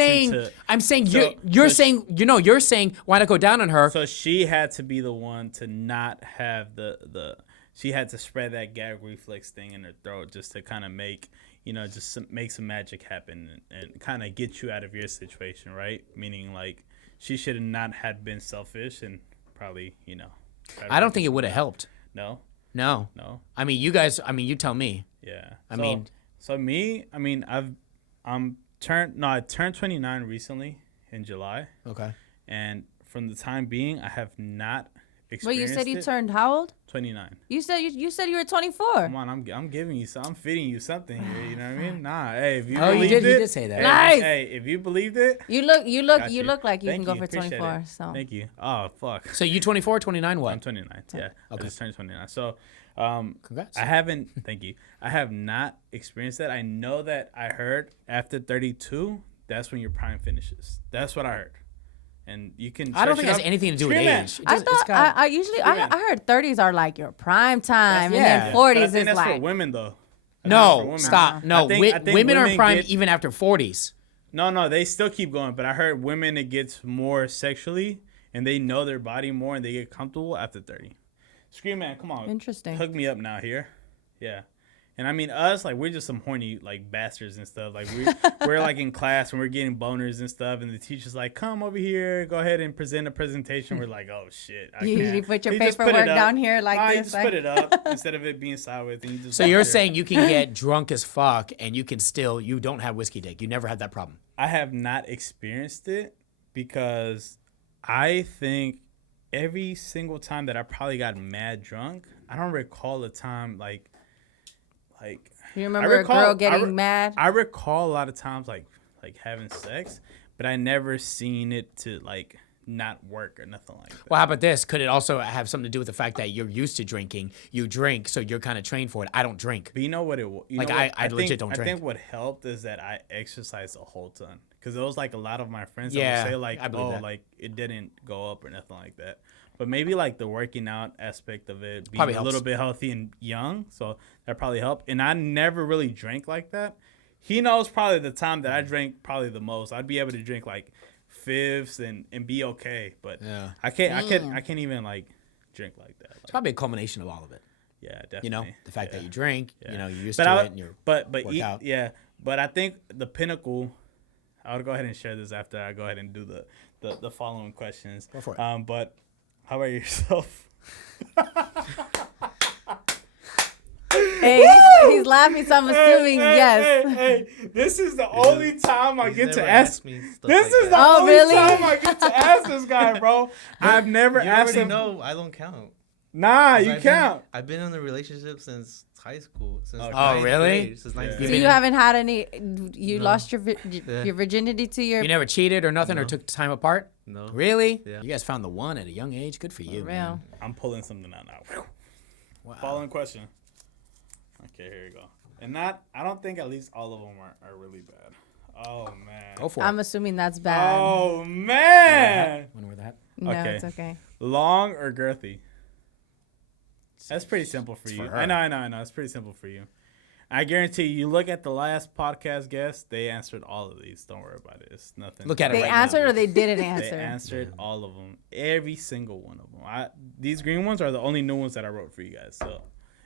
saying to- you're so saying you're saying why not go down on her? So she had to be the one to not have the. She had to spread that gag reflex thing in her throat just to kind of make make some magic happen and kind of get you out of your situation, right? Meaning like she should have not had been selfish and probably I don't think it would have helped. No. No. No. I mean, you guys. I mean, you tell me. Yeah. I mean- I turned 29 recently in July, Okay. and from the time being, I have not But experienced. you said you it. turned how old? 29. You said you were 24. Come on, I'm giving you I'm feeding you something here. You know what I mean? Nah, hey, if you Oh, you believed did- it, you did say that. Hey, Nice. Hey, if you believed it, You got look like you Thank can go for appreciate 24. it. So Thank you. Oh fuck. So you 24, 29, what? I'm 29. Yeah. Okay. I just turned 29. So, Congrats. I haven't. Thank you. I have not experienced that. I know that I heard after 32, that's when your prime finishes. That's what I heard. And you can. I don't search think it has up. anything to do with Scream it. age. It I just- it's thought got- I usually Screaming. I heard 30s are like your prime time, Yeah. and then But I 40s think is that's like for women though. I think that's for no, women. stop. No, I think women are prime get- even after 40s. No, they still keep going. But I heard women it gets more sexually, and they know their body more, and they get comfortable after 30. Scream man, come on. Interesting. Hook me up now here. Yeah. And I mean us, like we're just some horny like bastards and stuff. Like we're like in class and we're getting boners and stuff, and the teacher's like, "Come over here, go ahead and present a presentation." We're like, "Oh shit!" I You can't." usually put your You just put it paperwork up. down here like Nah, you this, just like- put it up instead of it being sideways. And you just So walk you're there. saying you can get drunk as fuck and you don't have whiskey dick. You never had that problem. I have not experienced it because I think every single time that I probably got mad drunk, I don't recall a time like. You remember a girl getting mad? I recall a lot of times like having sex, but I never seen it to like not work or nothing like that. Well, how about this? Could it also have something to do with the fact that you're used to drinking? You drink, so you're kind of trained for it. I don't drink. But you know what it was? Like, I legit don't I drink. think what helped is that I exercised a whole ton. Because it was like a lot of my friends that Yeah, would say like, I believe oh, that. like it didn't go up or nothing like that. But maybe like the working out aspect of it being Probably a helps. little bit healthy and young. So that probably helped. And I never really drank like that. He knows probably the time that I drank probably the most. I'd be able to drink like fifths and be okay. But Yeah. I can't even like drink like that. It's Like, probably a culmination of all of it. yeah, definitely. You know, the fact that you drink, Yeah. you're used but to I, it, and you're but work out. yeah, but I think the pinnacle I'll go ahead and share this after I go ahead and do the following questions. Go for it. But how about yourself? Hey, he's laughing, so I'm assuming yes. Hey, this is the only time I He's get to never ask. asked me stuff This like is that. the Oh, only really? time I get to ask this guy, bro. I've never You asked already him. know I don't count. Nah, 'Cause you I've count. I've been in a relationship since high school. Since Okay. ninth Oh, really? grade, since ninth Yeah. So grade. you haven't had any? You No. lost your Yeah. your virginity to your. You never cheated or nothing or No. took time apart? No. Really? Yeah. You guys found the one at a young age. Good for you. real. Man. I'm pulling something out now. Wow. Following question. Okay, here you go. And not, I don't think at least all of them are really bad. Oh man. Go for I'm it. assuming that's bad. Oh man. Wonder where that. No, Okay. it's okay. Long or girthy? That's pretty simple for It's you. for her. I know. It's pretty simple for you. I guarantee you look at the last podcast guest, they answered all of these. Don't worry about it. It's nothing. Look at it They right now. answered or they didn't They answer. answered all of them. Every single one of them. These green ones are the only new ones that I wrote for you guys. So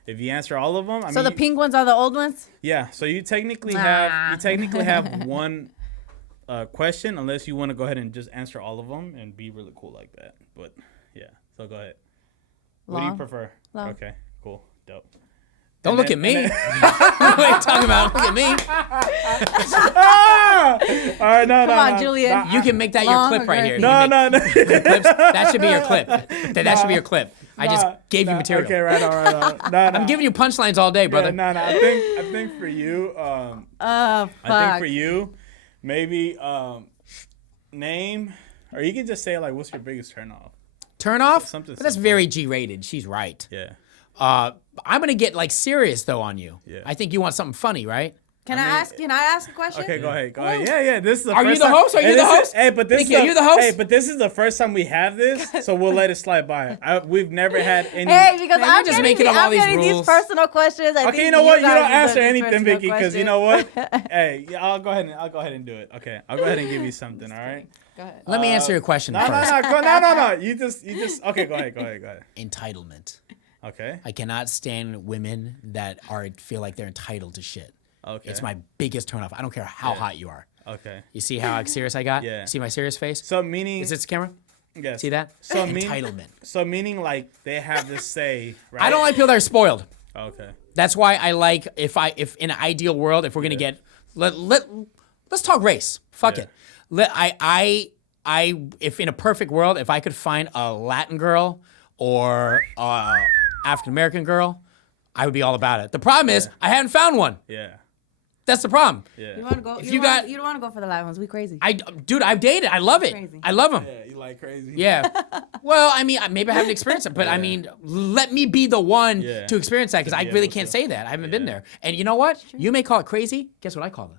if you answer all of them, I So mean, the pink ones are the old ones. yeah. So you technically Nah. have one question, unless you want to go ahead and just answer all of them and be really cool like that. But yeah. So go ahead. What do you Long. prefer? Long. Okay. Cool. Dope. Don't And look then- at me. and What are you talking about? Look at me. Ah! All right, no, Come no, on, no, Julian. no, You can make that your Long clip or right here. girthy? You No, can no, no. make clips. That should be your clip. That should be your clip. I just Nah, gave you nah, material. Okay, right on. No, I'm giving you punchlines all day, brother. No. I think for you, Oh I think fuck. for you, maybe name, or you can just say like, what's your biggest turnoff? Turn off? Something But that's simple. very G-rated. She's right. Yeah. I'm gonna get like serious though on you. Yeah. I think you want something funny, right? Can I ask? Can I ask a question? Okay, go ahead. Yeah. This is the Are you first the time- host? Are you Hey, the this is- host? Hey, but this Vicky, is are you the host? Hey, but this is the first time we have this, so we'll let it slide by. We've never had any. Hey, because Man, I'm you're just getting, making up all I'm these getting these rules. personal questions. I Okay, think you know what? You guys don't deserve answer these anything, personal Vicky, because you know what? questions. Hey, yeah, I'll go ahead and do it. Okay, I'll go ahead and give you something. All right. Go ahead. Let me answer your question No. first. No. You just. Okay, go ahead. Entitlement. Okay. I cannot stand women that feel like they're entitled to shit. Okay. It's my biggest turnoff. I don't care how hot you are. Okay. You see how serious I got? Yeah. See my serious face? So meaning. Is this the camera? Yes. See that? So Entitlement. So meaning like they have this say, right? I don't like people that are spoiled. Okay. That's why I like if in an ideal world, if we're gonna get let's talk race. Fuck Yeah. it. If in a perfect world, if I could find a Latin girl or African American girl, I would be all about it. The problem is I haven't found one. Yeah. That's the problem. Yeah. You want to go? If you you got- don't want to go for the live ones. We crazy. Dude, I've dated. I love it. Crazy. I love them. Yeah. You like crazy? Yeah. Well, I mean, maybe I haven't experienced it, but I mean, let me be the one Yeah. to experience that because I be really able can't to. say that. I haven't been there. And you know what? You may call it crazy. Guess what I call it?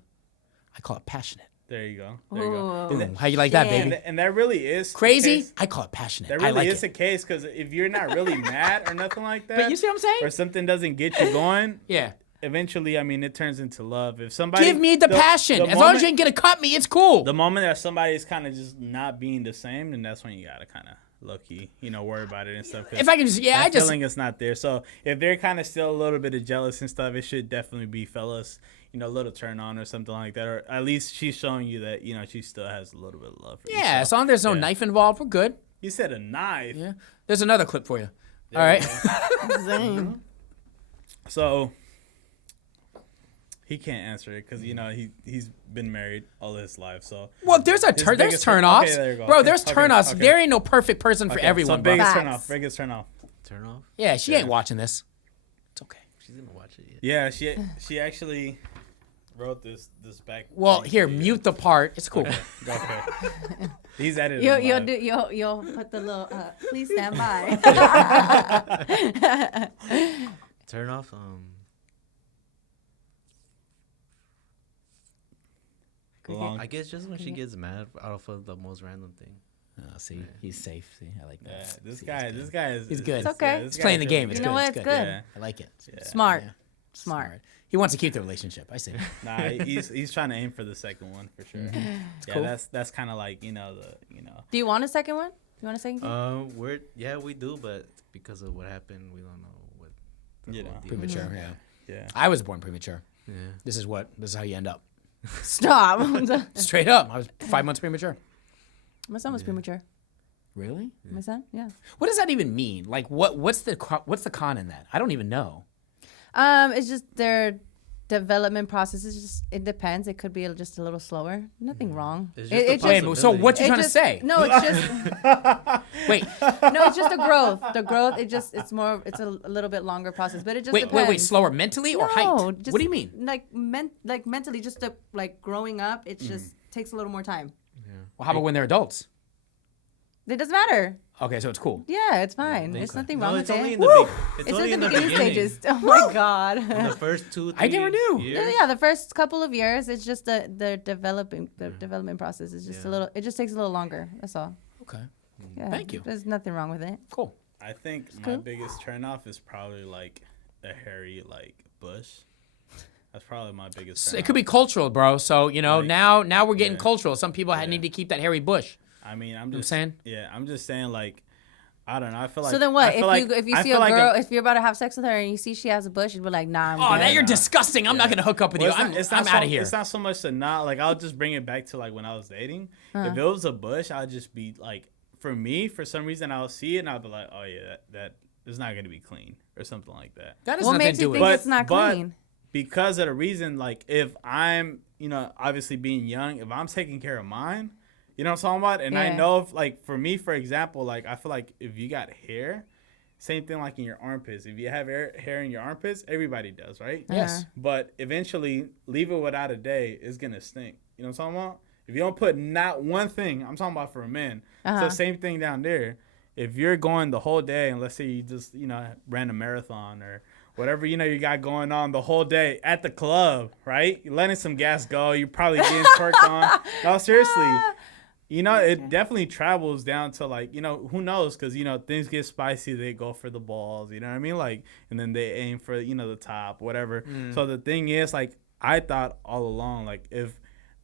I call it passionate. There you go. There you go. Ooh. And that- How you like that, Shit. baby? and that really is the Crazy? case. I call it passionate. That I really like is it. the case because if you're not really mad or nothing like that, But you see what I'm saying? or something doesn't get you going, Yeah. eventually, I mean, it turns into love. If somebody Give me the passion. As long as you ain't gonna cut me, it's cool. the moment that somebody is kind of just not being the same, then that's when you gotta kind of low key, worry about it and stuff. 'cause If I can just, that feeling is not there. So if they're kind of still a little bit of jealous and stuff, it should definitely be fellas, a little turn on or something like that, or at least she's showing you that she still has a little bit of love for you. yeah, as So, long as there's no yeah. knife involved, we're good. You said a knife. Yeah. There's another clip for you. All right. Zing. So he can't answer it because he's been married all his life. So Well, there's there's biggest turnoffs, okay, there you go. bro. Okay, There's okay, turnoffs. okay. There ain't no perfect person for okay, everyone, So bro. biggest Facts. turn off. Biggest turn off. Turn off. Yeah, she ain't watching this. It's okay. She's gonna watch it. Yeah, she actually wrote this back. Well, thing here, for you. mute the part. It's cool. Okay. He's edited. You'll put the little please stand by. Turn off. Long. I guess just when she gets mad out of the most random thing. Oh, see, he's safe. See, I like that. Yeah, this See, guy is. He's good. It's okay. this He's playing the guy's game. really It's You good. know what? It's It's good. good. Yeah. I like it. Smart. Yeah. Smart. He wants to keep the relationship. I see. Nah, he's trying to aim for the second one for sure. Yeah, cool. that's kind of like Do you want a second one? You want a second kid? We do, but because of what happened, we don't know what. The You whole know. deal Premature. is. Yeah. yeah. I was born premature. Yeah. This is how you end up. Stop. Straight up. I was 5 months premature. My son was premature. Really? My son, yeah. What does that even mean? Like, what's the con in that? I don't even know. It's just their development process is just, it depends. It could be just a little slower. Nothing wrong. It's just a It Wait, so what you it trying just- to say? No, it's just Wait, no, it's just the growth. The growth. It's a little bit longer process, but it just depends. wait. Slower mentally or No, height? just What do you mean? Like mentally, just like growing up, it just takes a little more time. Well, how about when they're adults? It doesn't matter. Okay, so it's cool. Yeah, it's fine. There's nothing wrong No, with it's only it. in the It's only just in the the beginning beginning. stages. Oh my god. In the first 2-3 I never knew. years. Yeah, the first couple of years, it's just the development process is just a little. It just takes a little longer. That's all. Okay, Yeah. Thank you. There's nothing wrong with it. cool. I think my cool. biggest turnoff is probably like a hairy like bush. That's probably my biggest. So it could be cultural, bro. So Like, now we're getting yeah. cultural. Some people need to keep that hairy bush. I mean, I'm what I'm just saying? Yeah, I'm just saying like, I don't know. I feel like. So then I what? feel like- If you I see feel a like girl, if you're about to have sex with her and you see she has a bush, you'd be like, nah, I'm Oh, good. now you're disgusting. I'm not gonna hook up with Well, you. it's I'm not out of here. It's not so much to not like. I'll just bring it back to like when I was dating. Uh-huh. If it was a bush, I'd just be like, for me, for some reason, I'll see it and I'll be like, oh yeah, that is not gonna be clean or something like that. That has What nothing makes to do you with think it. it's not But- clean? Because of the reason, like if I'm, obviously being young, if I'm taking care of mine, you know what I'm talking about? And I Yeah. know if like for me, for example, like I feel like if you got hair, same thing like in your armpits. If you have hair in your armpits, everybody does, right? Yes. But eventually, leave it without a day, it's gonna stink. You know what I'm talking about? If you don't put not one thing, I'm talking about for a man. So same thing down there. If you're going the whole day, and let's say you just ran a marathon or whatever you got going on the whole day at the club, right? You're letting some gas go. You're probably getting twerked on. No, seriously. It definitely travels down to like, who knows? Because, things get spicy. They go for the balls, you know what I mean? Like, and then they aim for, the top, whatever. So the thing is, like, I thought all along, like, if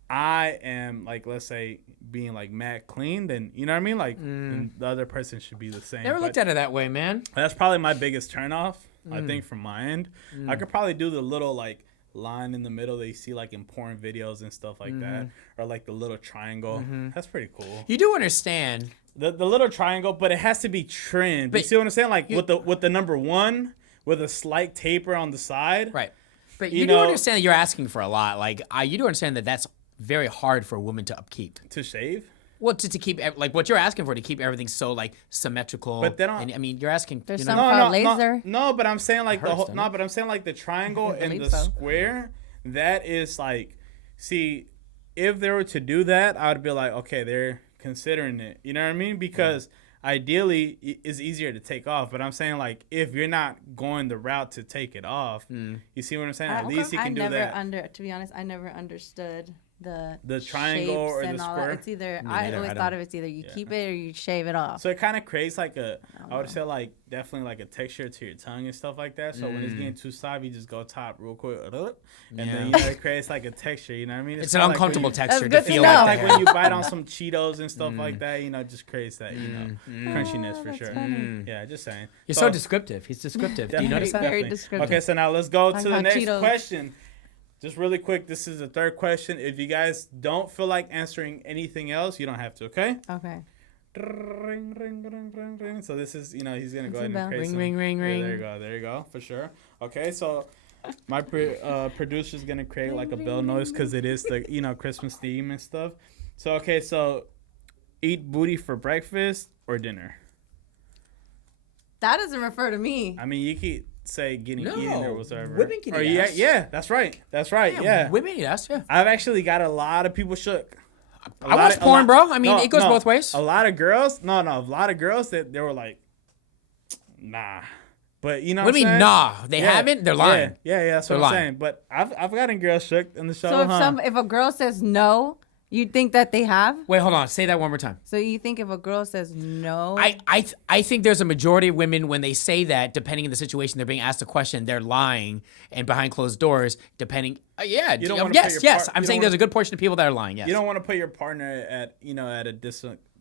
I am, like, let's say, being, like, mad clean, then, you know what I mean? Like, then the other person should be the same. Never looked at it that way, man. That's probably my biggest turnoff, I think, from my end. I could probably do the little, like, line in the middle that you see like in porn videos and stuff like that, or like the little triangle. That's pretty cool. You do understand. The little triangle, but it has to be trimmed. But you see what I'm saying? Like with the number 1 with a slight taper on the side. Right. But You you do know- understand that you're asking for a lot. Like, you do understand that that's very hard for a woman to upkeep. To shave. Well, to keep, like, what you're asking for, to keep everything so, like, symmetrical. But they don't- And, I mean, you're asking, There's you some know, called laser. No, but I'm saying like the hurts, whole. doesn't No, it? but I'm saying like the triangle I and believe the so. square. That is like, see, if they were to do that, I would be like, okay, they're considering it. You know what I mean? Because ideally, it's easier to take off. But I'm saying like, if you're not going the route to take it off, you see what I'm saying? At least you can do that. To be honest, I never understood the triangle shapes or and the all square? that. It's either Me I neither, always I thought don't- of it's either you keep it or you shave it off. So it kind of creates like I would say like definitely like a texture to your tongue and stuff like that. So when it's getting too soft, you just go top real quick, and then it creates like a texture. You know what I mean? it's an kinda like when uncomfortable you- texture to That's good feel to like know. that. Like when you bite on some Cheetos and stuff like that, it just creates that crunchiness for sure. Yeah, just saying. You're so descriptive. He's descriptive. Do you notice that? Very Definitely. descriptive. Okay, so now let's go to Talking the about next Cheetos. question. Just really quick, this is the third question. If you guys don't feel like answering anything else, you don't have to, okay? Okay. Ring, ring, ring, ring, ring. So this is, he's going to go ahead bell. and create Ring, some. ring, ring, Yeah, ring. there you go, for sure. Okay, so my producer's going to create like a bell noise because it is the, Christmas theme and stuff. So, okay, so eat booty for breakfast or dinner? That doesn't refer to me. I mean, you could say eating or whatever. women can or eat ass. yeah, that's right. Yeah. Women eat ass, yeah. I've actually got a lot of people shook. I watch porn, bro. I mean, it goes both ways. A lot of girls, a lot of girls that they were like, nah. But you know What do you mean, I'm saying? nah? They haven't? They're lying. Yeah, that's what They're I'm lying. saying. But I've gotten girls shook in the show. So if a girl says no, you think that they have? Wait, hold on. Say that one more time. So you think if a girl says no? I think there's a majority of women when they say that, depending on the situation, they're being asked a question, they're lying, and behind closed doors, depending. You don't wanna put yes. your I'm you saying don't there's a good portion of people that are lying. Yes. You don't want to put your partner at at a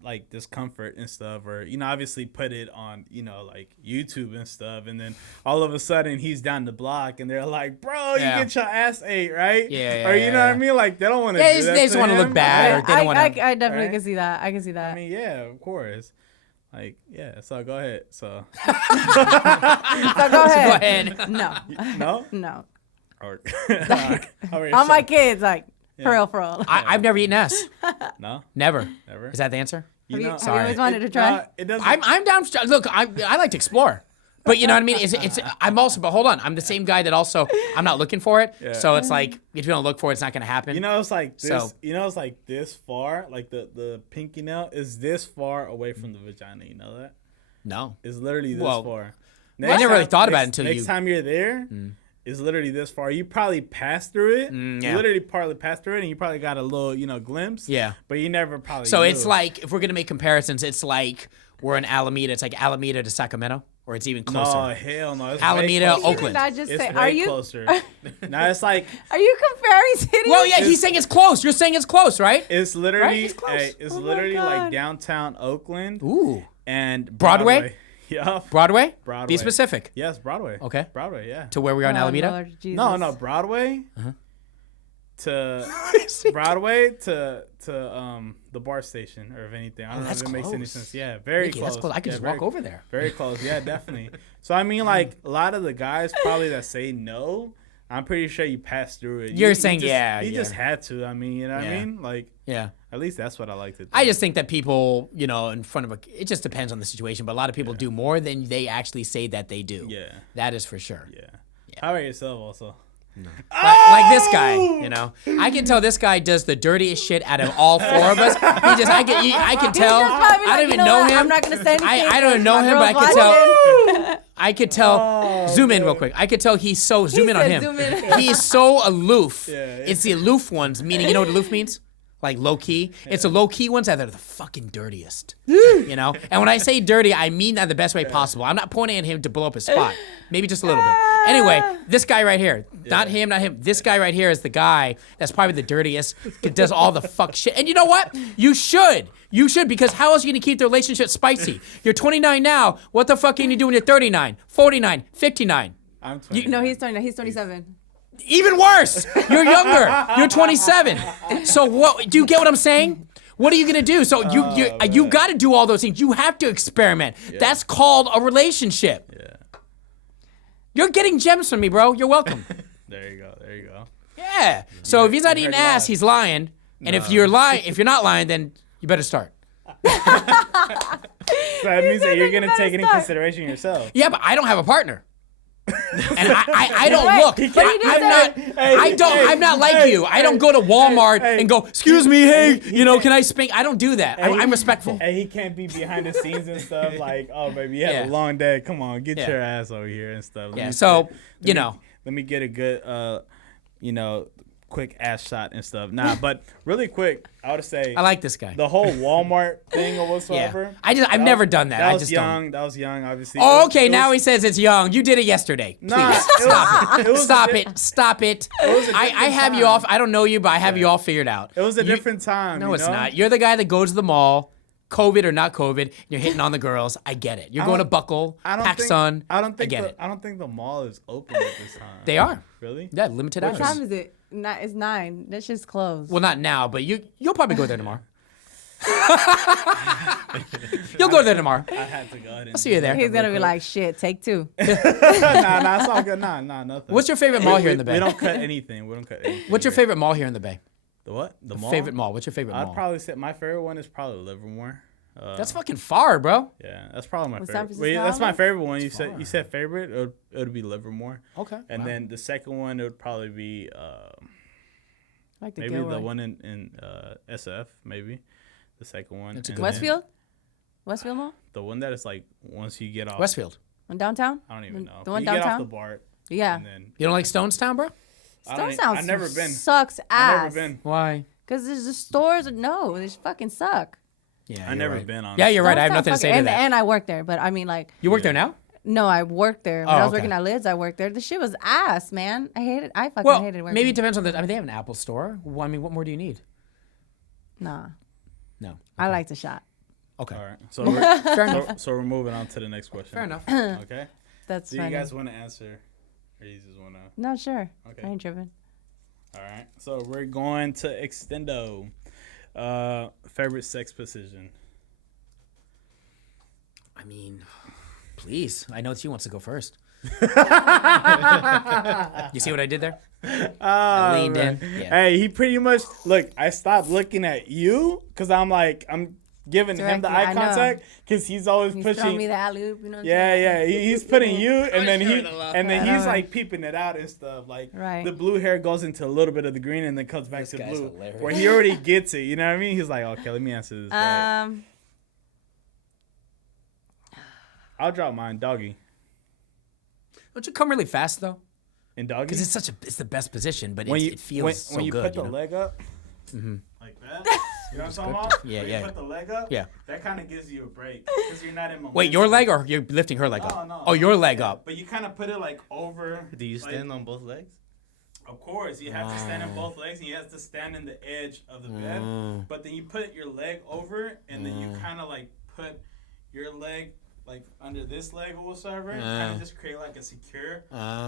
like discomfort and stuff, or obviously put it on like YouTube and stuff, and then all of a sudden he's down the block and they're like, bro, you get your ass ate, right? Yeah, or you know what I mean, like they don't want to do that. They just want to look bad, or they don't want to. I definitely right? can see that. I can see that. I mean, yeah, of course. Like, yeah, so go ahead. So So go ahead. Go ahead. No. no, No. or All my kids, like, for real. I've never eaten ass. no, Never. never. Is that the answer? Have you Sorry. always wanted to try? It doesn't. I'm down. Look, I like to explore. But you know what I mean? I'm also, but hold on. I'm the same guy that also, I'm not looking for it. Yeah. So it's like, if you don't look for it, it's not going to happen. It's like this. So- It's like this far. Like the pinky nail is this far away from the vagina. You know that? No. It's literally this Well, far. I never really thought about it until next time you're there. It's literally this far. You probably passed through it. yeah. You literally partly passed through it, and you probably got a little, glimpse. Yeah. But you never probably. So knew. it's like, if we're going to make comparisons, it's like we're in Alameda. It's like Alameda to Sacramento, or it's even closer. No, hell no. It's Alameda, way closer. Oakland. Did I just It's say, way closer. No, it's like are you comparing cities? Well, yeah, he's saying it's close. You're saying it's close, right? it's literally Right? It's close. it's Oh my literally like God. downtown Oakland Ooh. and Broadway? Yeah. Broadway? Broadway. Be specific. Yes, Broadway. Okay. Broadway, yeah. To where we are in Oh, Alameda? Lord Jesus. No, Broadway. To Broadway to the BART station, or if anything. I don't know that's if it makes any close. sense. Yeah, very Mickey, close. that's close. I could Yeah, just very- walk over there. Very close. Yeah, definitely. So I mean, like a lot of the guys probably that say no, I'm pretty sure you passed through it. You're You saying, just, yeah, You yeah. just had to. I mean, you know what Yeah. I mean? Like, Yeah. at least that's what I like to do. I just think that people, in front of it just depends on the situation, but a lot of people do more than they actually say that they do. Yeah. That is for sure. Yeah. How about yourself also? Like this guy, I can tell this guy does the dirtiest shit out of all four of us. I can tell. probably I like, don't you even know know what? him. I'm not gonna say anything. I don't know My him, but I girl's can tell. watching. I could tell. Zoom in real quick. I could tell he's so. Zoom in on said him. zoom in. He's so aloof. Yeah. It's the aloof ones, meaning, you know what aloof means? Like low key. It's the low key ones that are the fucking dirtiest. And when I say dirty, I mean that the best way possible. I'm not pointing at him to blow up his spot. Maybe just a little bit. Anyway, this guy right here. Not him, not him. This guy right here is the guy that's probably the dirtiest, does all the fuck shit. And you know what? You should. You should, because how else are you going to keep the relationship spicy? You're 29 now. What the fuck can you do when you're 39, 49, 59? I'm 20. No, he's 29. He's 27. Even worse. You're younger. You're 27. So what? Do you get what I'm saying? What are you gonna do? So you got to do all those things. You have to experiment. That's called a relationship. Yeah. You're getting gems from me, bro. You're welcome. There you go. There you go. Yeah. So if he's not you eating heard ass, lies. he's lying. And if you're not lying, then you better start. So that means that you're you gonna better take into start. consideration yourself. Yeah, but I don't have a partner. And I don't Wait, look. but you just I'm not. said- I don't. I'm not like you. I don't go to Walmart and go, "Excuse me, hey, can I spank?" I don't do that. I'm respectful. And he can't be behind the scenes and stuff like, oh, baby, you had Yeah. a long day. Come on, get Yeah. your ass over here and stuff. Let Yeah. me So let me get a good, quick ass shot and stuff. Nah, but really quick, I would say I like this guy. the whole Walmart thing or whatsoever. Yeah. I've never done that. That I was just young. don't. That was young, obviously. Oh, It was- okay. it Now was- he says it's young. You did it yesterday. Please Nah, stop it. it was a Stop di- it. Stop it. was a I different have you time. off. I don't know you, but I have you all figured out. It was a You- different time. No, you it's know? not. You're the guy that goes to the mall, COVID or not COVID. You're hitting on the girls. I get it. You're going to Buckle, PacSun. I don't think. get it. I don't think the mall is open at this time. They are. Really? Yeah, limited What hours. time is it? It's 9. That shit's closed. Well, not now, but you'll probably go there tomorrow. You'll go there tomorrow. I had to go ahead and I'll see you there. He's gonna be like, shit, take 2. nah, it's all good. Nah, nothing. What's your favorite mall here in the We Bay? don't cut anything. We don't cut anything. What's your favorite mall here in the Bay? The what? The mall? Favorite mall? What's your favorite I'd mall? probably say my favorite one is probably Livermore. That's fucking far, bro. Yeah, that's probably my Was San favorite. Francisco Wait, that's my outlet? favorite one. You said favorite. It would be Livermore. Okay. And wow. then the second one it would probably be Like the maybe good the one. one in SF. Maybe the second one. That's a And good then Westfield? Westfield Mall? The one that is like once you get off. Westfield. In downtown? I don't even know. The one you get off downtown? the BART. Yeah. And then You don't like Stonestown, bro? Stone Sound I've never been. sucks I've ass. never been. Why? Because there's the stores. No, they fucking suck. Yeah, I you're never right. been on. Yeah, you're right. I have Stonestown nothing to say fucking- to that. And I work there, but I mean, like, You work there now? no, I worked there. When Oh, I was okay. working at Lids, I worked there. The shit was ass, man. I hated. I fucking Well, hated working. maybe it depends on the. I mean, they have an Apple store. Well, I mean, what more do you need? Nah, No. I like to shop. Okay. All right. So we're, Fair enough. so we're moving on to the next question. Fair enough. Okay. That's Do funny. you guys want to answer, or you just want to? No, sure. Okay. I ain't tripping. All right. So we're going to extendo. Favorite sex position. I mean, please. I know she wants to go first. You see what I did there? I leaned in. Yeah. Hey, he pretty much look. I stopped looking at you because I'm giving him the Directly, I eye know. contact because he's always He's pushing. throwing me the alley oop, you know what I'm Yeah, saying? yeah. He's putting you, and then sure to love and then that. he's like peeping it out and stuff. Like Right. the blue hair goes into a little bit of the green and then comes back This to guy's blue, hilarious. where he already gets it. You know what I mean? He's like, okay, let me answer this. Right. I'll drop mine, doggy. Don't you come really fast though? And doggy. Because it's the best position, but when you it feels when, so when you good. put the You know? leg up, like that. You know what I'm talking about? Yeah, When yeah. You put the leg up. Yeah. That kind of gives you a break because you're not in momentum. Wait, your leg or you're lifting her leg up? No. Oh, your leg up. But you kind of put it like over. Do you like- stand on both legs? Of course, you have to stand in both legs, and you have to stand in the edge of the bed. But then you put your leg over, and then you kind of like put your leg like under this leg or whatever, and kind of just create like a secure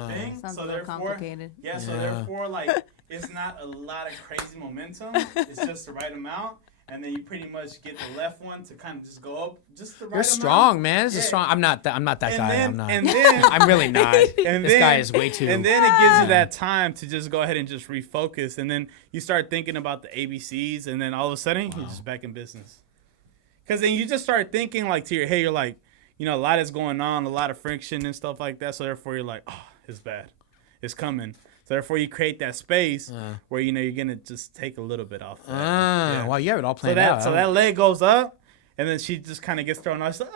thing. Sounds So a little therefore, complicated. yeah. So therefore, like it's not a lot of crazy momentum. It's just the right amount. And then you pretty much get the left one to kind of just go up, just the right You're amount. strong, man. This is Yeah. strong. I'm not that And guy. then, I'm not. and then, I'm really not. and This then, guy is way too. And then it gives you that time to just go ahead and just refocus. And then you start thinking about the ABCs. And then all of a sudden, you're just back in business. Because then you just start thinking like to your head, you're like, you know, a lot is going on, a lot of friction and stuff like that. So therefore, you're like, oh, it's bad. It's coming. So therefore, you create that space where, you know, you're going to just take a little bit off. Yeah. Well, you have it all So planned out. so that leg goes up, and then she just kind of gets thrown out. She's like,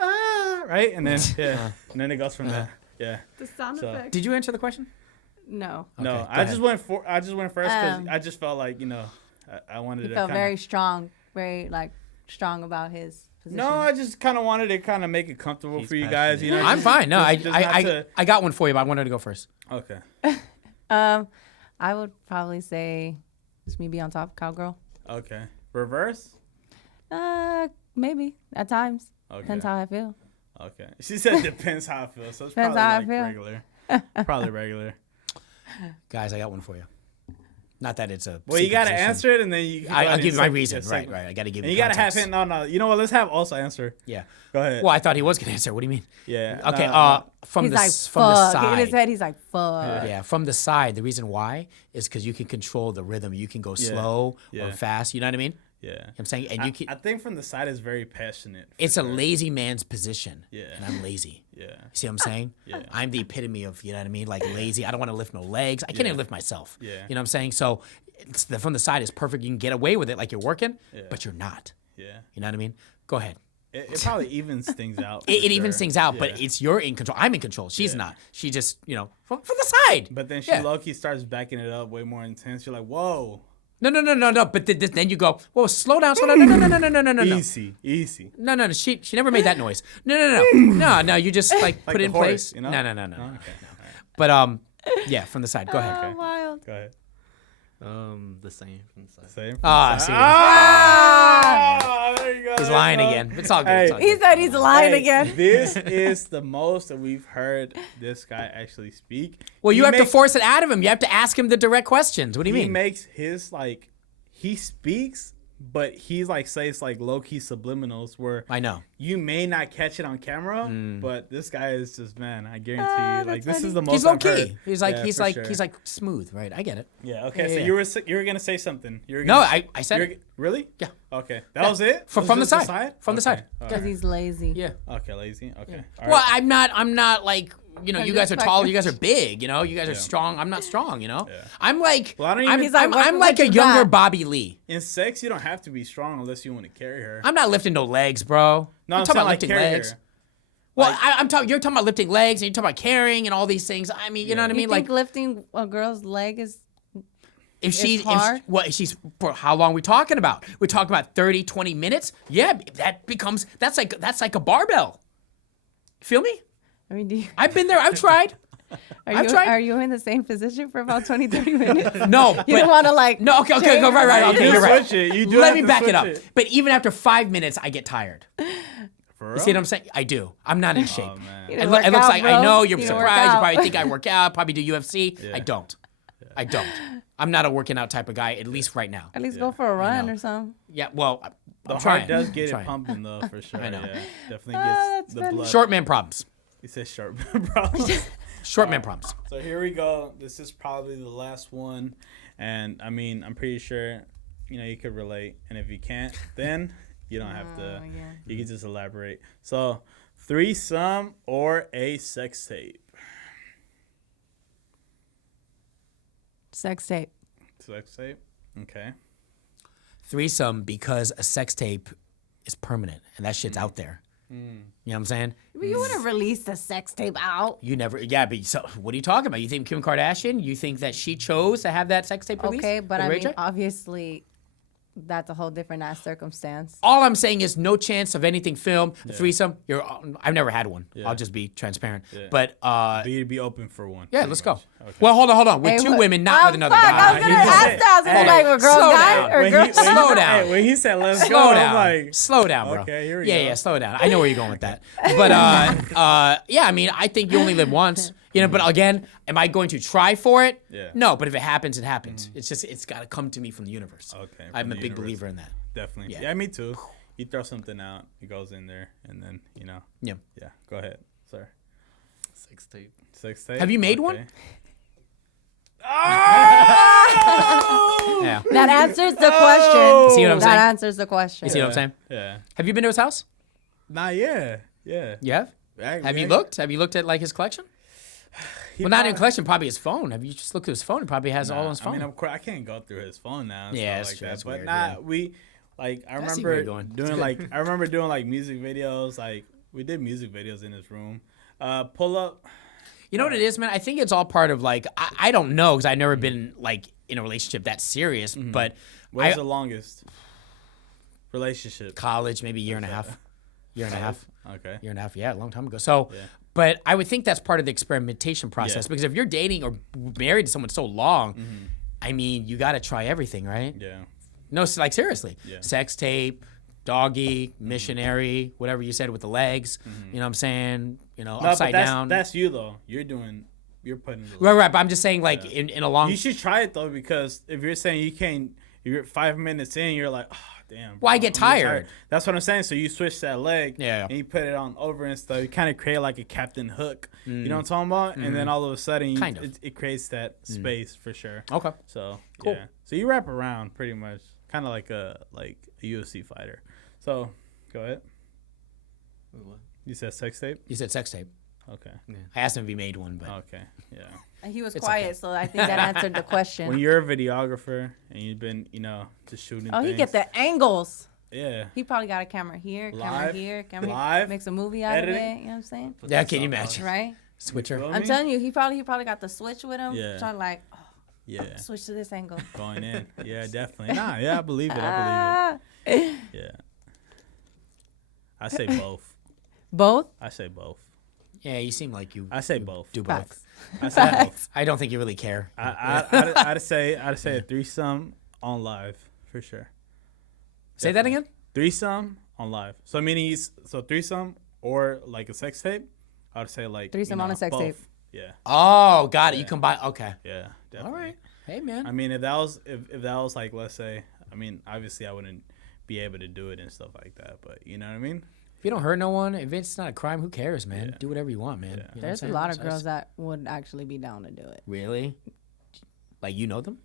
right? And then, and then it goes from there. Yeah. The sound So- effect. Did you answer the question? No. No, Okay, go I just ahead. went first because I just felt like, you know, I wanted He to felt kinda, very strong, very like strong about his position. No, I just kind of wanted to kind of make it comfortable He's for you guys. You know, I'm just- fine. No, just not to- I got one for you, but I wanted to go first. Okay. I would probably say just me be on top, cowgirl. Okay. Reverse. Maybe at times. Okay. Depends how I feel. Okay. She said depends how I feel, so it's Depends probably how I like feel. regular. Probably regular. Guys, I got one for you. Not that it's a. Well, you secret gotta position. answer it, and then you. Can go I'll ahead give and you my say- reason. yeah, Right, say- right. I gotta give And you. you gotta have context. him. No. You know what? Let's have also answer. Yeah. Go ahead. Well, I thought he was gonna answer. What do you mean? Yeah. Okay. no. From He's the like, from the fuck. In his side. head, he's like, fuck. Yeah, from the side. The reason why is because you can control the rhythm. You can go slow or Yeah. fast. You know what I mean? Yeah. I'm saying, and you can. I think from the side is very passionate. It's a lazy man's position. Yeah. And I'm lazy. Yeah. You see what I'm saying? Yeah. I'm the epitome of, you know what I mean? Like lazy. I don't want to lift no legs. I can't even lift myself. Yeah. You know what I'm saying? So from the side is perfect. You can get away with it like you're working, Yeah. but you're not. Yeah. You know what I mean? Go ahead. It probably evens things out. It for even sure. stings out, Yeah. but you're in control. I'm in control. She's Yeah. not. She just, you know, from the side. But then she Yeah. low-key starts backing it up way more intense. You're like, whoa. No. But then you go, whoa, slow down. No. Easy. No. She never made that noise. No. You just like put the it in horse, place. you know? No. Okay. All right. But yeah, from the side. Go ahead. Oh, wild. Go ahead. The same from the side. Same. Ah, see. There you go. He's there lying you go. again. It's all good. Hey. It's all He good. said he's lying Hey, again. This is the most that we've heard this guy actually speak. Well, you He have to makes- force it out of him. You have to ask him the direct questions. What do you He mean? makes his like he speaks, but he's like says like low key subliminals where I know. you may not catch it on camera, but this guy is just man. I guarantee you, like that's this is funny. the most He's low I've heard. key. He's like Yeah, he's for like sure. he's like smooth, right? I get it. Yeah. Okay. Yeah, So yeah. you were gonna say something. You were No, gonna, I said it. really. Yeah. Okay. That was it. From Was the just side. From the Okay. side. All Because right. he's lazy. Yeah. Okay. Lazy. Okay. All Well, right. I'm not like, you know, I you guys are just tall, like- you guys are big, you know, you guys are strong. I'm not strong, you know. Yeah. I'm like, Well, I don't I'm, even- He's like, I'm, what- I'm what like a you younger got? Bobby Lee. In sex, you don't have to be strong unless you want to carry her. I'm not lifting no legs, bro. No, I'm I'm talking saying about like lifting carry legs. her. Well, Like- I'm talking. You're talking about lifting legs, and you're talking about carrying and all these things. I mean, you know what I You mean? think Like, lifting a girl's leg is if she's, hard? she's, for how long are we talking about? We're talking about 30, 20 minutes. Yeah, that's like a barbell. Feel me? I mean, do you, I've been there. I've tried. I've tried. are you in the same position for about 20, 30 minutes? No, You but don't want to like. no. Okay, go right. You Okay, do you're right. switch it. You do Let have me to back it switch up. it. But even after 5 minutes, I get tired. You see what I'm saying? I do. I'm not in shape. Oh man. You It, don't it work looks out, like, bro. I know you're You don't work surprised. You out. probably think I work out, probably do UFC. Yeah. I don't. I don't. I'm not a working out type of guy, at least right now. At least go for a run know. or something. Yeah, well, The I'm trying. heart does get I'm it trying. pumping though, for sure. I know. Yeah, definitely gets that's the funny. blood. Short man problems. He said short problems. Short man problems. So here we go. This is probably the last one, and I mean, I'm pretty sure, you could relate. And if you can't, then you don't have to. yeah. You can just elaborate. So, threesome or a sex tape? Sex tape. Sex tape. Okay. Threesome because a sex tape is permanent and that shit's out there. You know what I'm saying? But you wouldn't release the sex tape out. You never, yeah, but so what are you talking about? You think Kim Kardashian? You think that she chose to have that sex tape released? Okay, but with I Ray mean, J? obviously, that's a whole different ass circumstance. All I'm saying is no chance of anything filmed. A threesome, I've never had one. Yeah. I'll just be transparent. Yeah. But Be open for one. yeah, pretty let's go. much. Okay. Well, hold on. With Hey, two what- women, not with another fuck, guy. I was gonna He ask said- that. I was gonna be hey, like, a girl slow guy down. or When girl. he- Slow down. Hey, when he said let's Slow go, down. I'm like, Slow down, bro. Okay, here we yeah, go. Yeah, slow down. I know where you're going with that. But yeah, I mean, I think you only live once. But again, am I going to try for it? Yeah. No, but if it happens, it happens. It's got to come to me from the universe. Okay, I'm from a the big universe. believer in that. Definitely. Yeah. Yeah, me too. You throw something out, it goes in there, and then Yeah. Yeah, go ahead, sir. Sex tape. Sex tape. Have you made one? Okay. Yeah. That answers the question. See what I'm saying? That answers the question. You see what I'm saying? Yeah. Have you been to his house? Nah, yeah. Yeah. You have? Have Have you looked? Have you looked at like his collection? Well, not in collection, probably his phone. Have you just looked at his phone? He probably has all on his phone. I mean, of course, I can't go through his phone now. And Yeah, stuff that's like true. that. That's But weird, I see where remember you're going. It's good. I remember doing like music videos. Like we did music videos in his room. Pull up. You know what it is, man? I think it's all part of like I don't know because I've never been like in a relationship that serious, but What's the longest relationship? college maybe year and a half, Okay. year and a half, yeah, a long time ago. So, but I would think that's part of the experimentation process Yeah. because if you're dating or married to someone so long, I mean, you got to try everything, right? Yeah. No, like seriously, Yeah. sex tape, doggy, missionary, whatever you said with the legs. You know what I'm saying? No, Upside but down. that's you though. You're putting. The right. But I'm just saying, like in a long. You should try it though, because if you're saying you can't, if you're 5 minutes in, you're like, oh, damn. Well, I bro, get I'm getting tired. That's what I'm saying. So you switch that leg, Yeah. and you put it on over and stuff. You kind of create like a Captain Hook. You know what I'm talking about? And then all of a sudden, Kind of. it creates that space for sure. Okay. So Cool. yeah. So you wrap around pretty much, kind of like a UFC fighter. So go ahead. Wait, what? You said sex tape. You said sex tape. Okay. I asked him if he made one, but Okay. Yeah. And he was It's quiet, okay. so I think that answered the question. When you're a videographer and you've been, just shooting. Oh, he things, get the angles. Yeah. He probably got a camera here, camera Live, here, camera live, here. Makes a movie out of editing. it. You know what I'm saying? Put yeah, the can you song on. imagine? Right? Switcher. Feel I'm me? telling you, he probably got the switch with him. Yeah. Trying to like, oh, Yeah. switch to this angle. Going in. Yeah, definitely. Nah, yeah, I believe it. I Ah. believe it. Yeah. I say both. Both? I say both. Yeah, you seem like you I say both. do both. Facts. I say both. I don't think you really care. I'd say a threesome on live for sure. Say that again? Threesome on live. So meaning threesome or like a sex tape. I would say like Threesome on a sex both. tape. Yeah. Oh, got it. You Yeah. combine. Okay. Yeah. Definitely. All right. Hey, man. I mean, if that was like, let's say, I mean, obviously I wouldn't be able to do it and stuff like that, but you know what I mean? If you don't hurt no one, if it's not a crime, who cares, man? Yeah. Do whatever you want, man. Yeah. You know what There's a I'm lot of saying? girls that would actually be down to do it. Really? Like, you know them?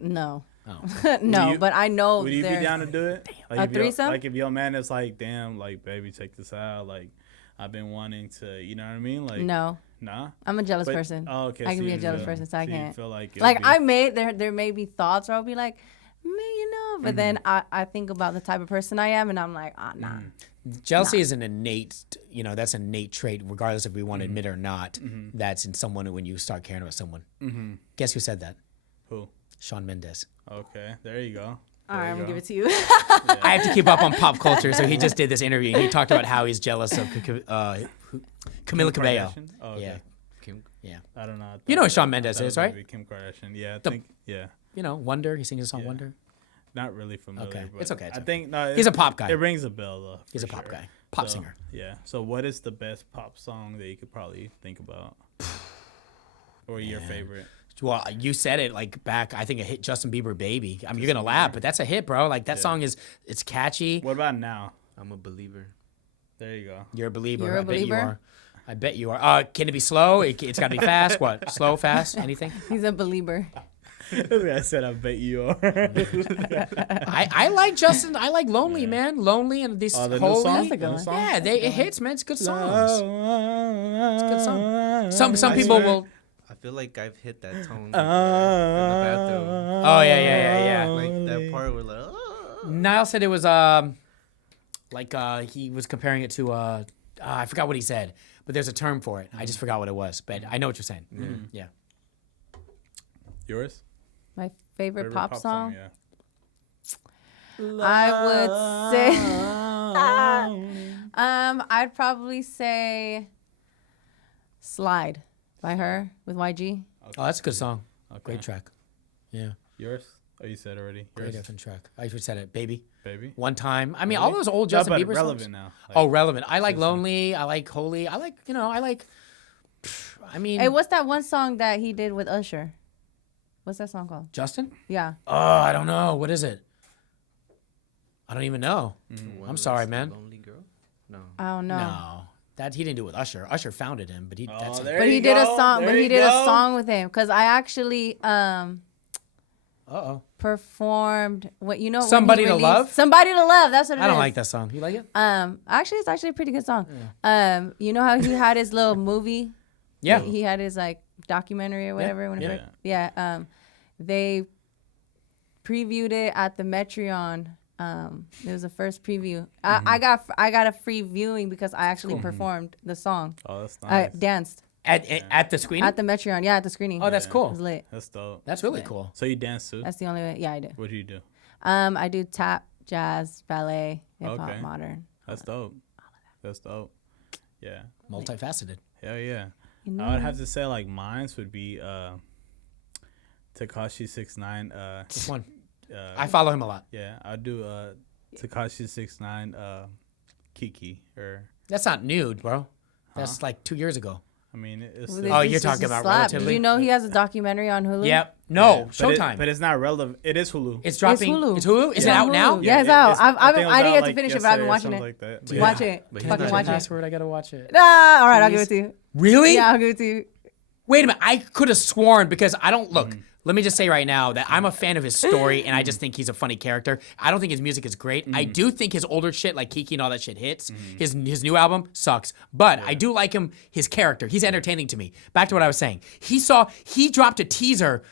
No. Oh. No, you- but I know Would you be there's- down to do it? Like A if your- threesome? Like if your man is like, damn, like baby, check this out. Like I've been wanting to, you know what I mean? Like No. nah. I'm a jealous But- person. Oh, okay. I can so be you a jealous feel- person, so I you can't. feel like it'll Like be- I may there may be thoughts where I'll be like, but then I think about the type of person I am and I'm like, nah. Jealousy is an innate, that's an innate trait, regardless if we want to admit it or not. That's in someone when you start caring about someone. Guess who said that? Who? Shawn Mendes. Okay, there you go. All right, I'm gonna give it to you. I have to keep up on pop culture, so he just did this interview. And he talked about how he's jealous of Camila Cabello. Kardashian? Oh, okay. Yeah, Kim, yeah. I don't know. I You know who thought- Shawn I Mendes thought it is, was gonna right? be Kim Kardashian. Yeah, I The- think. Yeah, Wonder. He sings his song Wonder. not really familiar. Okay, but it's okay, it's I okay. think no. He's a pop guy. It rings a bell though. He's for a pop sure. guy. Pop singer. Yeah. So what is the best pop song that you could probably think about? Or your favorite? Well, you said it like back. I think it hit Justin Bieber, "Baby." I mean, you're gonna laugh, but that's a hit, bro. Like that song it's catchy. What about now? I'm a believer. There you go. You're a believer. You're a I bet you believer? are. I bet you are. Can it be slow? It's got to be fast. What? Slow, fast? Anything? He's a believer. I said, I bet you are. I like Justin. I like "Lonely," man. "Lonely" and this The new Holy. song? That's a good The new one. song? Yeah, it hits, man. It's good songs. It's a good song. Some I people swear. will. I feel like I've hit that tone in the bathroom. Oh yeah. Like that part where like, Niall said it was he was comparing it to I forgot what he said, but there's a term for it. I just forgot what it was, but I know what you're saying. Yeah. Yours? My favorite pop song. Yeah. I would say, I'd probably say "Slide" by her with YG. Oh, that's a good song. Okay. Great track. Yeah. Yours? Oh, you said already. Great Yours, effing track. I just said it, "Baby." baby. One time. I mean, all those old No, Justin but Bieber relevant songs. now. Like, Oh, relevant. I like seriously. "Lonely." I like "Holy." I like. I mean, Hey, what's that one song that he did with Usher? What's that song called? Justin? Yeah. Oh, I don't know. What is it? I don't even know. One I'm sorry, Less man. Lonely girl? No. I don't know. No, that he didn't do it with Usher. Usher founded him, but that's there But you he did a go. song. There But he you did a go. song with him because I actually Uh-oh. performed what you know. when he Somebody to released- Love? Somebody to Love. That's what it is. I don't like that song. You like it? Actually, it's actually a pretty good song. You know how he had his little movie? Yeah. He had his like documentary or whatever. Whenever, Yeah. they previewed it at the Metreon. It was the first preview. I got a free viewing because I actually performed the song. Oh, that's I nice. danced At the screening? at the Metreon. Yeah, at the screening. Oh, that's It cool. was lit. That's dope. That's really cool. So you dance too? That's the only way. Yeah, I do. What do you do? I do tap, jazz, ballet, hip hop, Okay. modern. That's dope. That's dope. Yeah. Multifaceted. Hell yeah. You know? I would have to say like mine's would be Tekashi 69. Which one? I follow him a lot. Yeah, I'd do Tekashi 69 Kiki or That's not nude, bro. That's like 2 years ago. I mean it's Well, Oh, this you're is talking a about slap. relatively? Did you know he has a documentary on Hulu? Yep. No, but Showtime. but it's not relevant. It is Hulu. It's dropping. Hulu. It's Hulu? Is it on out now? Hulu. Yeah, it's out. I think it was I didn't out, get to like, finish it, but I've been yesterday or watching it. something like that. But Watch yeah. it. But he's Fucking not watch it. Password. I gotta watch it. Ah, all right, I'll give it to you. Really? Yeah, I'll give it to you. Wait a minute. I could have sworn because I don't look. Let me just say right now that I'm a fan of his story and I just think he's a funny character. I don't think his music is great. I do think his older shit like Kiki and all that shit hits. His new album sucks. But I do like him, his character. He's entertaining to me. Back to what I was saying. He dropped a teaser.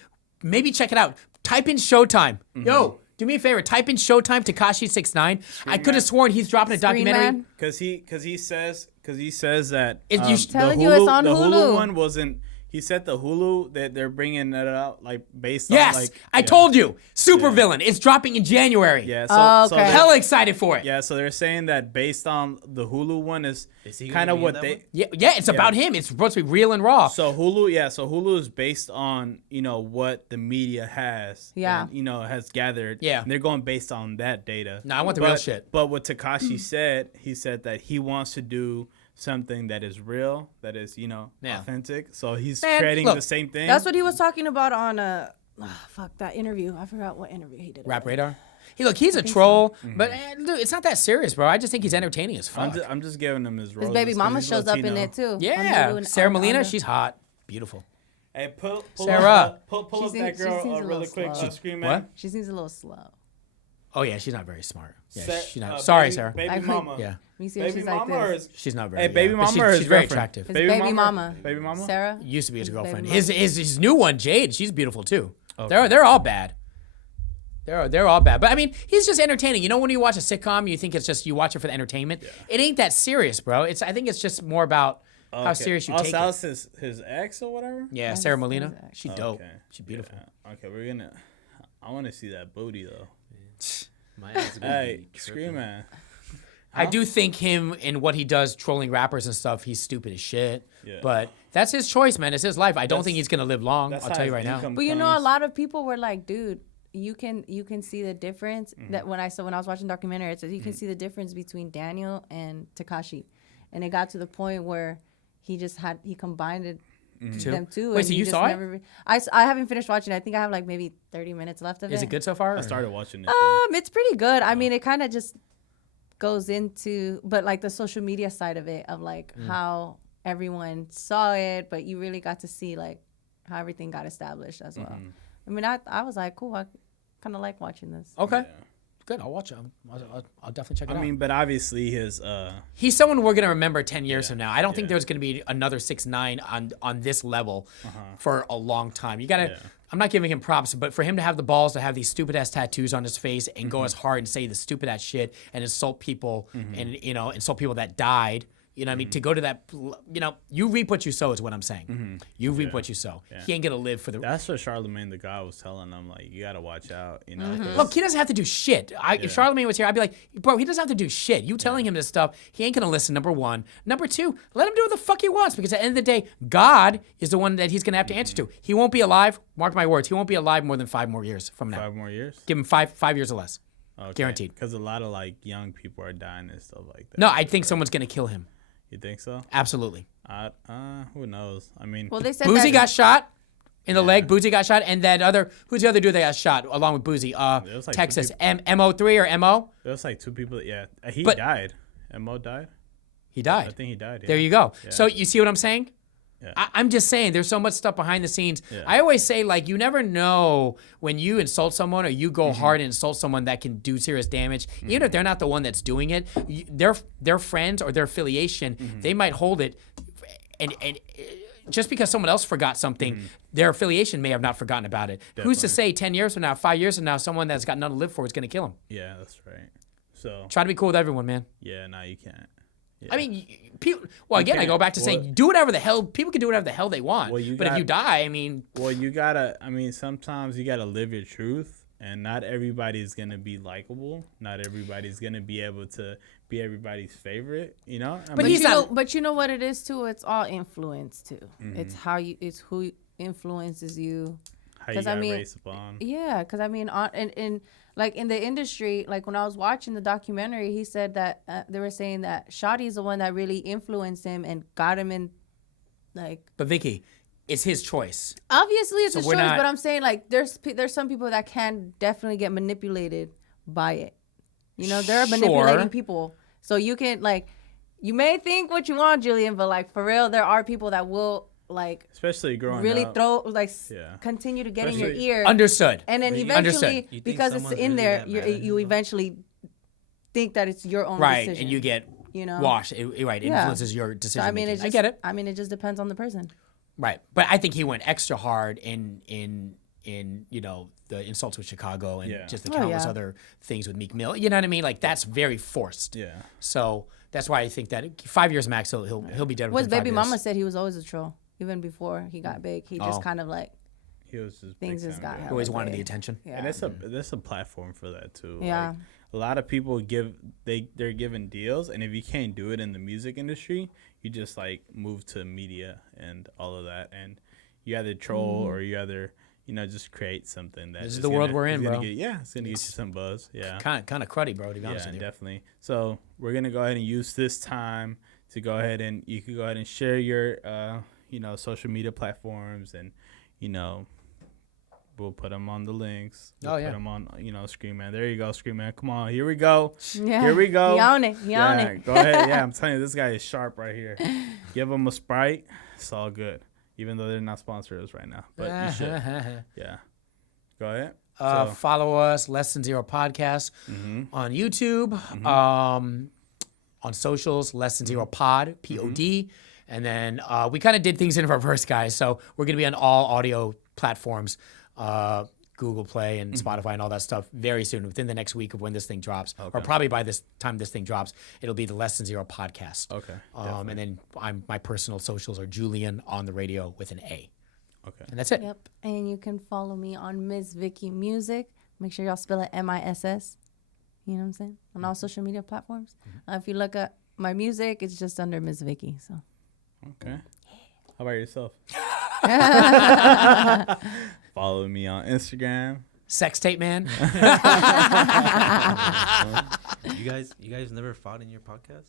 Maybe check it out. Type in Showtime. Yo, do me a favor. Type in Showtime Tekashi 69. I could have sworn he's dropping a Scream documentary. Man. Because he says that It- you- the Telling you it's on the Hulu. one wasn't. He said the Hulu that they're bringing it out like based Yes, on like I told you. Supervillain. It's dropping in January. Yeah, Oh, so okay. they're- Hella excited for it. yeah, so they're saying that based on the Hulu one is he kind gonna of be in what that they. one? Yeah, it's about him. It's supposed to be real and raw. So Hulu is based on what the media has, Yeah. and, has gathered. Yeah. and they're going based on that data. No, I want the real But- shit. But what Tekashi said, he said that he wants to do something that is real, that is Yeah. authentic. So he's Man, creating look, the same thing. That's what he was talking about on fuck that interview. I forgot what interview he did. Rap Radar. He's a troll, but dude, it's not that serious, bro. I just think he's entertaining as fuck. I'm just giving him his His roses. baby 'cause mama he's shows up in Latino. it too. on Yeah, Hulu and Sarah on Molina, the- she's hot, beautiful. Hey, pull Sarah. up that She girl seems a really little quick. slow. Scream What? Man. She seems a little slow. Oh yeah, she's not very smart. Yeah, Sa- she's not. Sorry, baby, Sarah. Baby I- mama. Yeah, Let me see if Baby she's like mama or this. is she's not very. Hey, baby yeah, mama but or his she's very girlfriend? attractive. It's baby mama. Baby mama. Sarah. Used to be his His baby girlfriend. mama. His new one, Jade, she's beautiful too. They're all bad. They're all bad. But I mean, he's just entertaining. You know, when you watch a sitcom, you think it's just you watch it for the entertainment. It ain't that serious, bro. I think it's just more about how serious you take that it. was his ex or whatever. Yeah, That's Sarah his Molina. ex. She's dope. Okay. She's beautiful. Yeah. Okay, I want to see that booty though. My ass gonna Hey, be Scream tripping. Man. I do think him and what he does trolling rappers and stuff, he's stupid as shit. Yeah. But that's his choice, man. It's his life. I don't think he's gonna live long. That's I'll how tell you his right now. income But you know, a comes. lot of people were like, dude, you can see the difference that when I was watching the documentary, it says you can see the difference between Daniel and Tekashi, and it got to the point where he combined it. Them too. Wait, and so you saw it? I haven't finished watching it. I think I have like maybe 30 minutes left of it. Is it good so far? I started watching it. It's pretty good. I mean, it kind of just goes into, but like the social media side of it, of like how everyone saw it, but you really got to see like how everything got established as well. I mean, I was like, cool. I kind of like watching this. Okay. Yeah. Good. I'll watch it. I'll definitely check it out. I mean, but obviously he's someone we're gonna remember 10 years from now. I don't think there's gonna be another 6ix9ine on this level for a long time. You gotta. I'm not giving him props, but for him to have the balls to have these stupid ass tattoos on his face and go as hard and say the stupid ass shit and insult people and insult people that died. You know what I mean? To go to that, you reap what you sow is what I'm saying. You reap what you sow. He ain't gonna live for the. That's what Charlemagne the God was telling him. Like, you gotta watch out. You know. Look, he doesn't have to do shit. If Charlemagne was here, I'd be like, bro, he doesn't have to do shit. You telling him this stuff, he ain't gonna listen. Number one. Number two, let him do what the fuck he wants, because at the end of the day, God is the one that he's gonna have to answer to. He won't be alive. Mark my words. He won't be alive more than 5 more years from now. 5 more years. Give him 5 years or less. Okay. Guaranteed. Because a lot of like young people are dying and stuff like that. No, I think someone's gonna kill him. You think so? Absolutely. Who knows? I mean, Well, they said Boozy that got shot in the leg. Boozy got shot, and that who's the other dude that got shot along with Boozy? was like Texas. MO3 or MO? there was like 2 people. Yeah, he But- died. Mo died. He died. I think he died. Yeah. There you go. So you see what I'm saying? Yeah. I'm just saying there's so much stuff behind the scenes. Yeah. I always say, like, you never know when you insult someone or you go hard and insult someone that can do serious damage. Even if they're not the one that's doing it, their friends or their affiliation, they might hold it. And just because someone else forgot something, their affiliation may have not forgotten about it. Who's to say 10 years from now, 5 years from now, someone that's got nothing to live for is going to kill him? Yeah, that's right. So Try to be cool with everyone, man. yeah, no, you can't. Yeah. I mean, people. Well, again, I can't- go back to saying, do whatever the hell people can do whatever the hell they want. Well, you but if got- you die, I mean, Well, you gotta. I mean, sometimes you gotta live your truth, and not everybody's gonna be likable. Not everybody's gonna be able to be everybody's favorite. You know. But he's not- But you know what it is too. It's all influence too. It's who influences you. how you 'cause I got mean, raised upon. Yeah, because I mean, in like in the industry, like when I was watching the documentary, he said that they were saying that Shotti's the one that really influenced him and got him in, like. but Vicky, it's his choice. Obviously, it's So a we're choice, not- but I'm saying like there's some people that can definitely get manipulated by it. You know, there are manipulating Sure. people, so you can like, you may think what you want, Julian, but like for real, there are people that will like Especially growing really up. throw like Yeah. continue to get in Especially- your ear. Understood. And then Understood. eventually, You think because it's someone's in really there, that you mad at you him, eventually think that it's your own Right, decision. and you get you know? washed. Right, it Yeah. influences your So decision I mean, making. it just, I get it. I mean, it just depends on the person. Right, but I think he went extra hard in the insults with Chicago and Yeah. just the Oh, countless yeah. other things with Meek Mill. You know what I mean? Like that's very forced. Yeah. So that's why I think that 5 years max, he'll be dead. Well, his within 5 baby years. mama said he was always a troll, even before he got big. He just Oh. kind of like He was just things big just time got guy. He always hella wanted the big. attention. Yeah. And there's a platform for that too. Yeah. Like, a lot of people they're given deals, and if you can't do it in the music industry, you just like move to media and all of that, and you either troll or you either just create something that This is the world we're in, bro. It's gonna get you some buzz. Yeah. Kind of cruddy, bro. To be honest Yeah, with you. definitely. So we're gonna go ahead and use this time to go ahead and you can go ahead and share your social media platforms, and we'll put them on the links. We'll Oh, yeah. Put them on Scream Man. There you go, Scream Man. Come on, here we go. Yeah. Here we go. He on it. He on it. Go ahead. Yeah, I'm telling you, this guy is sharp right here. Give him a Sprite. It's all good. Even though they're not sponsors right now, but you should. Yeah. Go ahead. Follow us, Less Than Zero Podcast on YouTube, on socials, Less Than Zero Pod, POD. And then we kind of did things in reverse, guys. So we're going to be on all audio platforms, Google Play and Spotify and all that stuff very soon, within the next week of when this thing drops. Or probably by this time this thing drops, it'll be the Less Than Zero Podcast. Okay. And then my personal socials are Julian on the radio with an A. Okay. And that's it. Yep. And you can follow me on Miss Vicky Music. Make sure y'all spell it MISS. You know what I'm saying? On all social media platforms. If you look at my music, it's just under Miss Vicky. So. Okay. How about yourself? Follow me on Instagram Sex tape man. You guys never fought in your podcast?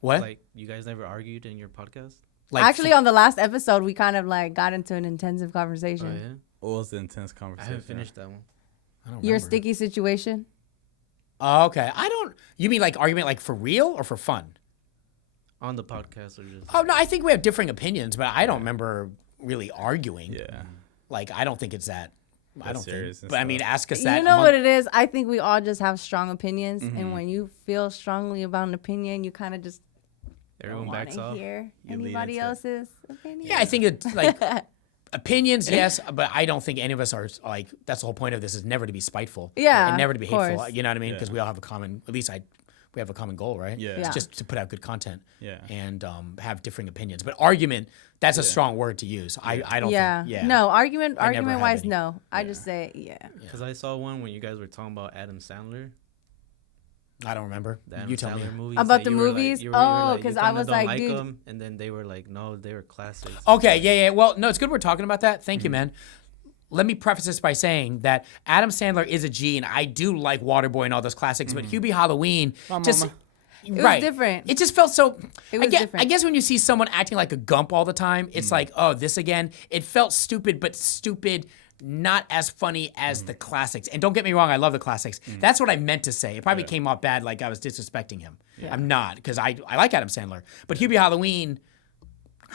What? Like, you guys never argued in your podcast? Like Actually, on the last episode, we kind of like got into an intensive Oh, conversation. yeah? What was the intense I conversation? haven't finished that one. I don't Your remember. sticky situation. Oh, okay. I don't. You mean like argument like for real or for fun? On the podcast or just... Oh no, I think we have differing opinions, but I don't remember really arguing. Yeah. Like I don't think it's that. I don't serious think. and But I mean, stuff. ask us that. You know what it is? I think we all just have strong opinions, and when you feel strongly about an opinion, you kind of just Everyone don't backs want off. to hear You lean anybody into it. else's opinion. Yeah, I think it's like opinions, yes, but I don't think any of us are like. That's the whole point of this is never to be spiteful. Yeah, and never to be of hateful. course. You know what I mean? Because Yeah. we all have a common. At least we have a common goal, right? Yeah. It's Yeah. just to put out good content. Yeah. And have differing opinions, but argument. That's a strong word to use. I don't Yeah. think. Yeah. No, argument I never have wise, any. no. I just say yeah. Because I saw one when you guys were talking about Adam Sandler. I don't remember. The Adam You tell me. Sandler movies About that the you were like- movies? you were like, Oh, you 'cause I kinda was don't like, dude. them, and then they were like, no, they were classics. Okay, yeah. Well, no, it's good we're talking about that. Thank you, man. Let me preface this by saying that Adam Sandler is a G, and I do like Waterboy and all those classics, but Hubie Halloween just. was Right. different. It just felt so. It was I different. guess when you see someone acting like a gump all the time, it's like, oh, this again. It felt stupid, but stupid, not as funny as the classics. And don't get me wrong, I love the classics. That's what I meant to say. It probably came off bad, like I was disrespecting him. I'm not, because I like Adam Sandler. But Hubie Halloween,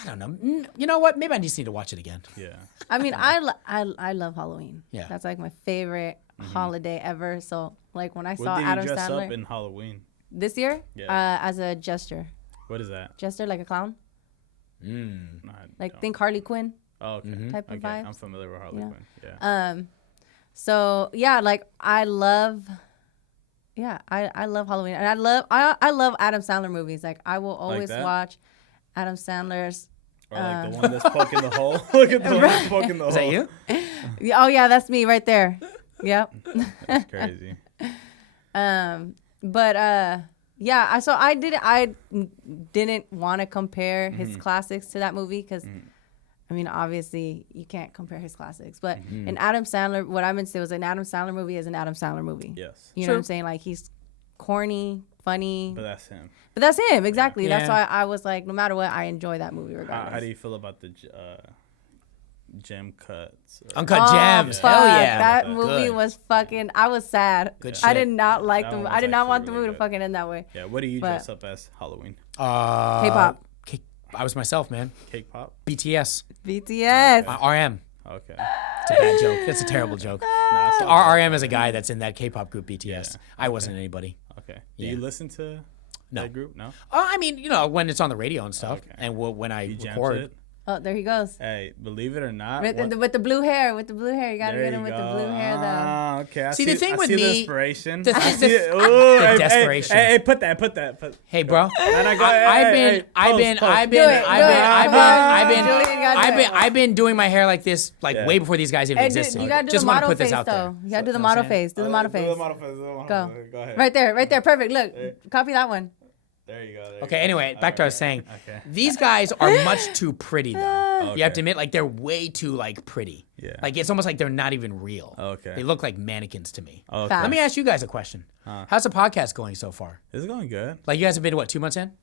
I don't know. You know what? Maybe I just need to watch it again. Yeah. I mean, I love Halloween. Yeah. That's like my favorite holiday ever. So like when I What saw did you Adam dress Sandler up in Halloween? this year, Yeah. as a jester, What is that? like a clown, No, I like don't. think Harley Quinn. Oh, okay. type of Okay, vibes. I'm familiar with Harley Yeah. Quinn. Yeah. So yeah, like I love Halloween, and I love Adam Sandler movies. Like I will always that? watch Adam Sandler's. Or like the one that's poking the hole. Look at the one that's poking the hole. Is that you? Oh yeah, that's me right there. Yep. That's crazy. But yeah, I didn't want to compare his classics to that movie because I mean obviously you can't compare his classics, but an Adam Sandler, what I meant to say was an Adam Sandler movie is an Adam Sandler movie. Yes. You know what I'm saying? Like he's corny, funny, But that's him. but that's him exactly. That's Yeah. why I was like, no matter what, I enjoy that movie regardless. How do you feel about the gem cuts? Uncut Oh, Gems. fuck, Hell yeah. that Good. movie was fucking. I was sad. Good I shit. did not like That the. one I was did not want actually the really movie to good. fucking end that way. Yeah. What do you But- dress up as Halloween? K-pop. I was myself, man. Cake pop? BTS. BTS. RM. Okay. It's a bad joke. It's a terrible joke. Nah, it's all RM is a guy that's in that K-pop group BTS. Yeah. I wasn't anybody. Okay. Do Yeah. you listen to No. that group? No. I mean, you know, when it's on the radio and stuff, Okay. and when I You jam record. shit? Oh, there he goes. Hey, believe it or not. With the blue hair. With the blue hair. You gotta there get him you with go. the blue hair though. Ah, okay. I See, the thing I with see me- the inspiration. the I thing- see the- it. Ooh, the hey, desperation. Hey, put that. Hey, bro. And I go, I've hey, been, post. I've Do it, been doing my hair like this, like Yeah. way before these guys even Hey, existed. you gotta do Just the wanna model put this face out there. though. You gotta do the know what I'm model saying? face. Do the model face. Do the model face. Go. Go ahead. Right there. Perfect. Look, copy that one. There you go. Okay, anyway, back to what I was saying. Okay. These guys are much too pretty, though. Okay. You have to admit, like, they're way too, like, pretty. Yeah. Like, it's almost like they're not even real. Okay. They look like mannequins to me. Okay. Fact. Let me ask you guys a question. How's the podcast going so far? It's going good. Like, you guys have been, what, 2 months in?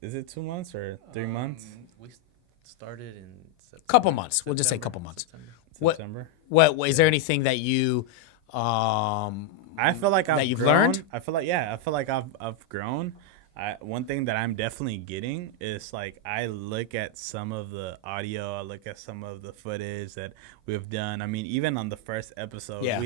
Is it 2 months or 3 months? We started in September. Couple months. We'll just say couple months. What- September. What is there anything that you, I feel like I've you've grown. learned? I feel like I've grown. One thing that I'm definitely getting is like I look at some of the audio, I look at some of the footage that we've done. I mean, even on the first episode, Yeah.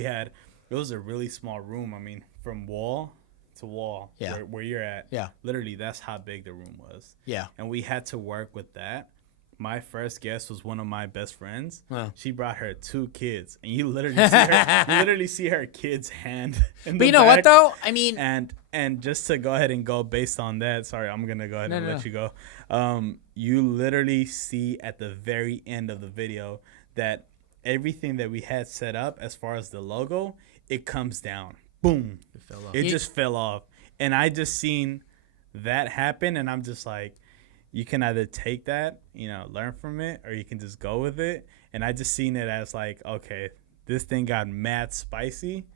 it was a really small room. I mean, from wall to wall, Yeah. where you're at, Yeah. literally that's how big the room was. yeah. And we had to work with that. My first guest was one of my best friends. Wow. She brought her 2 kids, and you literally see her kid's hand. But you know what, though? I mean, And just to go ahead and go based on that, sorry, I'm gonna go ahead and let you go. You literally see at the very end of the video that everything that we had set up as far as the logo, it comes down. Boom. It fell off. It just fell off. And I just seen that happen, and I'm just like, you can either take that, learn from it, or you can just go with it. And I just seen it as like, okay, this thing got mad spicy.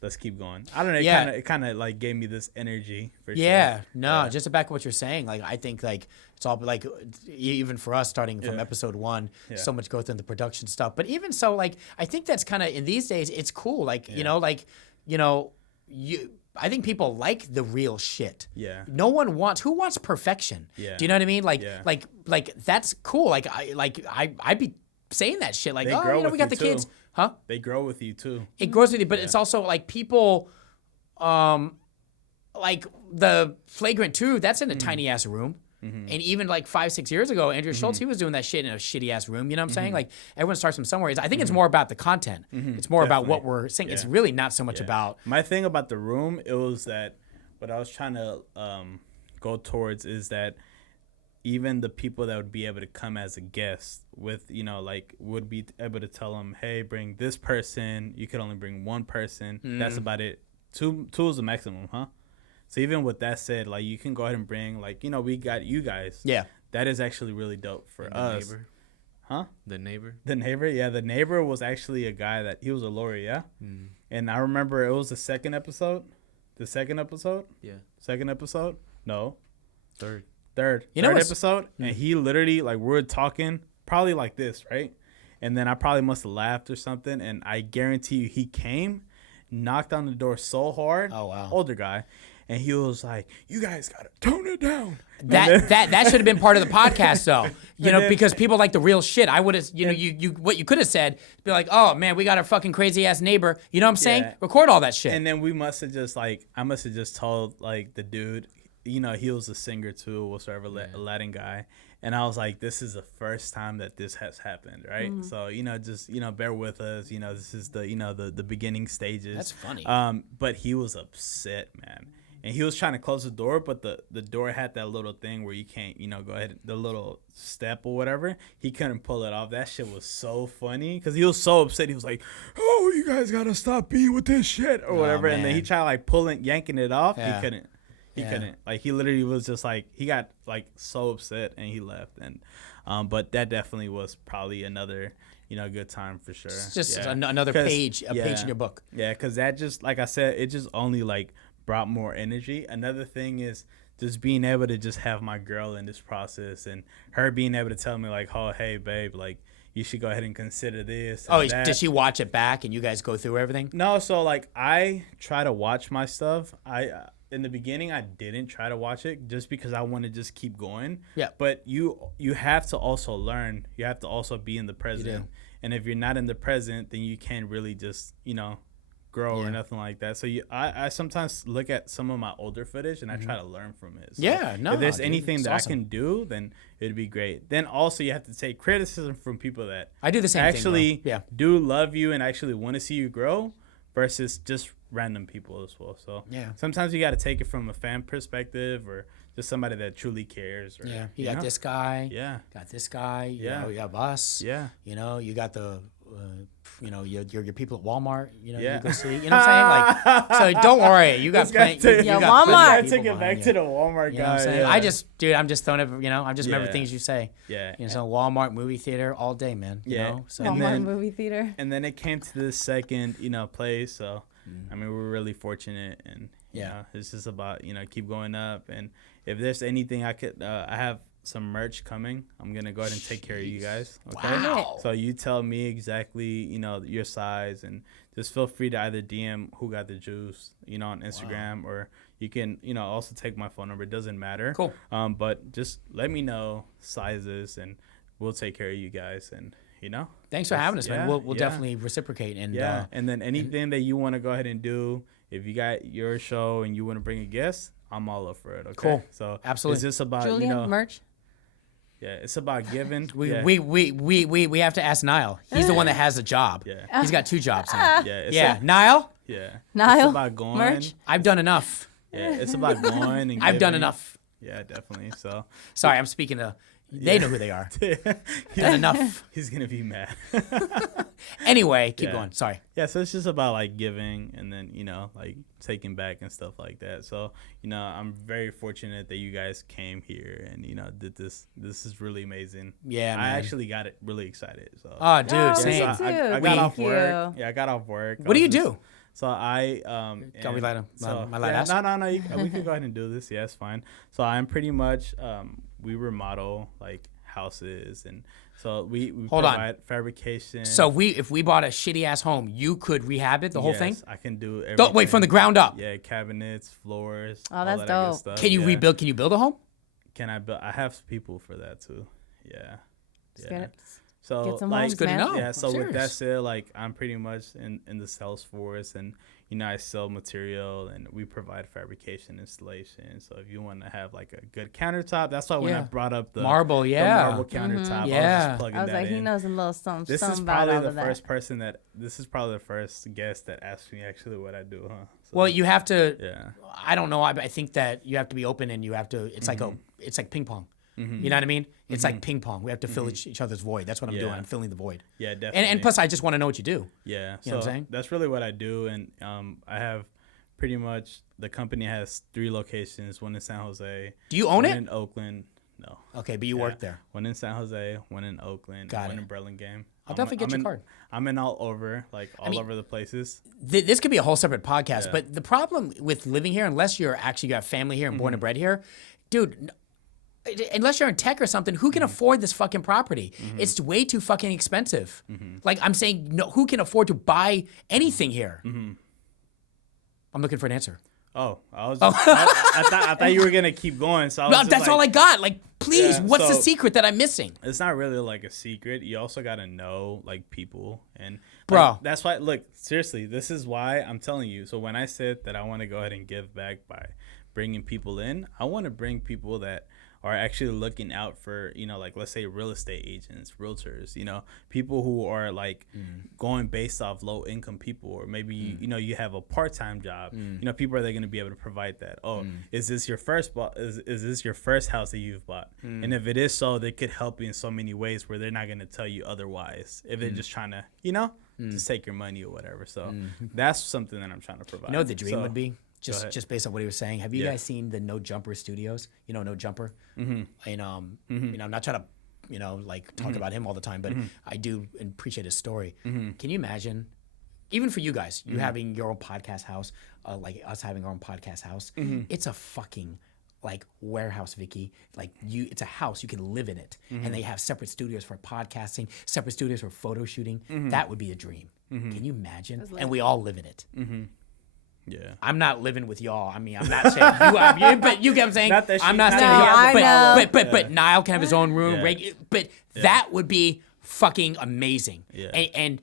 Let's keep going. I don't know. Yeah. It kind of like gave me this energy for Yeah, sure. no, just to back up what you're saying, like I think like it's all like even for us starting from Yeah. episode 1, Yeah. so much growth in the production stuff. But even so, like I think that's kind of in these days it's cool. Like I think people like the real shit. Yeah. No one wants who wants perfection. Yeah. Do you know what I mean? Like Yeah. like that's cool. I'd be saying that shit like They oh grow you know we with got you the kids, too. huh? They grow with you too. It grows with you, but it's also like people, like the Flagrant 2, that's in a tiny ass room. And even like 5-6 years ago, Andrew Schultz, he was doing that shit in a shitty ass room. You know what I'm saying? Like everyone starts from somewhere. I think it's more about the content. It's more about what we're saying. It's really not so much about. My thing about the room, it was that what I was trying to go towards is that even the people that would be able to come as a guest with, like would be able to tell them, hey, bring this person. You could only bring one person. That's about it. Two is the maximum, huh? So even with that said, like you can go ahead and bring like, we got you guys. Yeah. That is actually really dope for us. Neighbor. Huh? The neighbor. The neighbor, yeah. The neighbor was actually a guy that he was a lawyer, yeah. And I remember it was the second episode. The second episode? Yeah. Second episode? No. Third. Third episode. And he literally, like, we were talking probably like this, right? And then I probably must have laughed or something. And I guarantee you he came, knocked on the door so hard. Oh, wow. Older guy. And he was like, you guys got to tone it down. That should have been part of the podcast though, because people like the real shit. I would have, you what you could have said, be like, oh man, we got our fucking crazy ass neighbor. You know what I'm saying? Yeah. Record all that shit. And then we must have just I must have just told like the dude, he was a singer too, whatsoever, a Latin guy. And I was like, this is the first time that this has happened, right? So, just, bear with us. This is the beginning stages. That's funny. But he was upset, man. And he was trying to close the door, but the door had that little thing where you can't, go ahead, the little step or whatever. He couldn't pull it off. That shit was so funny because he was so upset. He was like, oh, you guys got to stop being with this shit or whatever. And then he tried yanking it off. Yeah. He couldn't. He couldn't. Like, he literally was just like, he got like so upset and he left. And, but that definitely was probably another, good time for sure. It's just another page in your book. Yeah. Cause that just, like I said, it just only like brought more energy. Another thing is just being able to just have my girl in this process and her being able to tell me like, oh, hey babe, like you should go ahead and consider this. Oh, that. did she watch it back and you guys go through everything? No. So like I try to watch my stuff. In the beginning, I didn't try to watch it just because I want to just keep going. Yeah. But you have to also learn. You have to also be in the present. And if you're not in the present, then you can't really just, grow or nothing like that. So I sometimes look at some of my older footage and I try to learn from it. So if there's anything that awesome. I can do, then it'd be great. Then also you have to take criticism from people that I do the same actually thing, do love you and actually want to see you grow versus just random people as well. So sometimes you got to take it from a fan perspective or just somebody that truly cares. Or, you got this guy. Yeah. Got this guy. Yeah. You have us. Yeah. You got the, your people at Walmart. You go see. You know what I'm saying? Like, so don't worry. You got plenty. Yeah, Walmart. I took it back to the Walmart You know what I'm guy. saying? Yeah. I'm just throwing it. I'm just remember things you say. Yeah. So Walmart movie theater all day, man. You know? So And Walmart then- movie theater. And then it came to this second, place. So, I mean, we're really fortunate. And, it's just about, keep going up. And if there's anything I could, I have some merch coming. I'm going to go ahead and take care of you guys. Okay. Wow. So you tell me exactly, your size and just feel free to either DM Who Got the Juice, on Instagram or you can, also take my phone number. It doesn't matter. Cool. But just let me know sizes and we'll take care of you guys. And, Thanks for having us, man. We'll definitely reciprocate. And and then anything that you want to go ahead and do, if you got your show and you want to bring a guest, I'm all up for it. Okay. Cool. So absolutely. It's just about Julian, merch. Yeah, it's about giving. We have to ask Niall. He's the one that has a job. Yeah. He's got 2 jobs now. Yeah. Niall. Yeah. Niall, It's about going. merch. I've done enough. Yeah, it's about going and I've done giving. enough. Yeah, definitely. So Sorry, I'm speaking to They know who they are. Yeah. Done enough. He's gonna be mad. Anyway, keep Yeah. going. Sorry. Yeah, so it's just about like giving and then, like taking back and stuff like that. So, I'm very fortunate that you guys came here and, did this. This is really amazing. Yeah, I man. actually got it really excited. So, Oh, dude, Oh, same. me so too. I got Thank off work. you. Yeah, I got off work. What do you do? So I Can we and let my lad ask? No. We can go ahead and do this. Yeah, it's fine. So I'm pretty much we remodel like houses, and so we Hold on. provide fabrication. So if we bought a shitty ass home, you could rehab it, the whole thing? Yes, I can do everything. Don't wait from the ground up. Yeah, cabinets, floors. Oh, all that's that good dope. stuff. Can you Yeah. rebuild? Can you build a home? Can I build? I have people for that too. Yeah. Just Yeah. get, So get some like, homes, good to man. know. yeah. I'm So with that serious. said, like I'm pretty much in the sales force, and I sell material, and we provide fabrication installation. So if you want to have like a good countertop, that's why when I Yeah. brought up the Marble, the yeah. marble countertop, I was Yeah. just plugging I was that like, in. he knows a little something, This is something about probably all the of that. first person that. This is probably the first guest that asked me actually what I do, huh? So, Well, you have to. yeah. I don't know. I think that you have to be open and you have to. It's Mm-hmm. like ping pong. You know what I mean? It's like ping pong. We have to fill each other's void. That's what I'm doing. Mm-hmm. Yeah. I'm filling the void. Yeah, definitely. And plus, I just want to know what you do. Yeah, You know what I'm so saying? that's really what I do, and I have pretty much the company has 3 locations: one in San Jose, Do you own one it? in Oakland. No, Okay, but you Yeah. work there. One in San Jose, one in Oakland, Got one it. in Burlingame. I'll definitely get your card. I'm in all over, like all mean- over the places. This could be a whole separate podcast, Yeah. but the problem with living here, unless you have family here and Mm-hmm. born and bred here, dude. Unless you're in tech or something, who Mm-hmm. can afford this fucking property? It's way too fucking expensive. Like I'm saying, no, who can afford to buy anything here? Mm-hmm. I'm looking for an answer. Oh, I was. I thought you were gonna keep going, so I was No, just that's like, all I got. Like, please, Yeah, what's the so- secret that I'm missing? It's not really like a secret. You also gotta know like people, and like, Bro. that's why. Look, seriously, this is why I'm telling you. So when I said that I want to go ahead and give back by bringing people in, I want to bring people that are actually looking out for, like, let's say real estate agents, realtors, people who are like going based off low income people, or maybe you have a part-time job. People are they going to be able to provide that. Is this your first is this your first house that you've bought? And if it is so, they could help you in so many ways where they're not going to tell you otherwise if they're just trying to just take your money or whatever. So that's something that I'm trying to provide. You know what the dream So- would be? ahead. Just based on what he was saying. Have you Yeah. guys seen the No Jumper Studios? No Jumper. And I'm not trying to like talk about him all the time, but I do appreciate his story. Can you imagine, even for you guys, you having your own podcast house, like us having our own podcast house? It's a fucking like warehouse, Vicky. Like it's a house, you can live in it, and they have separate studios for podcasting, separate studios for photo shooting. That would be a dream. Can you imagine? And we all live in it. Yeah. I'm not living with y'all. I mean, I'm not saying you are, but you get what I'm saying? Not that I'm she- not No, saying I know. but Niall can have his own room. Yeah. But that would be fucking amazing. Yeah. And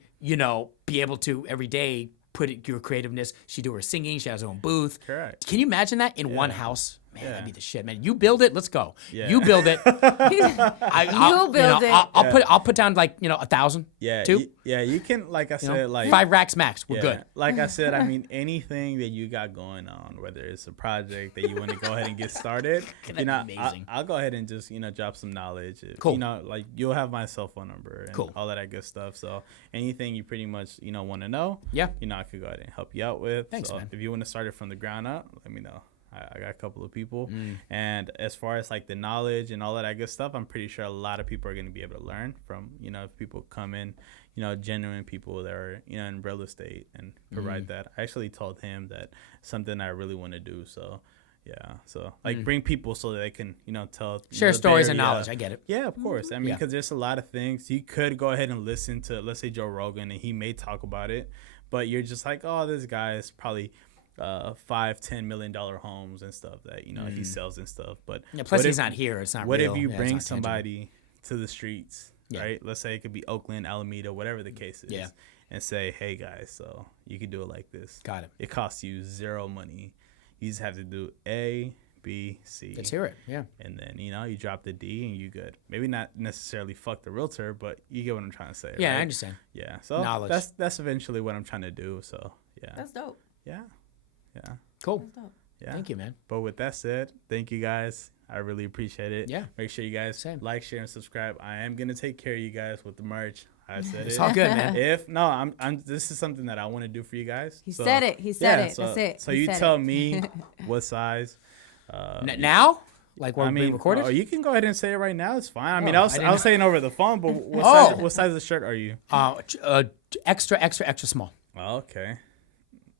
be able to every day put your creativeness. She do her singing. She has her own booth. Correct. Can you imagine that in one house? Man, Yeah. that'd be the shit, man. You build it. Let's go. Yeah. You build it. I'll build it. I'll put down like 1,000. Yeah. Two. You can, like I said, like 5 racks max. We're yeah, good. Like I said, I mean, anything that you got going on, whether it's a project that you want to go ahead and get started, That'd be amazing. I'll go ahead and just drop some knowledge. Cool. Like you'll have my cell phone number and Cool. all that good stuff. So anything you pretty much want to know, Yeah. I could go ahead and help you out with. Thanks, so man. if you want to start it from the ground up, let me know. I got a couple of people, Mm. and as far as like the knowledge and all of that good stuff, I'm pretty sure a lot of people are going to be able to learn from if people come in, genuine people that are in real estate and provide Mm. that. I actually told him that something I really want to do. So yeah, so like bring people so that they can tell Share the stories Bay and Area- knowledge. I get it. Yeah, of course. I mean, Yeah. because there's a lot of things you could go ahead and listen to. Let's say Joe Rogan, and he may talk about it, but you're just like, oh, this guy is probably $5-10 million homes and stuff that he sells and stuff. But Yeah, plus what he's if- not here. It's not What real. if you Yeah, it's bring not tangible. somebody to the streets, Yeah. right? Let's say it could be Oakland, Alameda, whatever the case is, Yeah. and say, hey guys, so you could do it like this. Got it. It costs you zero money. You just have to do A, B, C. Let's hear it. Yeah. And then you drop the D and you good. Maybe not necessarily fuck the realtor, but you get what I'm trying to say. Yeah, right? I understand. Yeah, so Knowledge. that's eventually what I'm trying to do. So yeah, That's dope. yeah. Cool. That's dope. Yeah. Thank you, man. But with that said, thank you guys. I really appreciate it. Yeah. Make sure you guys Same. like, share, and subscribe. I am gonna take care of you guys with the merch. I said It's it. all good, man. If no, I'm. This is something that I want to do for you guys. He said it. He said it. So, That's it. So He you said tell it. me what size. Now? Like we're I mean, being recorded? you can go ahead and say it right now. It's fine. I mean, Oh, I I was saying over the phone, but what size of shirt are you? Extra, extra, extra small. Oh, okay.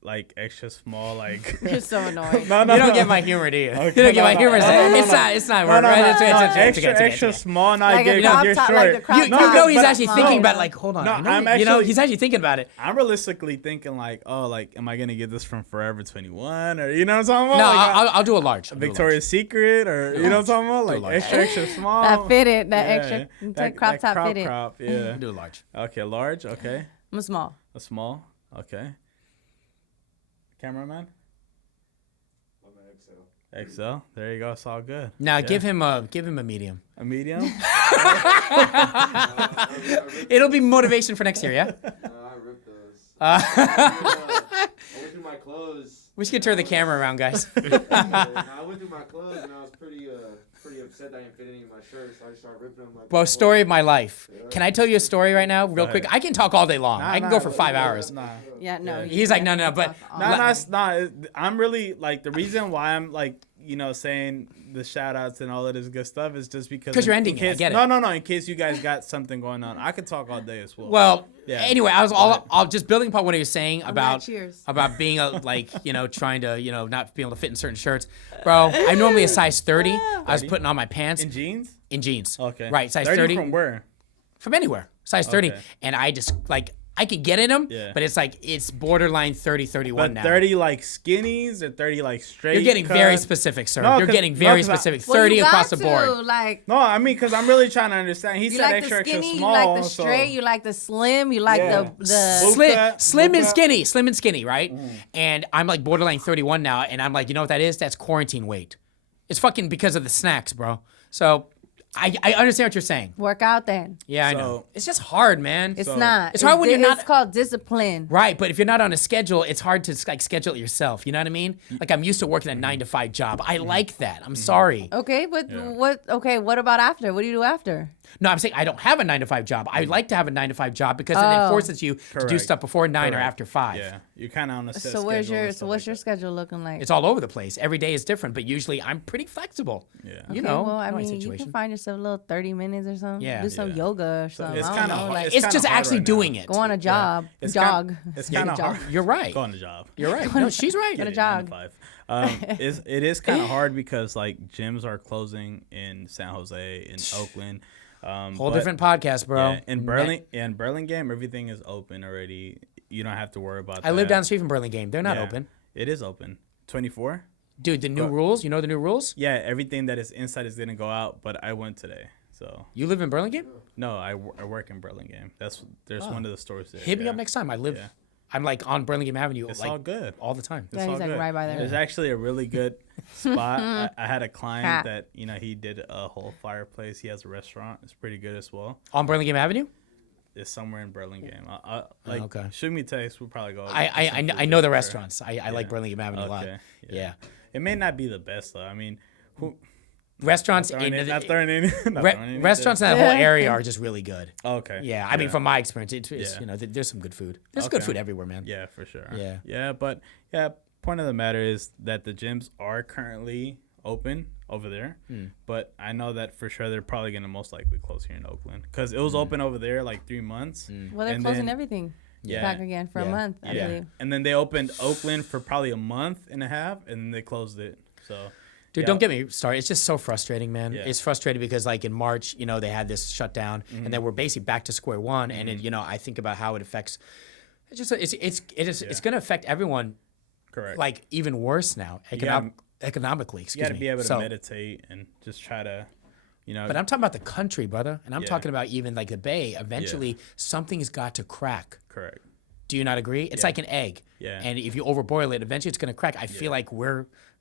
Like extra small, like. You're so annoying. No, You don't get my humor, do you? Okay, You don't get my no, humor. no, no, It's not. We're right. It's okay, extra small. Not Like a get crop you're top, short. like the crop You top. know he's but- actually no. thinking about it, like, hold on. No, I'm actually- he's actually thinking about it. I'm realistically thinking like, oh, like, am I gonna get this from Forever 21 or you know what I'm talking about? No, Like, I'll do a large. I'll do a large. Victoria's Secret or you know what I'm talking about? Like large. extra small. That fitted. That Yeah, extra that crop top crop, fitted. crop, yeah. I'll do a large. Okay, large. Okay, I'm small. a small. Okay. Cameraman. XL. There you go. It's all good. Now Yeah. give him a medium. A medium. It'll be motivation for next year, yeah. I ripped those. I went through my clothes. We should turn the camera around, guys. I went through my clothes and I was pretty upset that I didn't fit any of my shirts, so I just started ripping them. Like, Bro, story of my life. Can I tell you a story right now, real ahead. quick? I can talk all day long. Nah, I can nah, go for 5 hours. Nah. Yeah, no. Yeah. you He's like, no, definitely but- talk all No, day. no, it's not. I'm really like the reason why I'm like saying the shout outs and all of this good stuff is just because 'Cause you're in ending it, I case, get it. No. In case you guys got something going on, I could talk all day as well. Well, Yeah. anyway, I was all just building upon what he was saying I'm about not cheers. about being trying to not being able to fit in certain shirts. Bro, I'm normally a size 30. I was putting on my pants in jeans. in jeans. Okay. Right, size 30 from where? from anywhere. Size 30. Okay. And I just like I could get in them, Yeah. but it's like it's borderline 30, 31 But now. 30 like skinnies or 30 like straight. You're getting cut? very specific, sir. No, You're 'cause- getting no, very 'cause I- specific. Well, 30 you across got the board. to, like, No, I mean, because I'm really trying to understand. He you said like extra, the skinny, extra you small. like the so- straight, you like the slim, you like Yeah. the Slim and Luca. slim and skinny, right? And I'm like borderline 31 now, and I'm like, you know what that is? That's quarantine weight. It's fucking because of the snacks, bro. So I understand what you're saying. work out then. Yeah, I know. So- It's just hard, man. It's So- not. It's hard when you're not- It's called discipline. Right, but if you're not on a schedule, it's hard to like schedule it yourself. You know what I mean? Like I'm used to working a 9 to 5 job. I like that. I'm sorry. Okay, but Yeah. what? Okay, what about after? What do you do after? No, I'm saying I don't have a 9 to 5 job. I like to have a 9 to 5 job because then it Oh. forces you to do Correct. stuff before 9 or Correct. after 5. Yeah, you're kind of on a set So where's schedule and your stuff what's like your that. schedule looking like? It's all over the place. Every day is different, but usually I'm pretty flexible. Yeah. You Okay, know, well, I know my mean, you situation. can find yourself a little 30 minutes or something. Yeah. Do some Yeah. yoga or something. it's I don't kinda know, hard. like It's It's kinda just hard actually right now. doing it. go on a jog. It's Jog. It's Take a kind of jog. hard. You're right. Go on the job. You're right. No, she's right. Gonna Yeah, 9 jog. to 5. It is kind of hard because like gyms are closing in San Jose, in Oakland. Whole but- different podcast, bro. Yeah, in Burlingame, everything is open already. You don't have to worry about that. I live down the street from Burlingame. They're not Yeah, open. It is open. 24? Dude, the new rules. You know the new rules? Yeah, everything that is inside is going to go out, but I went today. So, You live in Burlingame? no, I work in Burlingame. There's one of the stores there. Hit me yeah. up next time. I live. Yeah. I'm like on Burlingame Avenue, It's like all good. all the time. It's Yeah, he's all like good. right by there. There's actually a really good spot. I had a Cat. client that, he did a whole fireplace. He has a restaurant. It's pretty good as well. On Burlingame Avenue? It's somewhere in Burlingame. okay. Shoot me a text. We'll probably go. I know the restaurants. I like Burlingame Avenue a lot. Okay. Yeah. It may not be the best though. I mean, Restaurants throwing in in, not throwing in. Not re- throwing in restaurants in that whole area are just really good. Okay. Yeah, I mean, from my experience, it's Yeah. there's some good food. There's good Okay. food everywhere, man. Yeah, for sure. Yeah. Yeah, but yeah. Point of the matter is that the gyms are currently open over there, but I know that for sure they're probably gonna most likely close here in Oakland because it was open over there like 3 months. Well, they're and closing then- everything Yeah. back again for a Yeah. month, I Yeah, believe. and then they opened Oakland for probably a month and a half, and then they closed it. So, Dude, yeah. don't get me started. It's just so frustrating, man. Yeah. It's frustrating because, like, in March, they had this shutdown, and then we're basically back to square one. And it, I think about how it affects. It's going to affect everyone, Correct. like even worse now, gotta- economically. you Excuse got to me. be able to So- meditate and just try to, But I'm talking about the country, brother, and I'm Yeah. talking about even like the Bay. Eventually, something's got to crack. correct. Do you not agree? It's like an egg. Yeah. And if you overboil it, eventually it's going to crack. I feel like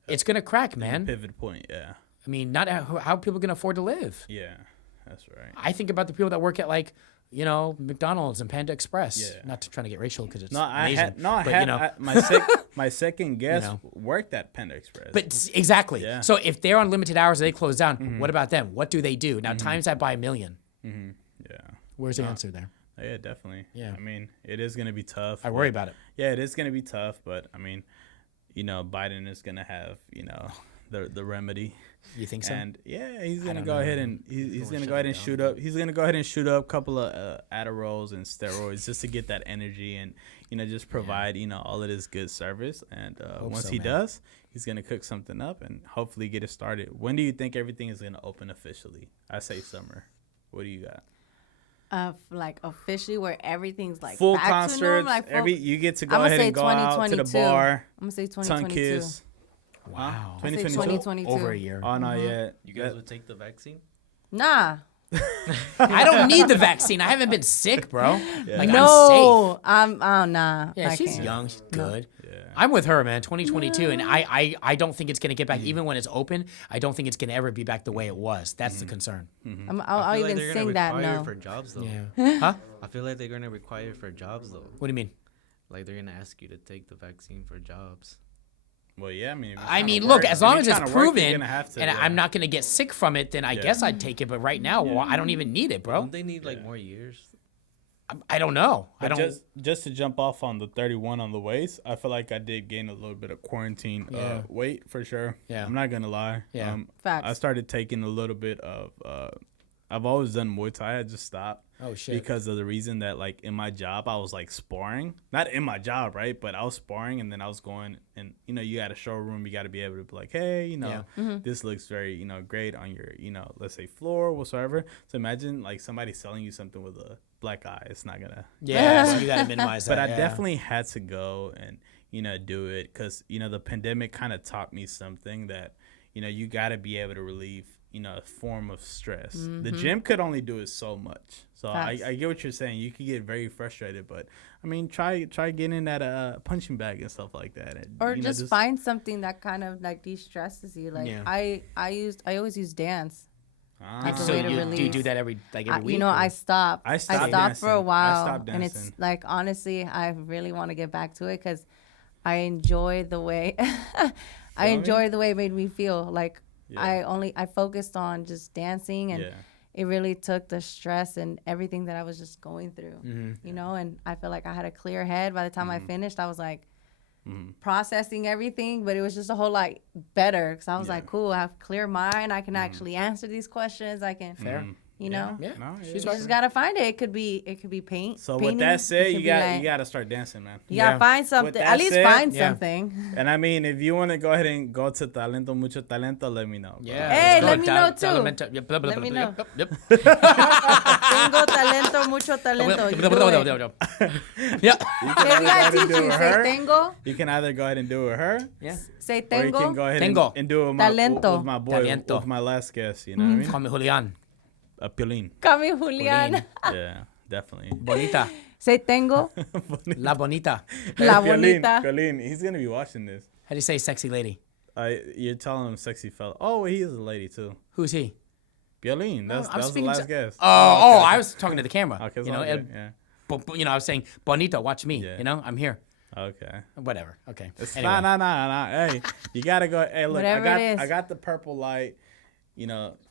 it's going to crack, man. Pivot point. Yeah. I mean, not how people can afford to live. Yeah. That's right. I think about the people that work at like, McDonald's and Panda Express. Yeah. Not to trying to get racial because it's I Asian. had no, I but, had my second guest know. worked at Panda Express. But exactly. Yeah. So if they're on limited hours, they close down. What about them? What do they do? Now times that by a million. yeah, Where's the answer there? yeah, definitely. Yeah. I mean, it is gonna be tough. I worry about it. Yeah, it is gonna be tough, but I mean, Biden is gonna have the remedy. You think so? And yeah, he's gonna don't go know. ahead and he's gonna go ahead and shoot up. He's gonna go ahead and shoot up a couple of Adderalls and steroids just to get that energy and just provide all of this good service. And once so, he man. does, he's gonna cook something up and hopefully get it started. When do you think everything is gonna open officially? I say summer. What do you got? Like officially where everything's like Full back to concerts. normal, like full, You get to go I'ma ahead say and go out to the 2022. bar, I'm gonna say tongue 2022. kiss. Wow. I'll say 2022. 2022. Over a year. Oh, not yet. You guys would take the vaccine? Nah. I don't need the vaccine. I haven't been sick, bro. Like, I'm safe. No. I'm nah. Yeah, I she's can't. young. She's good. Yeah. I'm with her, man. 2022, and I don't think it's gonna get back. Even when it's open, I don't think it's gonna ever be back the way it was. That's the concern. I'll I feel like even they're gonna sing that. require No. it for jobs though. Yeah. Huh? I feel like they're gonna require it for jobs though. What do you mean? Like they're gonna ask you to take the vaccine for jobs. Well, yeah. I mean, if you're I trying mean, to look, work- as if long you're as it's trying to work, you're proven, gonna have to, and yeah. I'm not gonna get sick from it, then I guess I'd take it. But right now, well, I don't even need it, bro. Don't they need like more years? I don't know. I But don't. just to jump off on the 31 on the waist, I feel like I did gain a little bit of quarantine Yeah. weight for sure. Yeah. I'm not gonna lie. Yeah. Facts. I started taking a little bit of. I've always done Muay Thai. I just stopped. Oh shit. Because of the reason that like in my job I was like sparring, not in my job, right? But I was sparring and then I was going and you got a showroom, you got to be able to be like, hey, this looks very great on your let's say floor whatsoever. So imagine like somebody selling you something with a black eye. It's not gonna. Yeah, so you gotta minimize that. But I yeah. definitely had to go and do it because the pandemic kind of taught me something that you got to be able to relieve a form of stress. The gym could only do it so much. So I get what you're saying. You could get very frustrated, but I mean, try getting that punching bag and stuff like that, and, Or just find something that kind of like de-stresses you. Like Yeah. I always use dance. As a So way to do you release. do that every week? You know, I stopped. I stopped for a dancing. while, I stopped and it's dancing. like honestly, I really want to get back to it because I enjoy the way it made me feel. Like I focused on just dancing, and it really took the stress and everything that I was just going through. And I feel like I had a clear head by the time I finished. I was like processing everything, but it was just a whole lot better because I was like, cool, I have a clear mind. I can actually answer these questions. I can, you know. Yeah. No, She's You just gotta find it. It could be paint. So painting. with that said, It you could be got like- you got to start dancing, man. You gotta find something. that At least said, find yeah. something. And I mean, if you want to go ahead and go to Talento Mucho Talento, let me know. bro. Yeah. Hey, let's let go. me know, too. Let me know. Yep. Tengo talento, mucho talento. You do it. Yeah. Okay, we gotta teach do it you. with Say her. tengo. You can either go ahead and do it with her, Yeah. Say or you can tengo. go ahead Tengo. and do it with my, Talento. with my boy, Talento. with my last guest. You know what I mean? Call me Julian. Piolín. Cami Julian. Yeah, definitely. Bonita. Say tengo. La bonita. La Piolín, bonita. Piolín, he's gonna be watching this. How do you say sexy lady? You're telling him sexy fella. Oh, he is a lady too. Who's he? Piolín. That was the speaking last to- guest. Oh, I was talking to the camera. Okay, it's you know, all good, yeah. I was saying, Bonita, watch me. Yeah. You know, I'm here. Okay. Whatever. Okay. It's Anyway. nah. Hey, you gotta go. Hey, look, Whatever it is. I got the purple light.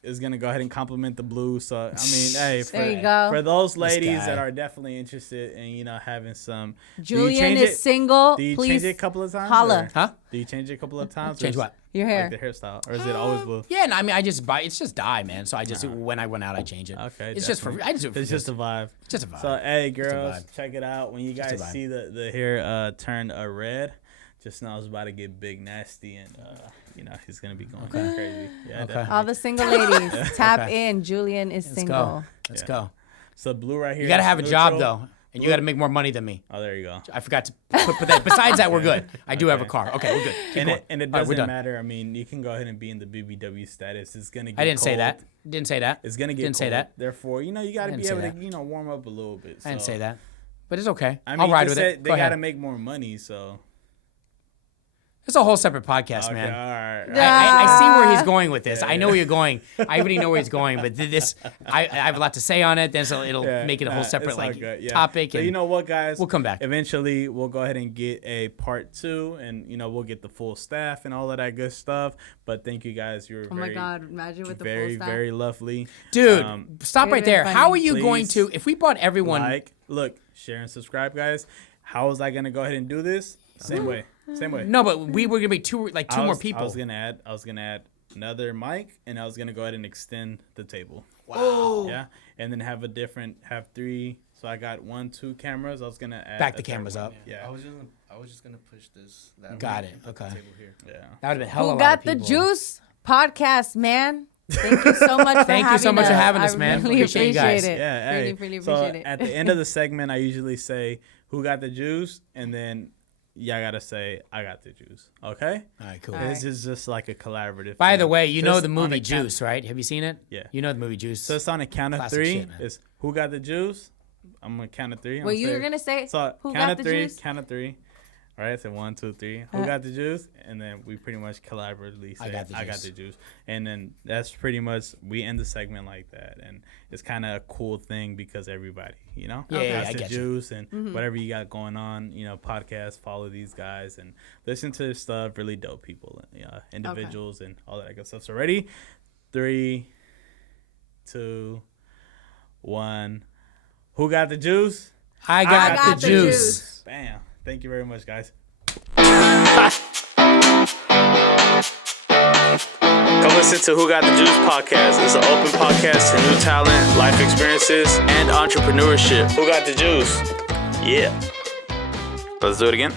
Is gonna go ahead and complement the blue. So I mean, hey, There you go. for those ladies guy. that are definitely interested in having some. Julian change is it? single. Do you Please change it a couple of times? holla. or- Huh? Do you change it a couple of times? or Change is- what? Your hair. Like the hairstyle, or is it always blue? Yeah, no, I mean, I just buy. It's just dye, man. So I just when I went out, I change it. Okay, It's just for. definitely. I just do it for It's just a this. vibe. It's just a vibe. So hey, a girls, vibe. check it out. When you Just a guys vibe. see the hair turn red, just know it's about to get big nasty, and he's gonna be going crazy. Yeah, Okay. definitely. All the single ladies, tap Okay. in. Julian is Let's single. go. Let's Yeah. go. So blue right here. You gotta is have a job neutral. though, and you gotta make more money than me. Oh, there you go. I forgot to put that. Besides that, we're good. I do have a car. Okay, we're good. Keep And going. it All right, doesn't we're done. matter. I mean, you can go ahead and be in the BBW status. It's gonna get I didn't say cold. that. Didn't say that. It's gonna get Didn't say cold. that. Therefore, you gotta didn't be say able that. to warm up a little bit. I didn't So, say that. But it's okay. I mean, I'll ride you with said it. they Go gotta ahead. make more money. So It's a whole separate podcast, Okay, man. all right. I see where he's going with this. I know where you're going. I already know where he's going, but this, I have a lot to say on it. Then so it'll make it a whole separate topic. So and you know what, guys? we'll come back. Eventually, we'll go ahead and get a part 2, and we'll get the full staff and all of that good stuff. But thank you guys. You're Oh my God! Imagine with the very, full staff. very lovely, Dude, stop It'd right be there. funny. How are you going Please to, if we brought everyone, look, share and subscribe, guys. How was I gonna go ahead and do this? Same way. no, but we were gonna be two more people. I was gonna add another mic, and I was gonna go ahead and extend the table. Wow. Yeah, and then have 3. So I got 1, 2 cameras. I was gonna add Back a the third cameras one. up. Yeah. I was just gonna push this. That Got way, it, put the okay. table here. Yeah. That would have been hella Who lot got of the people. juice podcast, man? Thank you so much. Thank you so much for having us, man. Really Appreciate you guys. it. Yeah, hey. Really So appreciate it. at the end of the segment, I usually say, "Who got the juice?" and then y'all gotta say, "I got the juice." Okay? All right, cool. All right. This is just like a collaborative. By thing. the way, you So know it's the on movie a count- Juice, right? Have you seen it? Yeah. You know the movie Juice. So it's on a count of Classic 3. shit, man. It's who got the juice. I'm gonna count of 3. Well, you were gonna say So who count got of the 3. juice? Count of 3. All right, so 1, 2, 3. Who got the juice? And then we pretty much collaboratively say, I got the I got juice. the juice. And then that's pretty much, we end the segment like that. And it's kind of a cool thing because everybody, Yeah, has I the get you. juice and whatever you got going on, podcast, follow these guys and listen to their stuff. Really dope people, individuals and all that good stuff. So ready? 3, 2, 1. Who got the juice? I got the juice. Bam. Thank you very much, guys. Come listen to Who Got the Juice podcast. It's an open podcast to new talent, life experiences, and entrepreneurship. Who got the juice? Yeah. Let's do it again.